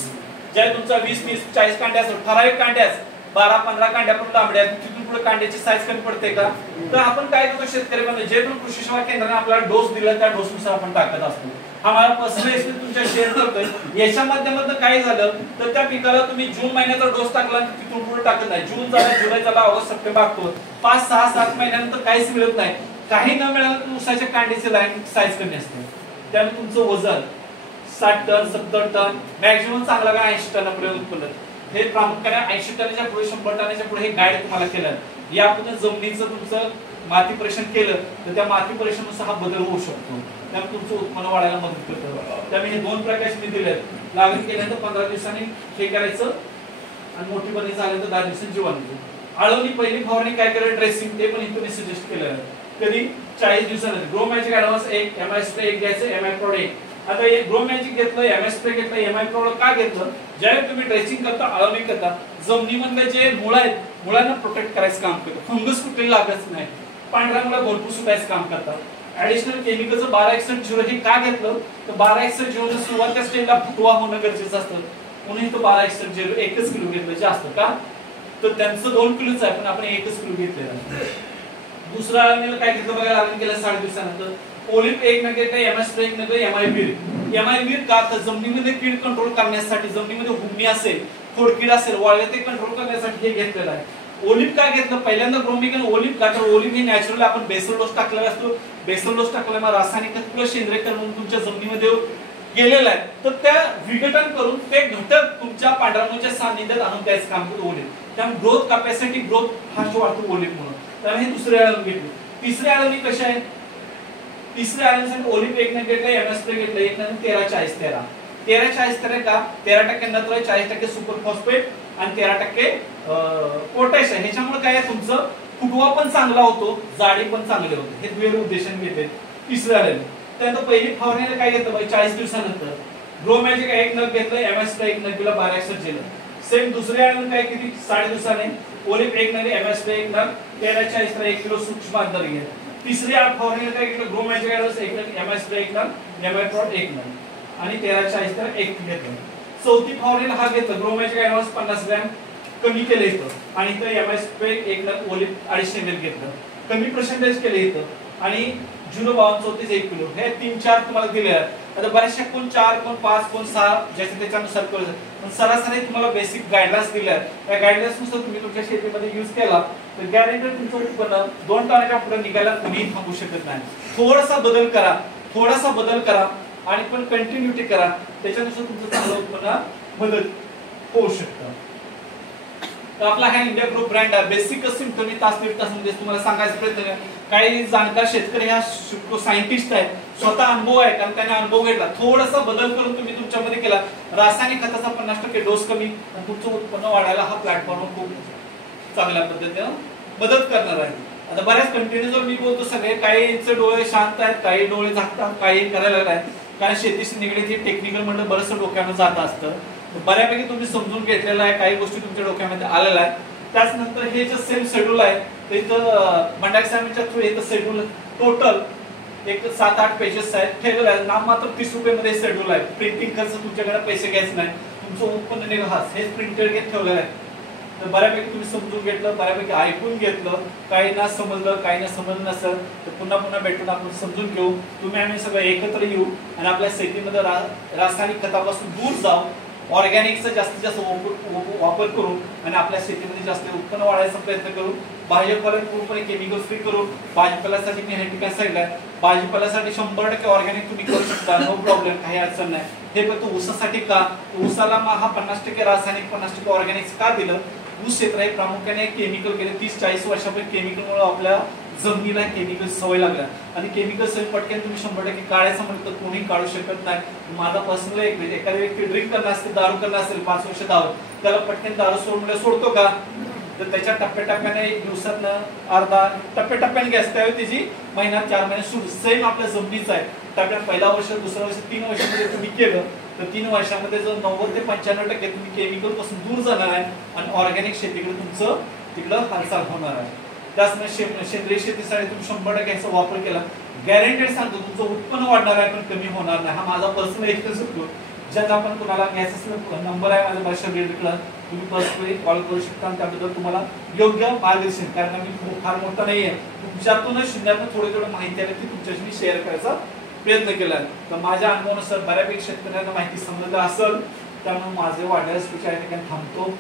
ज्या तुमचा 20, 30, 40 कांड्या असतो, ठराविक कांड्यास 12, 15 कांड्या पण लांबड्या, तिथून पुढे कांड्याची साईज कमी पडते का? तर आपण काय करतो शेतकरी बंधू, जे पण कृषी सेवा केंद्राने आपल्याला डोस दिला त्या डोसनुसार आपण टाकत असतो. हा मला पर्सनल एक्सपिरियन्स तुमच्या शेअर करतोय. याच्या माध्यमातून काय झालं तर त्या पिकाला तुम्ही जून महिन्याचा डोस टाकला तिथून पुढे टाकत नाही. जून झाला, जुलै झाला, ऑगस्ट, सप्टेंबर, ऑक्टोबर 5, 6, 7 महिन्यानंतर काहीच मिळत नाही. काही न मिळालं ऊसाच्या कांड्याची लाईन साईज कमी असते. त्यामुळे तुमचं वजन 60 टन 70 टन मॅक्झिमम चांगला का 80 टनापर्यंत उत्पन्न. हे प्रामुख्याने 80 टनाच्या पुढे 100 टनाच्या पुढे हे गाईड तुम्हाला केलं. यापुढे जमिनीचं तुमचं माती परीक्षण केलं तर त्या माती परीक्षणानुसार हा बदल होऊ शकतो. त्यामुळे तुमचं उत्पन्न वाढायला मदत करतं. त्यामुळे हे 2 प्रकाश मी दिले. लागण केल्यानंतर 15 दिवसांनी हे करायचं आणि मोठी बनी झाल्यानंतर 10 दिवसांनी जीवाणू. आळवणी पहिली फवारणी काय करायचं ड्रेसिंग ते पण इथे सजेस्ट केलं. कधी 40 दिवसानंतर grow magic advance 1 MI spray 1 घ्यायचं, एमआय प्रॉड 1. आता हे ग्रो मॅजिक घेतलं, एमआय स्प्रे घेतलं, एमआय प्रॉड का घेतलं? ज्यावेळी तुम्ही ड्रेसिंग करता, आळवणी करता, जमिनीमधले जे मुळ आहेत मुळांना प्रोटेक्ट करायचं काम करतं. फंगस कुठे लागत नाही, पांढऱ्या मुळा भरपूर सुटायचं काम करतात. ऍडिशनल केमिकलचं 1261 हे का घेतलं तर 1261 सुरुवातीच्या स्टेजला फुटवा होणं गरजेचं असतं. म्हणून इथं 1261 1 किलो घेतलं जास्त का तर त्यांचं 2 किलोच आहे पण आपण 1 किलो घेतलेलं. दुसरा आळवणीला काय घेतलं बघा, लागण केलं 60 दिवसानंतर ओलिप 1 न घेतलं, एमआय स्प्रे 1 न घेतलं, एमआय वीर. एमआय वीर का तर जमिनीमध्ये कीड कंट्रोल करण्यासाठी, जमिनीमध्ये हुमणी असेल, खोडकीड असेल, वाळवे ते कंट्रोल करण्यासाठी हे घेतलेलं आहे. ओलिप का घेतलं पहिल्यांदा ब्रोमिक आणि ओलिप का तर ओलिप हे नॅचरल आपण बेसल डोस टाकलेला असतो. बेसल डोस टाकल्यामुळे रासायनिक खत किंवा सेंद्रिय खत म्हणून तुमच्या जमिनीमध्ये गेलेला आहे तर त्या विघटन करून ते घटक तुमच्या पांढऱ्याच्या सानिध्यात आणून द्यायचं काम करतो ओलिप. त्यामुळे ग्रोथ कॅपॅसिटी ग्रोथ फास्ट वाढतो ओलिप म्हणून. त्यामुळे हे दुसरे आळवणी घेतली. तिसरी आळवणी कशी आहे? तिसऱ्या आळवणीसाठी ओलिप 1 न घेतलं, एमएस स्प्रे घेतलं 1 न 13-40-13. 13-40-13 का 13% नत्र, 40% सुपर फॉस्फेट आणि 13% पोटॅश आहे. ह्याच्यामुळे काय आहे तुमचं फुटवा पण चांगला होतो, जाडी पण चांगली होते. हे दुहेरी उद्देशाने घेते. तिसऱ्या आळवणी त्यानंतर पहिली फवारणीला काय घेतलं बाई 40 दिवसानंतर ग्रो मॅजिक 1 नग घेतलं, एमएस स्प्रे 1 नग दिला, 1261 दिलं. सेम दुसऱ्या आळवणी काय किती 60 दिवसाने ओलिप 1 नग, एमएस स्प्रे 1 नग, 13-40 1 किलो सूक्ष्म अंतर घे. तिसऱ्या फवारणीला काय घेतलं ग्रो मॅजिक 1 नग, एमएस स्प्रे 1 नग, एमआय प्रॉड 1 नग आणि 13-40 1 घेतलं. चौथी फवारणीला हा घेतलं ग्रो मॅजिक ऍडव्हान्स 50 ग्रॅम कमी केलं इथं आणि इथं एमआय स्प्रे 1 नग, ओलिप 250 ml घेतलं, कमी पर्सेंटेज केले इथं आणि 0.32 1 किलो. हे 3-4 तुम्हाला दिले आहेत. आता बरेचशे कोण 4 कोण 5 कोण 6 ज्याच्या त्याच्यानुसार करू शकता. पण सरासरी तुम्हाला बेसिक गाईडलाईन्स दिल्या आहेत. त्या गाईडलाईन्स नुसार तुम्ही तुमच्या शेतीमध्ये यूज केला तर गॅरंटी तुमचं उत्पन्न 2 टनाच्या पुढे निघायला कुणीही थांबू शकत नाही. थोडासा बदल करा आणि पण कंटिन्युटी करा, त्याच्यानुसार तुमचं चांगलं उत्पन्न मदत होऊ शकतं. तर आपला हा इंडिया ग्रुप ब्रँड आहे. बेसिक सिम्पटम तास दीड तास म्हणजे तुम्हाला सांगायचा प्रयत्न केला. काही जाणकार शेतकरी हा सायंटिस्ट आहेत, स्वतः अनुभव आहे कारण त्याने अनुभव घेतला. थोडासा बदल करून तुम्ही तुमच्यामध्ये केला, रासायनिक खताचा 50% डोस कमी आणि तुमचं उत्पन्न वाढायला हा प्लॅटफॉर्म खूप चांगल्या पद्धतीने मदत करणार आहे. आता बऱ्याच कंटिन्यूजर मी बोलतो सगळे काहींचे डोळे शांत आहेत, काही डोळे झाकतात, काही करायला लागतात कारण शेतीशी निगडीत टेक्निकल म्हणलं बरंचसं डोक्यानं जात असतं. बऱ्यापैकी तुम्ही समजून घेतलेलं आहे, काही गोष्टी तुमच्या डोक्यामध्ये आलेल्या आहेत. त्याचनंतर हे जे सेम शेड्यूल आहे ते इथं मंडाक्सामीच्या थ्रू इथं शेड्यूल टोटल एक 7-8 पेजेस आहेत ठेवलेलं आहे. नाम मात्र 30 रुपये शेड्यूल आहे. प्रिंटिंग खर्च तुमच्याकडे पैसे घ्यायचे नाही, तुमचं उत्पन्न निघा हेच प्रिंटेड घेत ठेवलेलं आहे. तर बऱ्यापैकी तुम्ही समजून घेतलं, बऱ्यापैकी ऐकून घेतलं, काही ना समजलं काही ना समजलं नसेल तर पुन्हा भेटून आपण समजून घेऊ. तुम्ही आम्ही सगळं एकत्र येऊ आणि आपल्या शेतीमध्ये रासायनिक खतापासून दूर जाऊ, ऑर्गॅनिकचा जास्तीत जास्त वापर करू आणि आपल्या शेतीमध्ये जास्त उत्पन्न वाढायचा प्रयत्न करू. भाजीपाला पूर्णपणे केमिकल फ्री करू. भाजीपाल्यासाठी मी हे ठिकाण सांगितलं आहे, भाजीपाल्यासाठी 100% ऑर्गॅनिक तुम्ही करू शकता, नो प्रॉब्लेम, काही अडचण नाही. हे फक्त ऊसासाठी का, ऊसाला हा 50% रासायनिक 50% ऑर्गॅनिक का दिलं? ऊस क्षेत्र हे प्रामुख्याने केमिकल गेले 30-40 वर्षापूर्वी केमिकलमुळे आपल्या जमिनीला केमिकल सवय लागल्या आणि केमिकल सवय पटकन तुम्ही 100% काढायचं म्हटलं तर कोणी काढू शकत नाही. माझा पर्सनल एखादी व्यक्ती ड्रिंक करणार असेल, दारू करणार असेल 5 वर्ष दारू, त्याला पटकन दारू सोडून सोडतो का? तर त्याच्या टप्प्याटप्प्याने दिवसातनं अर्धा टप्प्याटप्प्याने घ्यायचं, त्यावेळी त्याची महिन्यात 4 महिने सुरू. सेम आपल्या जमिनीचं आहे. टप्प्यात पहिला वर्ष, दुसरं वर्ष, 3 वर्षामध्ये तुम्ही केलं तर 3 वर्षामध्ये जर 90 ते 95% तुम्ही केमिकल पासून दूर जाणार आहे आणि ऑर्गॅनिक शेतीकडे तुमचं तिकडं हालचाल होणार आहे. त्याचमुळे सेंद्रिय शेतीसाठी तुम्ही 100% याचा वापर केला, गॅरंटेड सांगतो तुमचं उत्पन्न वाढणार आहे पण कमी होणार नाही. हा माझा पर्सनल एक्सपिरियन्स होतो. ज्यात आपण कुणाला घ्यायचं असेल नंबर आहे माझ्या भाषा डिरेक्टला, तुम्ही पर्सनली कॉल करू शकता आणि त्याबद्दल तुम्हाला योग्य मार्गदर्शन, कारण मी फार मोठा नाहीये, तुमच्यातूनच शून्यातून थोडी माहिती आहे ती तुमच्याशी मी शेअर करायचा प्रयत्न केला. तर माझ्या अनुभवानुसार बऱ्यापैकी शेतकऱ्यांना माहिती समजलं असेल, त्यामुळे माझे वाढदिवस या ठिकाणी थांबतो.